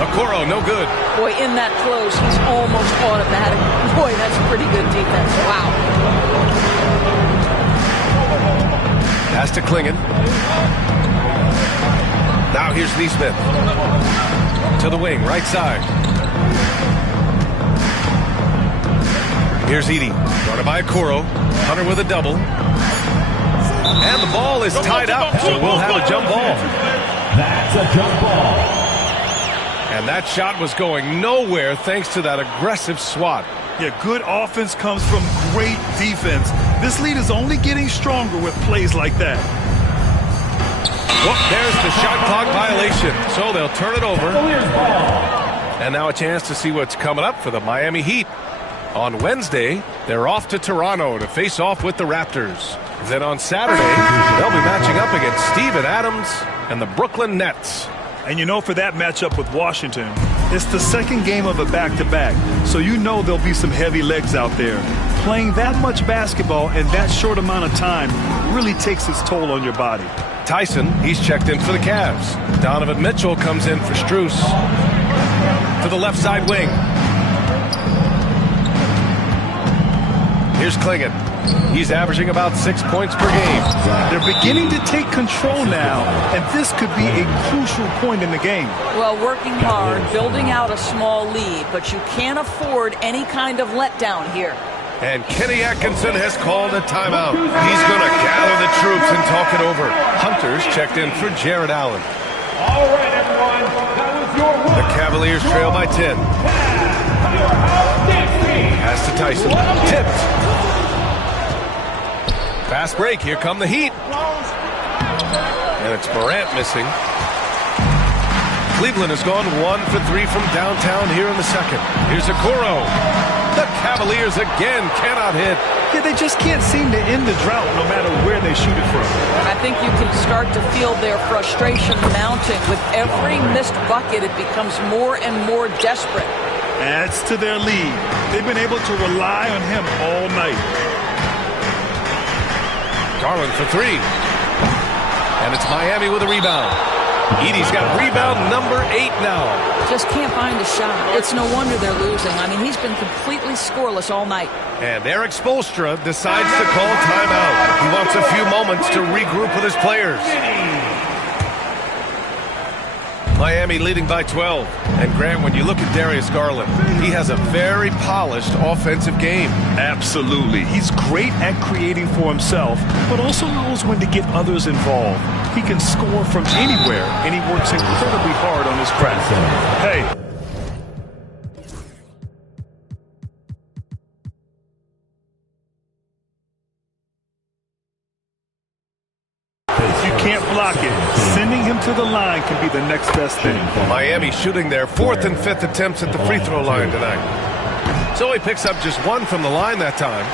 Okoro, no good. Boy, in that close, he's almost automatic. Boy, that's pretty good defense. Wow. Pass to Clingan. Now here's Nesmith. To the wing, right side. Here's Edey. Guarded by Okoro. Hunter with a double. And the ball is tied up, so we'll have a jump ball. That's a jump ball. And that shot was going nowhere thanks to that aggressive swat. Yeah, good offense comes from great defense. This lead is only getting stronger with plays like that. Well, there's the shot clock violation, so they'll turn it over. And now a chance to see what's coming up for the Miami Heat. On Wednesday, they're off to Toronto to face off with the Raptors. Then on Saturday, they'll be matching up against Steven Adams and the Brooklyn Nets. And you know, for that matchup with Washington, it's the second game of a back-to-back, so you know there'll be some heavy legs out there. Playing that much basketball in that short amount of time really takes its toll on your body. Tyson, he's checked in for the Cavs. Donovan Mitchell comes in for Strus. To the left side wing. Here's Clingan. He's averaging about 6 points per game. They're beginning to take control now, and this could be a crucial point in the game. Well, working hard, building out a small lead, but you can't afford any kind of letdown here. And Kenny Atkinson has called a timeout. He's going to gather the troops and talk it over. Hunters checked in for Jared Allen. All right, everyone. That was your The Cavaliers trail by 10. Pass to Tyson. Tipped. Fast break. Here come the Heat. And it's Morant missing. Cleveland has gone 1 for 3 from downtown here in the second. Here's Okoro. The Cavaliers again cannot hit. Yeah, they just can't seem to end the drought no matter where they shoot it from. I think you can start to feel their frustration mounting. With every missed bucket, it becomes more and more desperate. Adds to their lead. They've been able to rely on him all night. Garland for 3. And it's Miami with a rebound. Edie's got rebound number 8 now. Just can't find a shot. It's no wonder they're losing. I mean, he's been completely scoreless all night. And Eric Spoelstra decides to call timeout. He wants a few moments to regroup with his players. Miami leading by 12. And Grant, when you look at Darius Garland, he has a very polished offensive game. Absolutely. He's great at creating for himself, but also knows when to get others involved. He can score from anywhere, and he works incredibly hard on his craft. Hey. You can't block it. Sending him to the line can be the next best thing. Miami shooting their 4th and 5th attempts at the free throw line tonight. So he picks up just 1 from the line that time.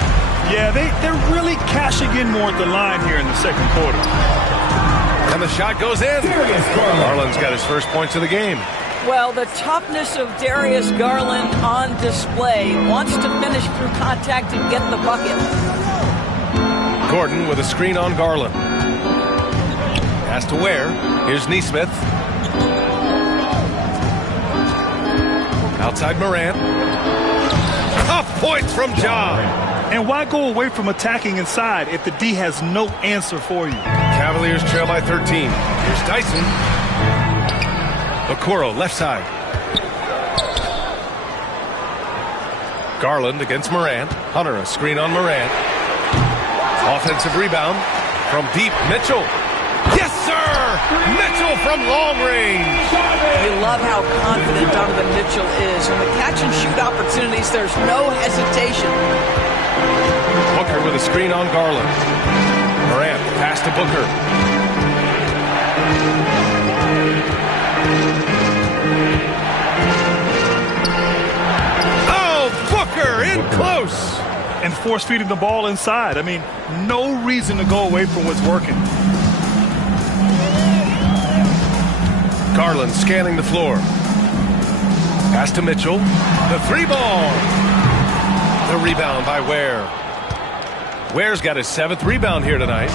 Yeah, they're really cashing in more at the line here in the second quarter. And the shot goes in. Garland's got his first points of the game. Well, the toughness of Darius Garland on display. Wants to finish through contact and get the bucket. Gordon with a screen on Garland. Pass to Ware. Here's Nesmith. Outside Morant. Tough points from Ja. And why go away from attacking inside if the D has no answer for you? Cavaliers trail by 13. Here's Tyson. Okoro, left side. Garland against Morant. Hunter, a screen on Morant. Offensive rebound from deep. Mitchell. Yes, sir! Mitchell from long range. You love how confident Donovan Mitchell is. In the catch-and-shoot opportunities, there's no hesitation. Booker with a screen on Garland. Morant, pass to Booker. Oh, Booker in close. And force feeding the ball inside. I mean, no reason to go away from what's working. Garland scanning the floor. Pass to Mitchell. The 3-ball. The rebound by Ware. Ware's got his 7th rebound here tonight.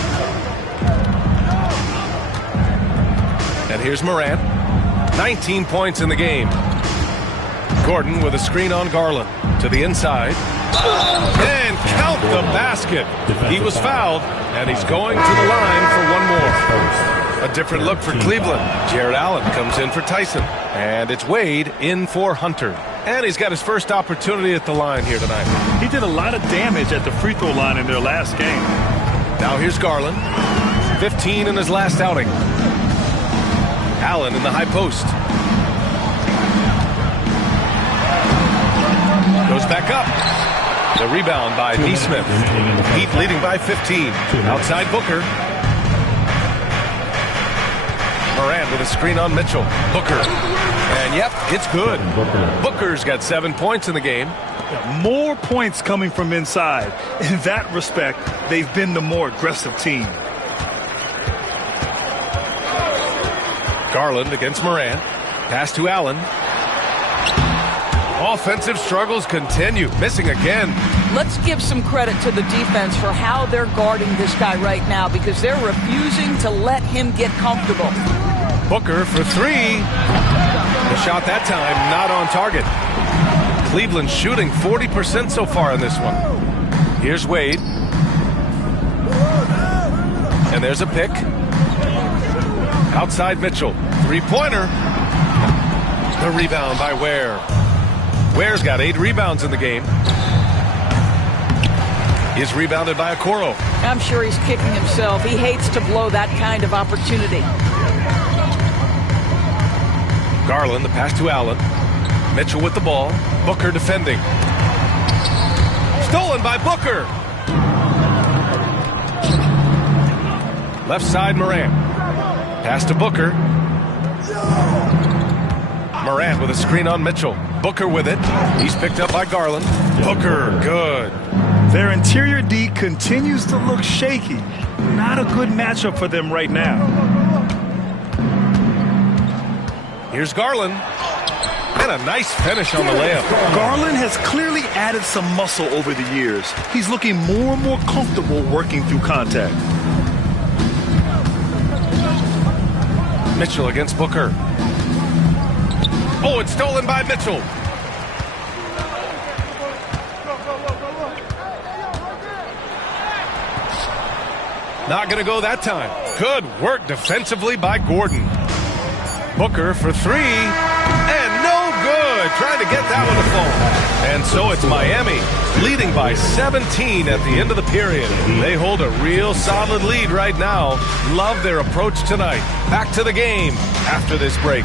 And here's Morant. 19 points in the game. Gordon with a screen on Garland. To the inside. And count the basket. He was fouled, and he's going to the line for one more. A different look for Cleveland. Jared Allen comes in for Tyson. And it's Wade in for Hunter. And he's got his first opportunity at the line here tonight. He did a lot of damage at the free throw line in their last game. Now here's Garland. 15 in his last outing. Allen in the high post. Goes back up. The rebound by Nesmith. Heat leading by 15. Outside Booker. Morant with a screen on Mitchell. Booker. And yep, it's good. Booker's got 7 points in the game. More points coming from inside. In that respect, they've been the more aggressive team. Garland against Morant. Pass to Allen. Offensive struggles continue. Missing again. Let's give some credit to the defense for how they're guarding this guy right now, because they're refusing to let him get comfortable. Booker for 3. The shot that time not on target. Cleveland shooting 40% so far in this one. Here's Wade. And there's a pick. Outside Mitchell. 3-pointer. The rebound by Ware. Ware's got 8 rebounds in the game. Is rebounded by Okoro. I'm sure he's kicking himself. He hates to blow that kind of opportunity. Garland, the pass to Allen. Mitchell with the ball. Booker defending. Stolen by Booker. Left side, Morant. Pass to Booker. Morant with a screen on Mitchell. Booker with it. He's picked up by Garland. Booker, good. Their interior D continues to look shaky. Not a good matchup for them right now. Here's Garland. And a nice finish on the layup. Garland has clearly added some muscle over the years. He's looking more and more comfortable working through contact. Mitchell against Booker. Oh, it's stolen by Mitchell. Not going to go that time. Good work defensively by Gordon. Booker for three. And no good. Trying to get that one to fall. And so it's Miami leading by 17 at the end of the period. They hold a real solid lead right now. Love their approach tonight. Back to the game after this break.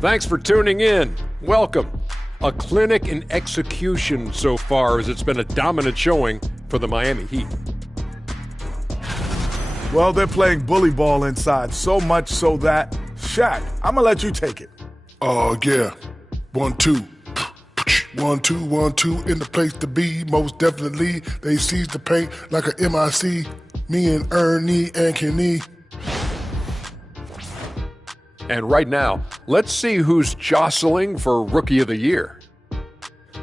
Thanks for tuning in. Welcome. A clinic in execution so far, as it's been a dominant showing for the Miami Heat. Well, they're playing bully ball inside, so much so that, Shaq, I'm going to let you take it. Oh, yeah. 1-2. 1-2, 1-2 in the place to be. Most definitely, they seize the paint like a MIC. Me and Ernie and Kenny. And right now, let's see who's jostling for Rookie of the Year.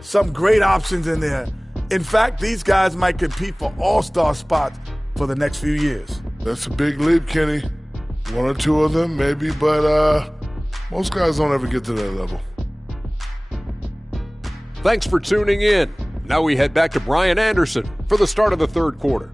Some great options in there. In fact, these guys might compete for all-star spots for the next few years. That's a big leap, Kenny. One or two of them, maybe, but most guys don't ever get to that level. Thanks for tuning in. Now we head back to Brian Anderson for the start of the third quarter.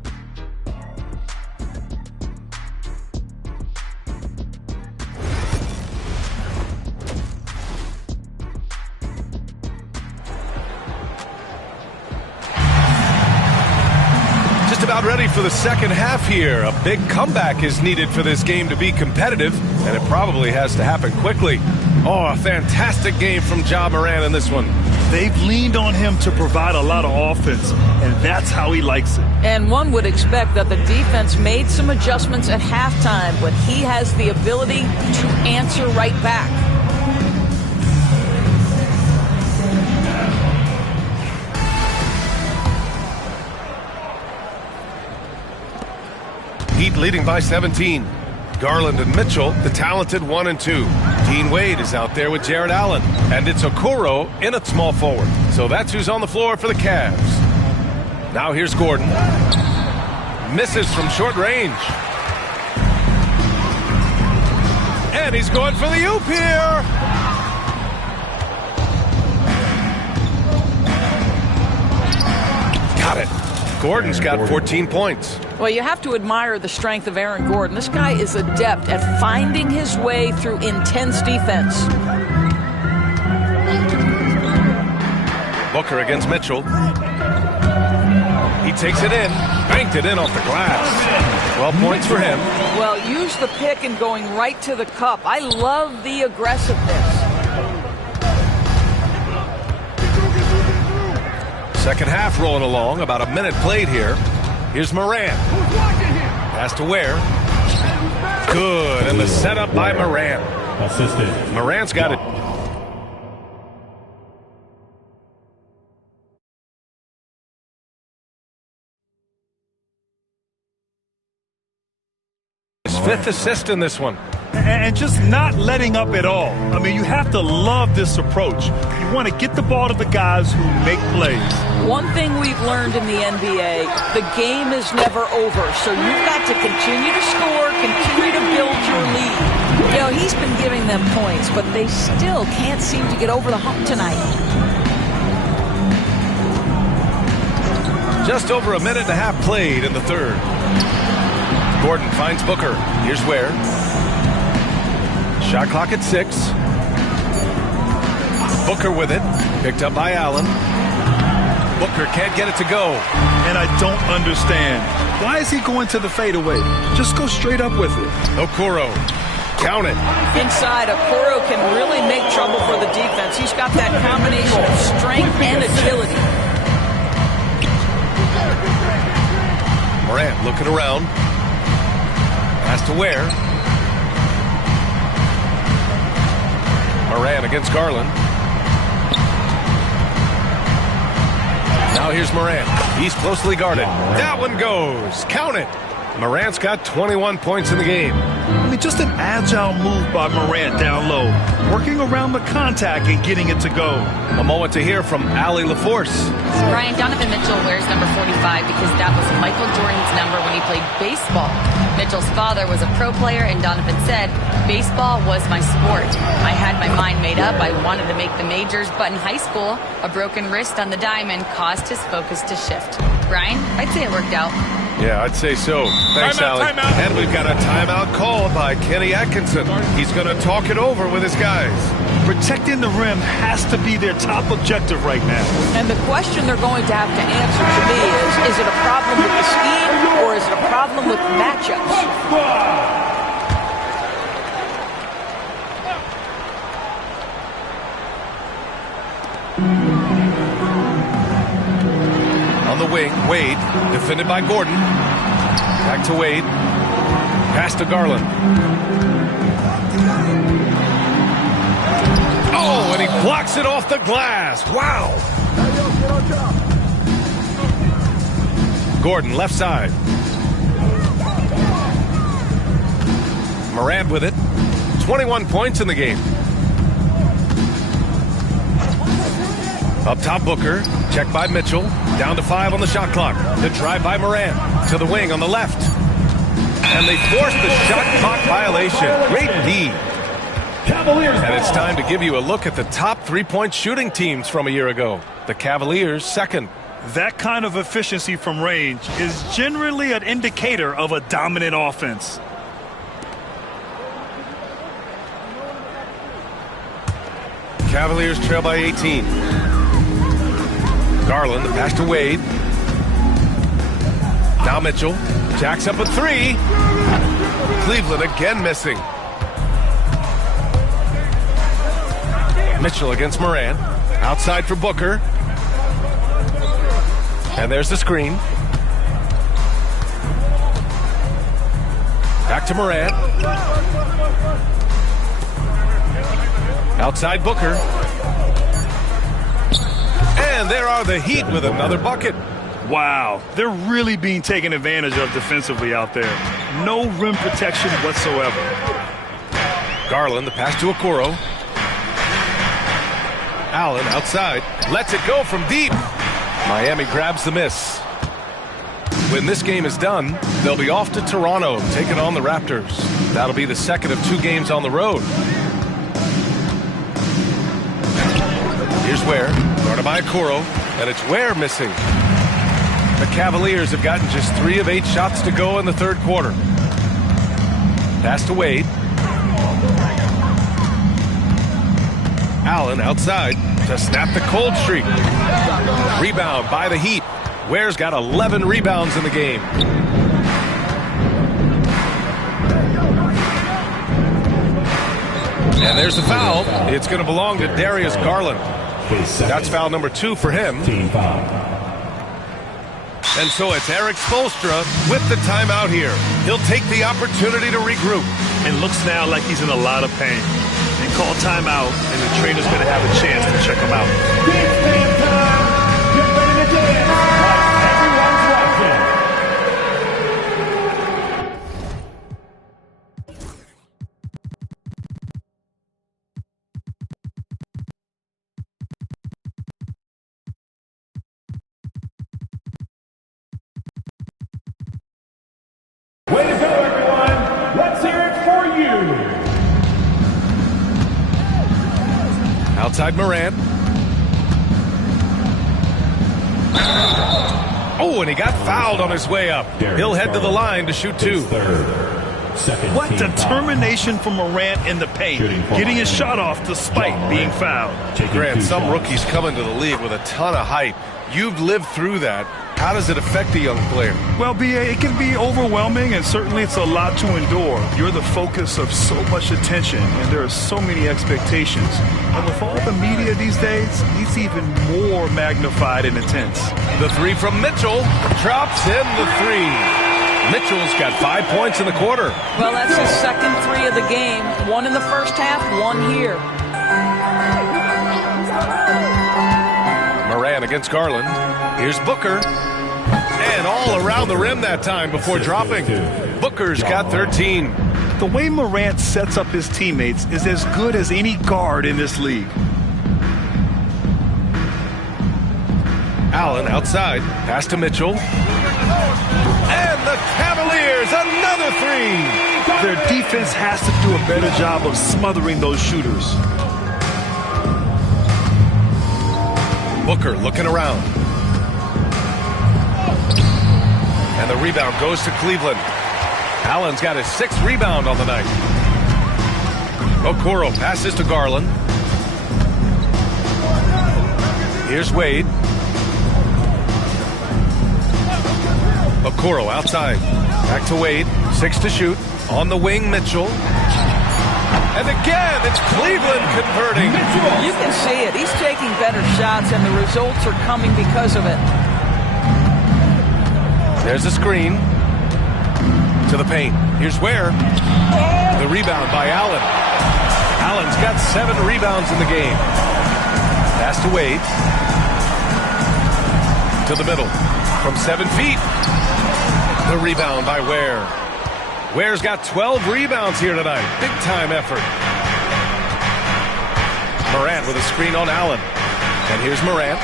About ready for the second half here. A big comeback is needed for this game to be competitive, and it probably has to happen quickly. Oh, a fantastic game from Ja Morant in this one. They've leaned on him to provide a lot of offense, and that's how he likes it. And one would expect that the defense made some adjustments at halftime, but he has the ability to answer right back. Heat leading by 17. Garland and Mitchell, the talented 1 and 2. Dean Wade is out there with Jared Allen. And it's Okoro in at small forward. So that's who's on the floor for the Cavs. Now here's Gordon. Misses from short range. And he's going for the oop here. Got it. Gordon's got 14 points. Well, you have to admire the strength of Aaron Gordon. This guy is adept at finding his way through intense defense. Booker against Mitchell. He takes it in. Banked it in off the glass. 12 points for him. Well, use the pick and going right to the cup. I love the aggressiveness. Second half rolling along. About a minute played here. Here's Morant. Pass to Ware. Good. And the setup by Morant. Assisted. Morant's got it. His fifth assist in this one. And just not letting up at all. I mean, you have to love this approach. You want to get the ball to the guys who make plays. One thing we've learned in the NBA, the game is never over. So you've got to continue to score, continue to build your lead. You know, he's been giving them points, but they still can't seem to get over the hump tonight. Just over a minute and a half played in the third. Gordon finds Booker. Here's Ware. Shot clock at 6. Booker with it. Picked up by Allen. Booker can't get it to go. And I don't understand. Why is he going to the fadeaway? Just go straight up with it. Okoro. Count it. Inside, Okoro can really make trouble for the defense. He's got that combination of strength and agility. Morant looking around. Pass to Ware. Morant against Garland. Now here's Morant. He's closely guarded. That one goes. Count it. Morant's got 21 points in the game. I mean, just an agile move by Morant down low. Working around the contact and getting it to go. A moment to hear from Allie LaForce. Brian, Donovan Mitchell wears number 45 because that was Michael Jordan's number when he played baseball. Mitchell's father was a pro player, and Donovan said, baseball was my sport. I had my mind made up. I wanted to make the majors, but in high school, a broken wrist on the diamond caused his focus to shift. Brian, I'd say it worked out. Yeah, I'd say so. Thanks, Allie. And we've got a timeout called by Kenny Atkinson. He's going to talk it over with his guys. Protecting the rim has to be their top objective right now. And the question they're going to have to answer to me is it a problem with the scheme or is it a problem with matchups? On the wing, Wade, defended by Gordon. Back to Wade. Pass to Garland. Oh, and he blocks it off the glass. Wow. Gordon, left side. Morant with it. 21 points in the game. Up top, Booker. Checked by Mitchell. Down to 5 on the shot clock. The drive by Morant. To the wing on the left. And they force the shot clock violation. Great D. And it's time to give you a look at the top three-point shooting teams from a year ago. The Cavaliers second. That kind of efficiency from range is generally an indicator of a dominant offense. Cavaliers trail by 18. Garland, the pass to Wade. Now Mitchell. Jacks up a 3. Cleveland again missing. Mitchell against Morant. Outside for Booker. And there's the screen. Back to Morant. Outside Booker. And there are the Heat with another bucket. Wow, they're really being taken advantage of defensively out there. No rim protection whatsoever. Garland, the pass to Okoro. Allen outside. Lets it go from deep. Miami grabs the miss. When this game is done, they'll be off to Toronto, taking on the Raptors. That'll be the second of 2 games on the road. Here's Ware, guarded by Okoro, and it's Ware missing. The Cavaliers have gotten just 3 of 8 shots to go in the third quarter. Pass to Wade. Allen outside to snap the cold streak. Rebound by the Heat. Ware's got 11 rebounds in the game. And there's the foul. It's going to belong to Darius Garland. That's foul number 2 for him. And so it's Eric Spoelstra with the timeout here. He'll take the opportunity to regroup. And looks now like he's in a lot of pain. They call timeout, and the trainer's going to have a chance to check him out. Get ready to dance like everyone's watching. Way to go, everyone. Let's hear it for you. Outside Morant. Oh, and he got fouled on his way up. He'll head to the line to shoot 2. What determination from Morant in the paint, getting his shot off despite being fouled. Grant, some rookies come into the league with a ton of hype. You've lived through that. How does it affect a young player? Well, B.A., it can be overwhelming, and certainly it's a lot to endure. You're the focus of so much attention, and there are so many expectations. And with all the media these days, it's even more magnified and intense. The 3 from Mitchell drops in the 3. Mitchell's got 5 points in the quarter. Well, that's his second 3 of the game. 1 in the first half, 1 here. Morant against Garland. Here's Booker. And all around the rim that time before dropping. Booker's got 13. The way Morant sets up his teammates is as good as any guard in this league. Allen outside. Pass to Mitchell. And the Cavaliers, another 3. Their defense has to do a better job of smothering those shooters. Booker looking around. And the rebound goes to Cleveland. Allen's got his 6th rebound on the night. Okoro passes to Garland. Here's Wade. Okoro outside. Back to Wade. 6 to shoot. On the wing, Mitchell. And again, it's Cleveland converting. You can see it. He's taking better shots, and the results are coming because of it. There's a screen. To the paint. Here's Ware. The rebound by Allen. Allen's got 7 rebounds in the game. Pass to Wade. To the middle. From 7 feet. The rebound by Ware. Ware's got 12 rebounds here tonight. Big time effort. Morant with a screen on Allen. And here's Morant.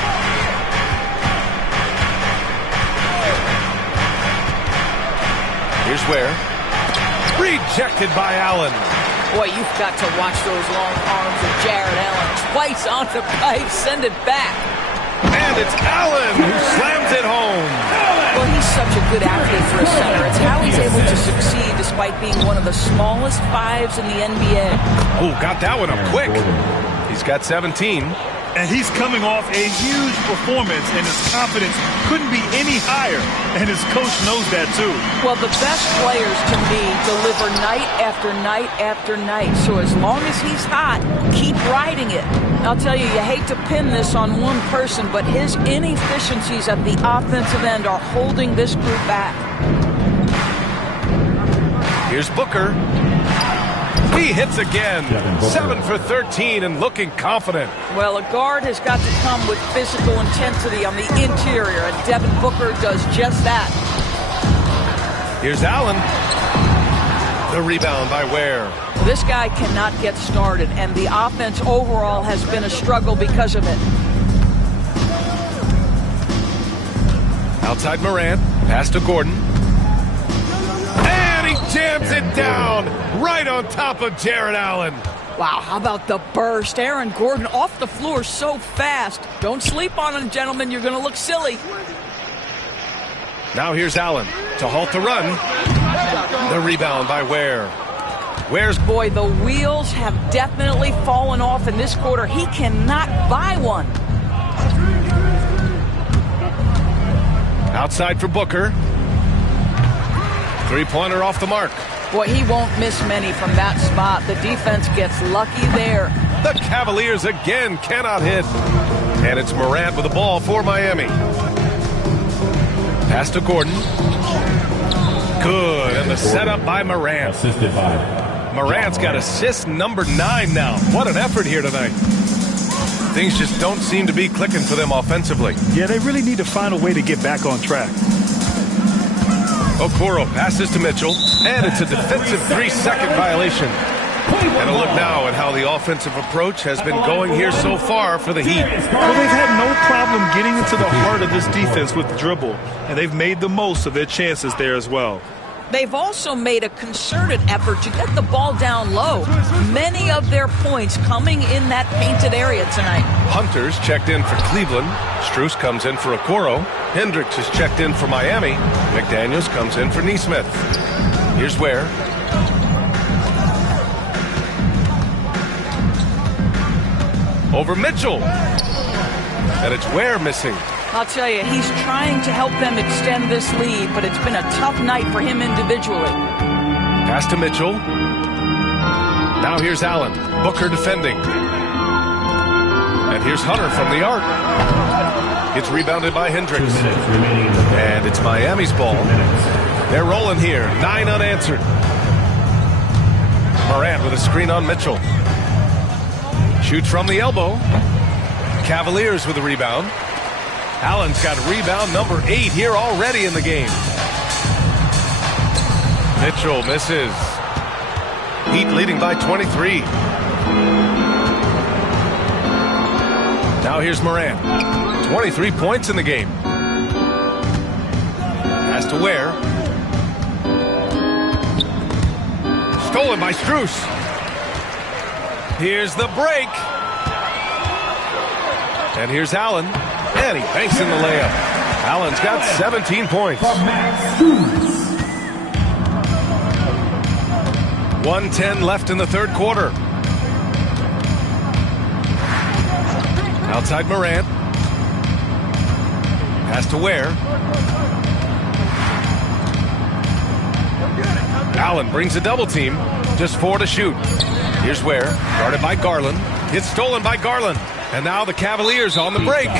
Here's Ware. Rejected by Allen. Boy, you've got to watch those long arms of Jared Allen. Twice on the pipe, send it back. And it's Allen who slams it home. Well, he's such a good athlete for a center. It's how he's able to succeed despite being one of the smallest 5s in the NBA. Oh, got that one up quick. He's got 17. And he's coming off a huge performance, and his confidence couldn't be any higher. And his coach knows that, too. Well, the best players, to me, deliver night after night after night. So as long as he's hot, keep riding it. I'll tell you, you hate to pin this on one person, but his inefficiencies at the offensive end are holding this group back. Here's Booker. He hits again. 7 for 13 and looking confident. Well, a guard has got to come with physical intensity on the interior, and Devin Booker does just that. Here's Allen. The rebound by Ware. This guy cannot get started, and the offense overall has been a struggle because of it. Outside Morant. Pass to Gordon. And he jams it down right on top of Jared Allen. Wow, how about the burst? Aaron Gordon off the floor so fast. Don't sleep on him, gentlemen. You're going to look silly. Now here's Allen to halt the run. The rebound by Ware. Ware's... Boy, the wheels have definitely fallen off in this quarter. He cannot buy one. Outside for Booker. Three-pointer off the mark. Boy, he won't miss many from that spot. The defense gets lucky there. The Cavaliers again cannot hit. And it's Morant with the ball for Miami. Pass to Gordon. Good, and the setup by Morant. Assisted by Morant's got assist number 9 now. What an effort here tonight. Things just don't seem to be clicking for them offensively. Yeah, they really need to find a way to get back on track. Okoro passes to Mitchell, and it's a defensive 3-second violation. And a look now at how the offensive approach has been going here so far for the Heat. Well, they've had no problem getting into the heart of this defense with the dribble, and they've made the most of their chances there as well. They've also made a concerted effort to get the ball down low. Many of their points coming in that painted area tonight. Hunter's checked in for Cleveland. Strus comes in for Okoro. Hendricks is checked in for Miami. McDaniels comes in for Neesmith. Here's Ware. Over Mitchell. And it's Ware missing. I'll tell you, he's trying to help them extend this lead, but it's been a tough night for him individually. Pass to Mitchell. Now here's Allen. Booker defending. And here's Hunter from the arc. It's rebounded by Hendricks. And it's Miami's ball. They're rolling here. 9 unanswered. Morant with a screen on Mitchell. Shoots from the elbow. Cavaliers with a rebound. Allen's got rebound number 8 here already in the game. Mitchell misses. Heat leading by 23. Now here's Morant. 23 points in the game. Pass to Ware. Stolen by Strus. Here's the break. And here's Allen. And he banks in the layup. Allen's got 17 points. 1:10 left in the third quarter. Outside Morant. Pass to Ware. Allen brings a double team. Just 4 to shoot. Here's Ware. Guarded by Garland. It's stolen by Garland. And now the Cavaliers on the break.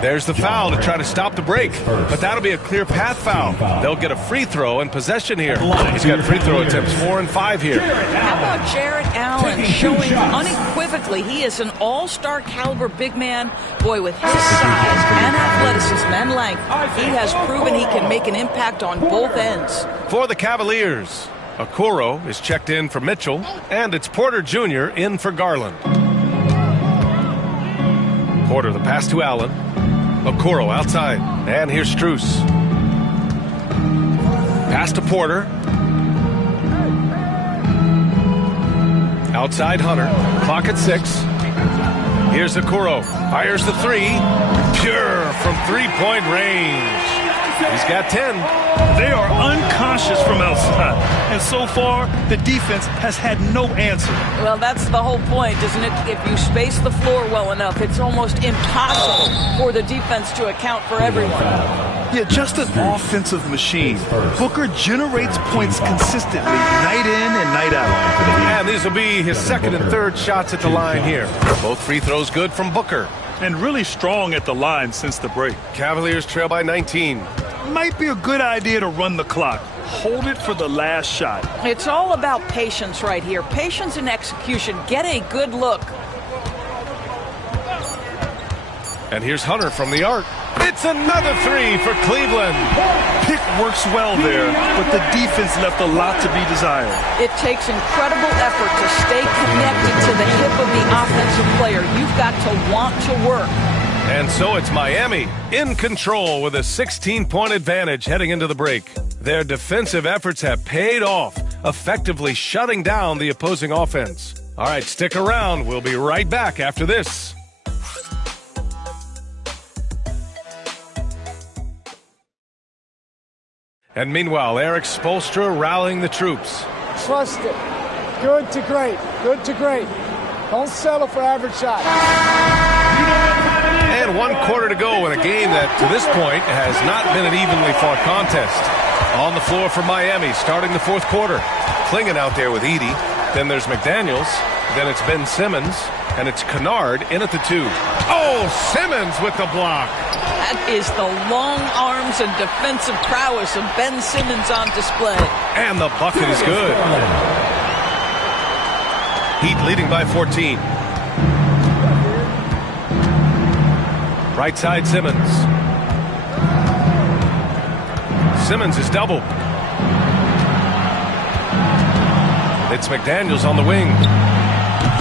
There's the foul to try to stop the break. But that'll be a clear path foul. They'll get a free throw and possession here. He's got free throw attempts 4 and 5 here. How about Jarrett Allen showing unequivocally he is an all-star caliber big man. Boy, with his size and athleticism and length, he has proven he can make an impact on both ends. For the Cavaliers, Okoro is checked in for Mitchell, and it's Porter Jr. in for Garland. Porter, the pass to Allen. Okoro outside. And here's Strus. Pass to Porter. Outside Hunter. Clock at 6. Here's Okoro. Fires the 3. Pure from three-point range. He's got 10. They are unconscious from outside. And so far, the defense has had no answer. Well, that's the whole point, isn't it? If you space the floor well enough, it's almost impossible for the defense to account for everyone. Yeah, just an offensive machine. Booker generates points consistently, night in and night out. And these will be his second and third shots at the line here. Both free throws good from Booker. And really strong at the line since the break. Cavaliers trail by 19. Might be a good idea to run the clock. Hold it for the last shot. It's all about patience right here. Patience and execution. Get a good look. And here's Hunter from the arc. It's another 3 for Cleveland. Pick works well there, but the defense left a lot to be desired. It takes incredible effort to stay connected to the hip of the offensive player. You've got to want to work. And so it's Miami in control with a 16-point advantage heading into the break. Their defensive efforts have paid off, effectively shutting down the opposing offense. All right, stick around. We'll be right back after this. And meanwhile, Eric Spoelstra rallying the troops. Trust it. Good to great. Good to great. Don't settle for average shots. And 1 quarter to go in a game that, to this point, has not been an evenly fought contest. On the floor for Miami, starting the fourth quarter. Klingon out there with Edey. Then there's McDaniels. Then it's Ben Simmons. And it's Kennard in at the 2. Oh, Simmons with the block. That is the long arms and defensive prowess of Ben Simmons on display. And the bucket is good. Heat leading by 14. Right side Simmons. Simmons is double. It's McDaniels on the wing.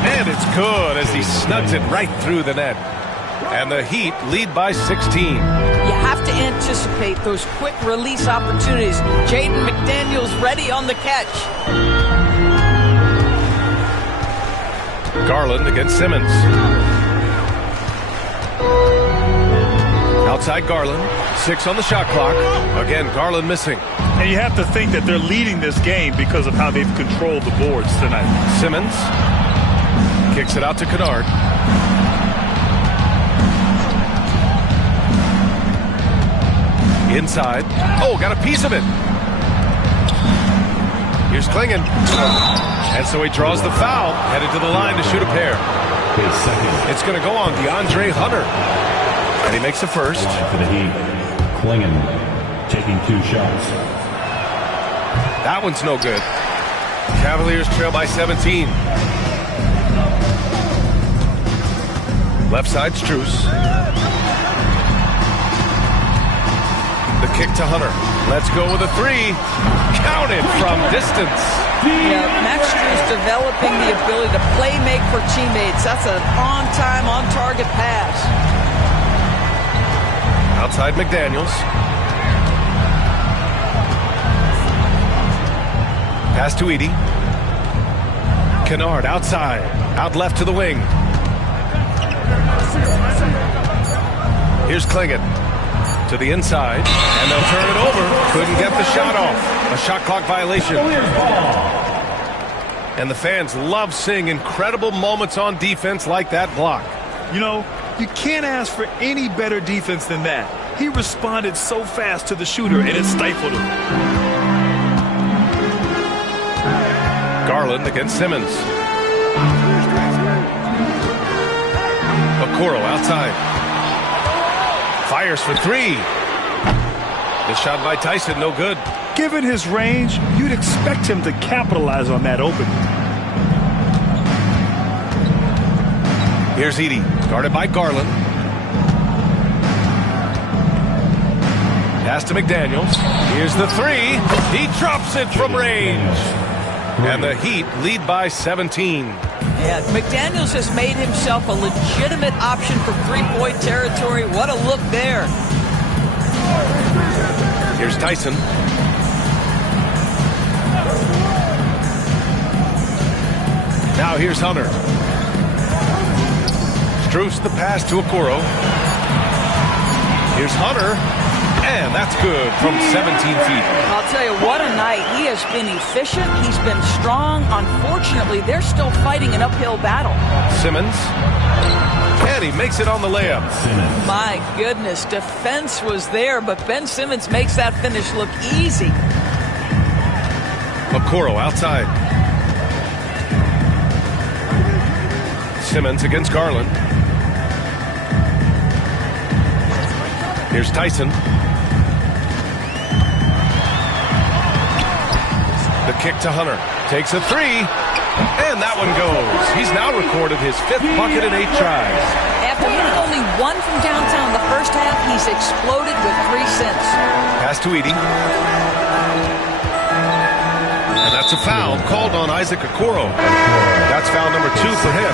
And it's good as he snugs it right through the net. And the Heat lead by 16. You have to anticipate those quick release opportunities. Jaden McDaniels ready on the catch. Garland against Simmons. Outside Garland. 6 on the shot clock. Again, Garland missing. And you have to think that they're leading this game because of how they've controlled the boards tonight. Simmons kicks it out to Kennard. Inside. Oh, got a piece of it. Here's Clingan. And so he draws the foul, headed to the line to shoot a pair. It's going to go on DeAndre Hunter. And he makes the first. For the Heat, Clingan taking 2 shots. That one's no good. Cavaliers trail by 17. Left side, Strus. The kick to Hunter. Let's go with a 3. Counted from distance. Yeah, Max Strus developing the ability to play make for teammates. That's an on-time, on-target pass. Outside McDaniels. Pass to Edey. Kennard outside. Out left to the wing. Here's Clingan. To the inside. And they'll turn it over. Couldn't get the shot off. A shot clock violation. And the fans love seeing incredible moments on defense like that block. You know, you can't ask for any better defense than that. He responded so fast to the shooter, and it stifled him. Garland against Simmons. Okoro outside. Fires for 3. The shot by Tyson, no good. Given his range, you'd expect him to capitalize on that opening. Here's Edey, guarded by Garland. Pass to McDaniels. Here's the 3. He drops it from range. And the Heat lead by 17. Yeah, McDaniels has made himself a legitimate option for three-point territory. What a look there. Here's Tyson. Now here's Hunter. Strus the pass to Okoro. Here's Hunter. And that's good from 17 feet. I'll tell you, what a night. He has been efficient. He's been strong. Unfortunately, they're still fighting an uphill battle. Simmons. And he makes it on the layup. My goodness, defense was there, but Ben Simmons makes that finish look easy. Okoro outside. Simmons against Garland. Here's Tyson. The kick to Hunter. Takes a 3. And that one goes. He's now recorded his 5th bucket in 8 tries. After hitting only 1 from downtown the first half, he's exploded with 3 since. Pass to Edey. And that's a foul called on Isaac Okoro. That's foul number 2 for him.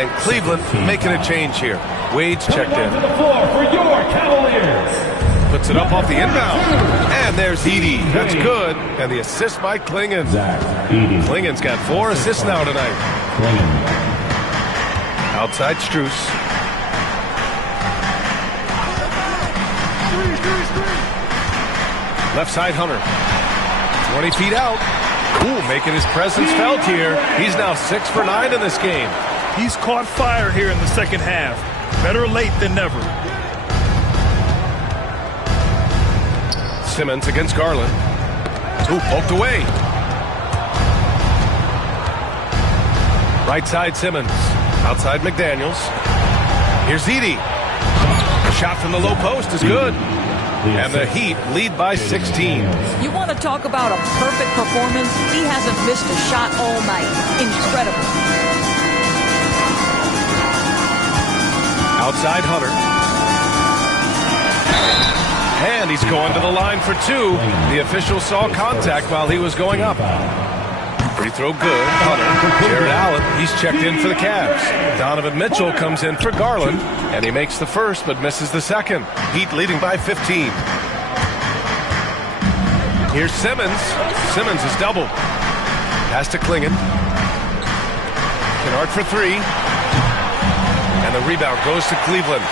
And Cleveland making a change here. Wade's checked in. To the floor for your Cavaliers. Puts it up off the inbound. And there's Edey. That's good. And the assist by Clingan. Klingan's got 4 assists now tonight. Outside Strus. Left side Hunter. 20 feet out. Ooh, making his presence felt here. He's now 6 for 9 in this game. He's caught fire here in the second half. Better late than never. Simmons against Garland. Ooh, poked away. Right side Simmons. Outside McDaniels. Here's Edey. The shot from the low post is good. And the Heat lead by 16. You want to talk about a perfect performance? He hasn't missed a shot all night. Incredible. Outside Hunter. And he's going to the line for 2. The official saw contact while he was going up. Free throw good. Hunter. Jared Allen, he's checked in for the Cavs. Donovan Mitchell comes in for Garland, and he makes the first but misses the second. Heat leading by 15. Here's Simmons. Simmons is doubled. Pass to Klingon. Kennard for three. And the rebound goes to Cleveland.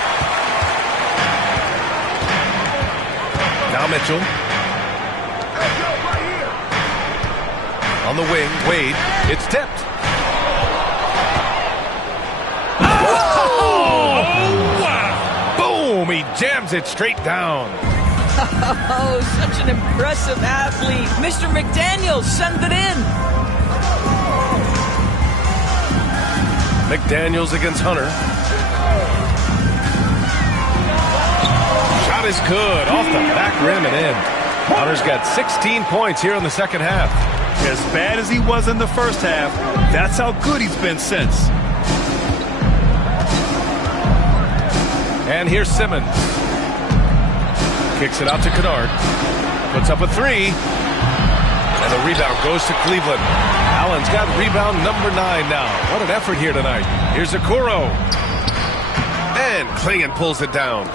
Now Mitchell. On the wing, Wade. It's tipped. Oh! Wow! Boom! He jams it straight down. Oh, such an impressive athlete. Mr. McDaniels, send it in. McDaniels against Hunter. Shot is good. Off the back rim and in. Hunter's got 16 points here in the second half. As bad as he was in the first half, that's how good he's been since. And here's Simmons. Kicks it out to Kennard. Puts up a three. And the rebound goes to Cleveland. Allen's got rebound number 9 now. What an effort here tonight. Here's Okoro. And Klingon pulls it down.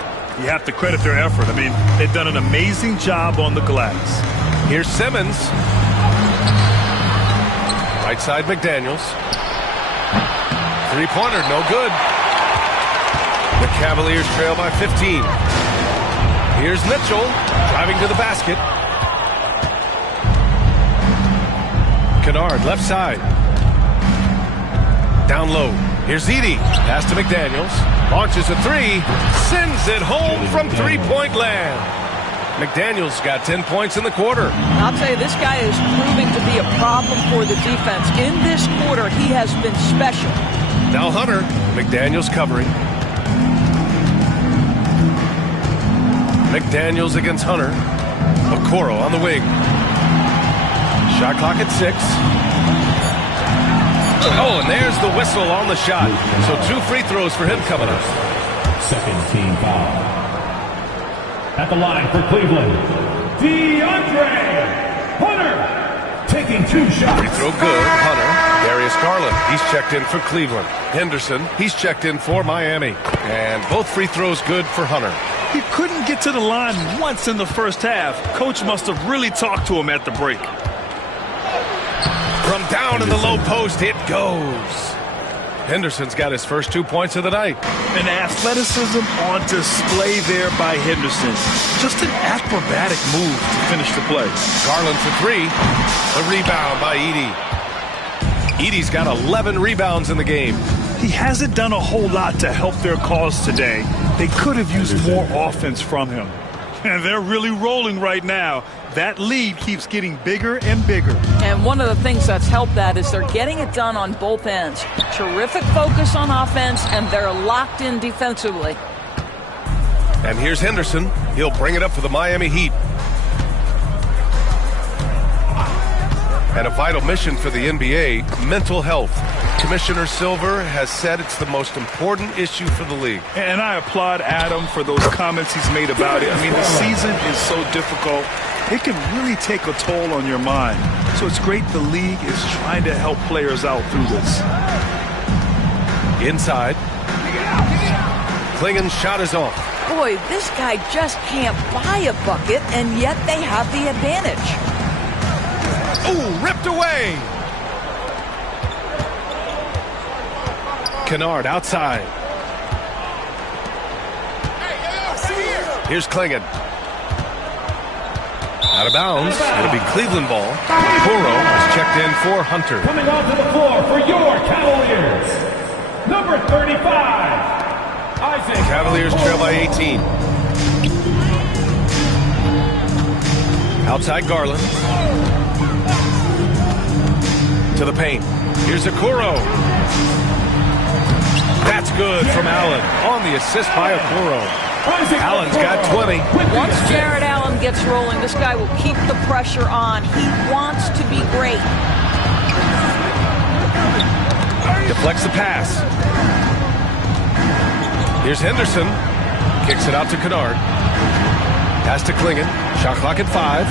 You have to credit their effort. I mean, they've done an amazing job on the glass. Here's Simmons. Right side McDaniels. Three-pointer, no good. The Cavaliers trail by 15. Here's Mitchell, driving to the basket. Kennard, left side. Down low. Here's Edey. Pass to McDaniels. Launches a three. Sends it home from three-point land. McDaniels got 10 points in the quarter. I'll tell you, this guy is proving to be a problem for the defense. In this quarter, he has been special. Now Hunter. McDaniels covering. McDaniels against Hunter. Okoro on the wing. Shot clock at 6. Oh, and there's the whistle on the shot. So 2 free throws for him coming up. Second team foul. At the line for Cleveland, DeAndre Hunter taking 2 shots. Free throw good. Hunter. Darius Garland, he's checked in for Cleveland. Henderson, he's checked in for Miami. And both free throws good for Hunter. He couldn't get to the line once in the first half. Coach must have really talked to him at the break. From down in the low post, it goes. Henderson's got his first 2 points of the night. An athleticism on display there by Henderson. Just an acrobatic move to finish the play. Garland for 3. A rebound by Edey. Edey's got 11 rebounds in the game. He hasn't done a whole lot to help their cause today. They could have used more offense from him. And they're really rolling right now. That lead keeps getting bigger and bigger. And one of the things that's helped that is they're getting it done on both ends. Terrific focus on offense, and they're locked in defensively. And here's Henderson. He'll bring it up for the Miami Heat. And a vital mission for the NBA, mental health. Commissioner Silver has said it's the most important issue for the league. And I applaud Adam for those comments he's made about it. I mean, the season is so difficult. It can really take a toll on your mind. So it's great the league is trying to help players out through this. Inside. Klingon's shot is off. Boy, this guy just can't buy a bucket, and yet they have the advantage. Ooh, ripped away. Kennard outside. Here's Klingon. Out of bounds. It'll be Cleveland ball. Okoro is checked in for Hunter. Coming onto the floor for your Cavaliers, number 35, Isaac. Cavaliers trail by 18. Outside Garland. To the paint. Here's Okoro. That's good from Allen on the assist by Okoro. Allen's got 20. Once Jared Allen gets rolling, this guy will keep the pressure on. He wants to be great. Deflects the pass. Here's Henderson. Kicks it out to Kennard. Pass to Klingon. Shot clock at 5.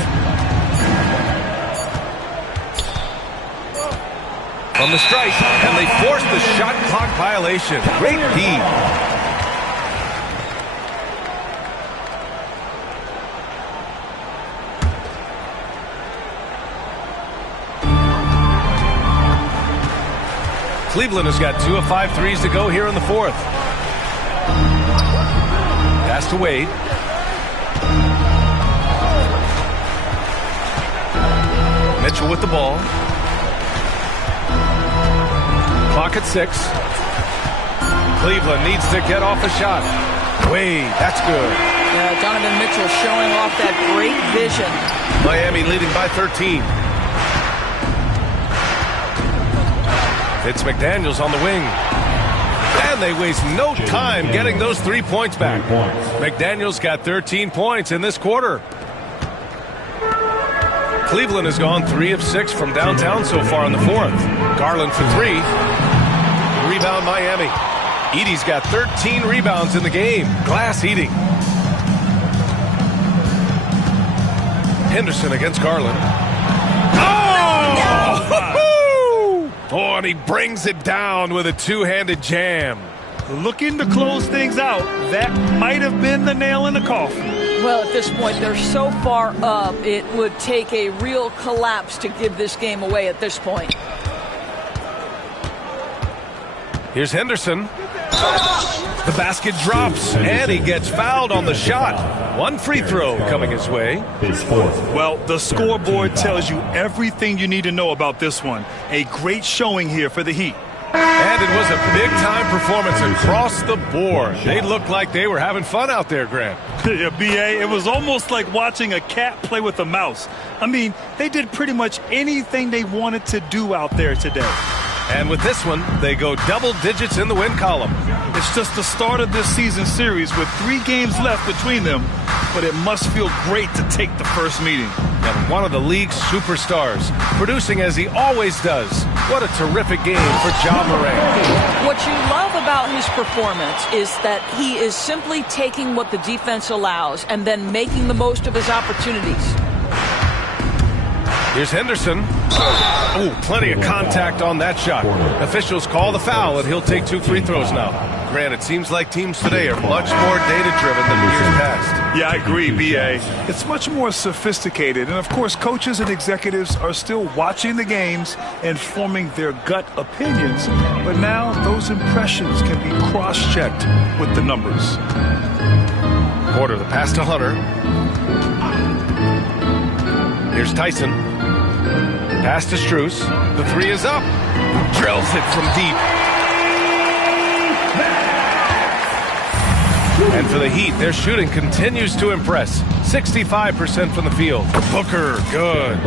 from the stripe, and they forced the shot clock violation. Great D. Cleveland has got 2 of 5 threes to go here in the fourth. Pass to Wade. Mitchell with the ball. Clock at 6. Cleveland needs to get off a shot. Wade, that's good. Yeah, Donovan Mitchell showing off that great vision. Miami leading by 13. It's McDaniels on the wing. And they waste no time getting those 3 points back. McDaniels got 13 points in this quarter. Cleveland has gone 3 of 6 from downtown so far in the fourth. Garland for 3. Rebound Miami. Edey's got 13 rebounds in the game. Glass Edey. Henderson against Garland. Oh, and he brings it down with a two-handed jam. Looking to close things out. That might have been the nail in the coffin. Well, at this point, they're so far up, it would take a real collapse to give this game away at this point. Here's Henderson. The basket drops, and he gets fouled on the shot. 1 free throw coming his way. Well, the scoreboard tells you everything you need to know about this one. A great showing here for the Heat. And it was a big-time performance across the board. They looked like they were having fun out there, Grant. Yeah, B.A., it was almost like watching a cat play with a mouse. I mean, they did pretty much anything they wanted to do out there today. And with this one, they go double digits in the win column. It's just the start of this season series with 3 games left between them, but it must feel great to take the first meeting. And one of the league's superstars, producing as he always does. What a terrific game for Ja Morant. What you love about his performance is that he is simply taking what the defense allows and then making the most of his opportunities. Here's Henderson. Oh, plenty of contact on that shot. Officials call the foul, and he'll take 2 free throws now. Grant, it seems like teams today are much more data-driven than years past. Yeah, I agree, B.A. It's much more sophisticated, and of course, coaches and executives are still watching the games and forming their gut opinions. But now, those impressions can be cross-checked with the numbers. Porter, the pass to Hunter. Here's Tyson. Pass to Strus. The 3 is up. Drills it from deep. And for the Heat, their shooting continues to impress. 65% from the field. Booker, good.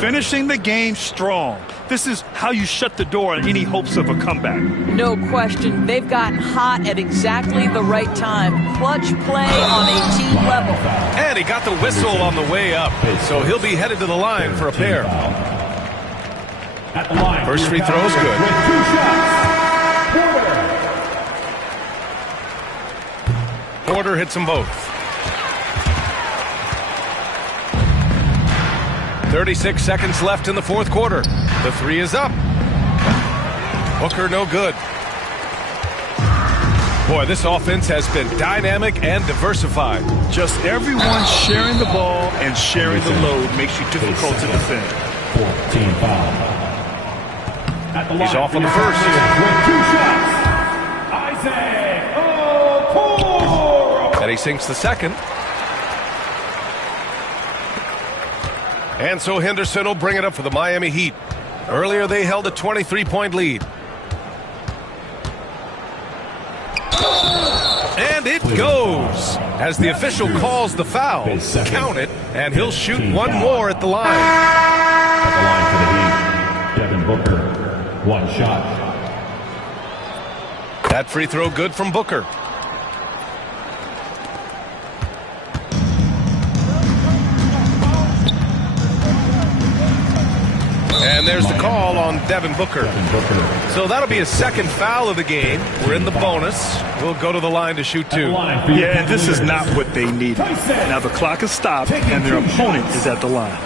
Finishing the game strong. This is how you shut the door on any hopes of a comeback. No question. They've gotten hot at exactly the right time. Clutch play on a team level. And he got the whistle on the way up. So he'll be headed to the line for a pair. First free throw is good. Porter hits them both. 36 seconds left in the fourth quarter. The 3 is up. Booker no good. Boy, this offense has been dynamic and diversified. Just everyone sharing the ball and sharing the load makes you difficult to defend. 14 foul. He's off on the first. And he sinks the second. And so Henderson will bring it up for the Miami Heat. Earlier they held a 23-point lead. And it goes as the official calls the foul. Count it, and he'll shoot 1 more at the line. At the line for the Heat, Devin Booker, 1 shot. That free throw good from Booker. And there's the call on Devin Booker. So that'll be a second foul of the game. We're in the bonus. We'll go to the line to shoot 2. Yeah, and this is not what they needed. Now the clock is stopped, and their opponent is at the line.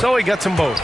So he gets them both.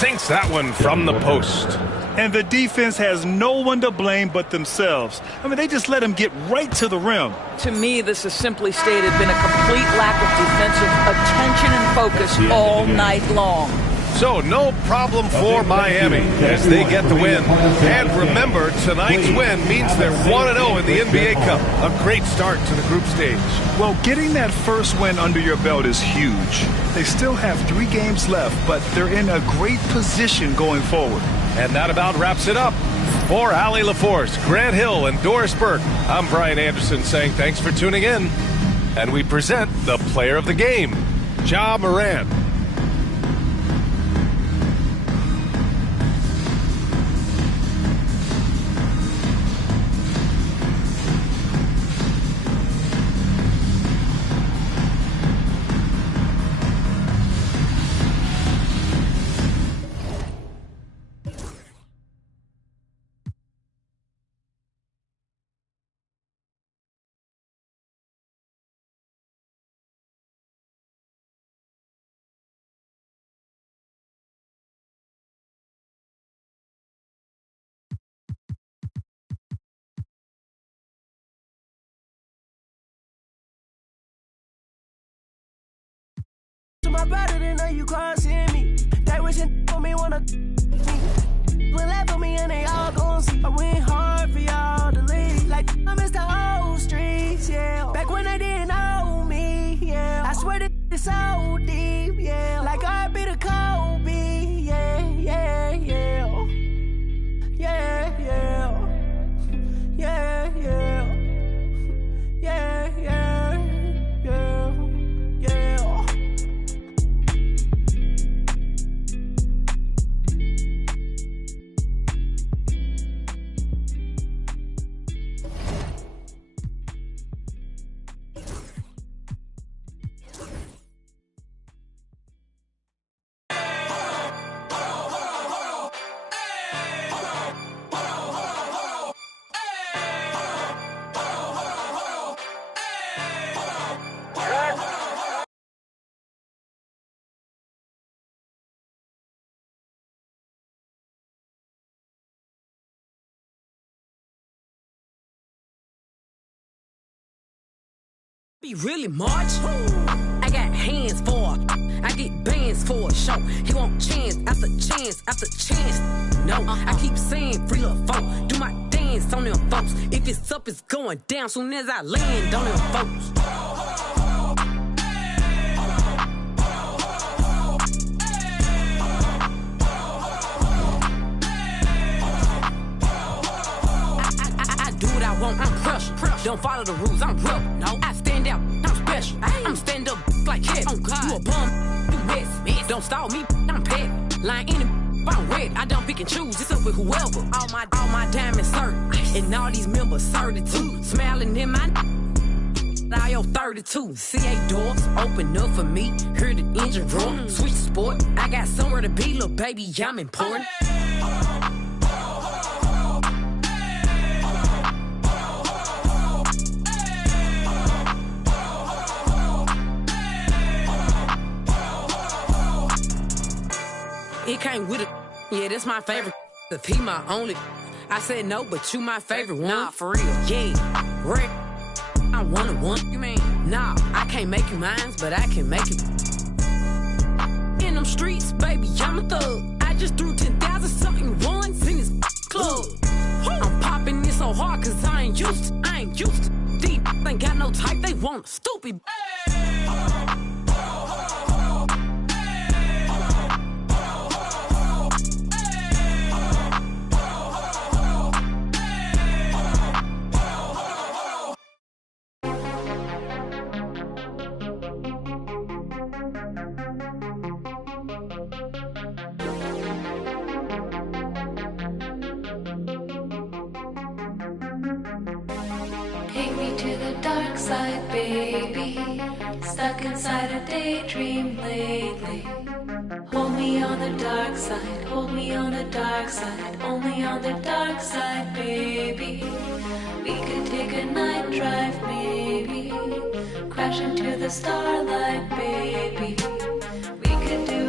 sinks that one from the post. And the defense has no one to blame but themselves. I mean, they just let him get right to the rim. To me, this has simply stated been a complete lack of defensive attention and focus all night long. So no problem for Miami as they get the win. And remember, tonight's win means they're 1-0 in the NBA Cup. A great start to the group stage. Well, getting that first win under your belt is huge. They still have 3 games left, but they're in a great position going forward. And that about wraps it up. For Allie LaForce, Grant Hill, and Doris Burke, I'm Brian Anderson saying thanks for tuning in. And we present the player of the game, Ja Morant. My brother didn't know you crossing me. They wishing for me wanna me. Pull up for me and they all gon' see. I went hard for y'all to leave. Like I missed the old streets, yeah. Back when they didn't know me, yeah. I swear that it's so deep, yeah. Like I be the Kobe, yeah, yeah, yeah. Yeah, yeah. Yeah, yeah. Yeah, yeah. Yeah. Yeah. Be really March. I got hands for it. I get bands for a show. He want chance after chance after chance. No, I keep saying free little folk. Do my dance on them folks. If it's up, it's going down soon as I land on them folks. I do what I want. I'm crushed. Don't follow the rules. I'm rough. No, I stand out. I'm special. I'm stand up like head. Oh God, you a bum. You mess. Don't stall me. I'm pet. Lying in the. I'm red. I don't pick and choose. It's up with whoever. All my diamonds certain. And all these members 32. Smiling in my. Now yo 32. CA doors open up for me. Hear the engine roar. Switch sport. I got somewhere to be, little baby. I'm important. It came with it. Yeah, that's my favorite. If he my only, I said no, but you my favorite one. Nah, for real. Yeah, Rick. I wanna one. You mean? Nah, I can't make you mine, but I can make it. In them streets, baby, I'm a thug. I just threw 10,000 something ones in this club. I'm popping this so hard, cause I ain't used to. Deep, ain't got no type, they want stupid. Take me to the dark side, baby. Stuck inside a daydream lately. Hold me on the dark side, hold me on the dark side, only on the dark side, baby. We could take a night drive, maybe. Crash into the starlight, baby. We could do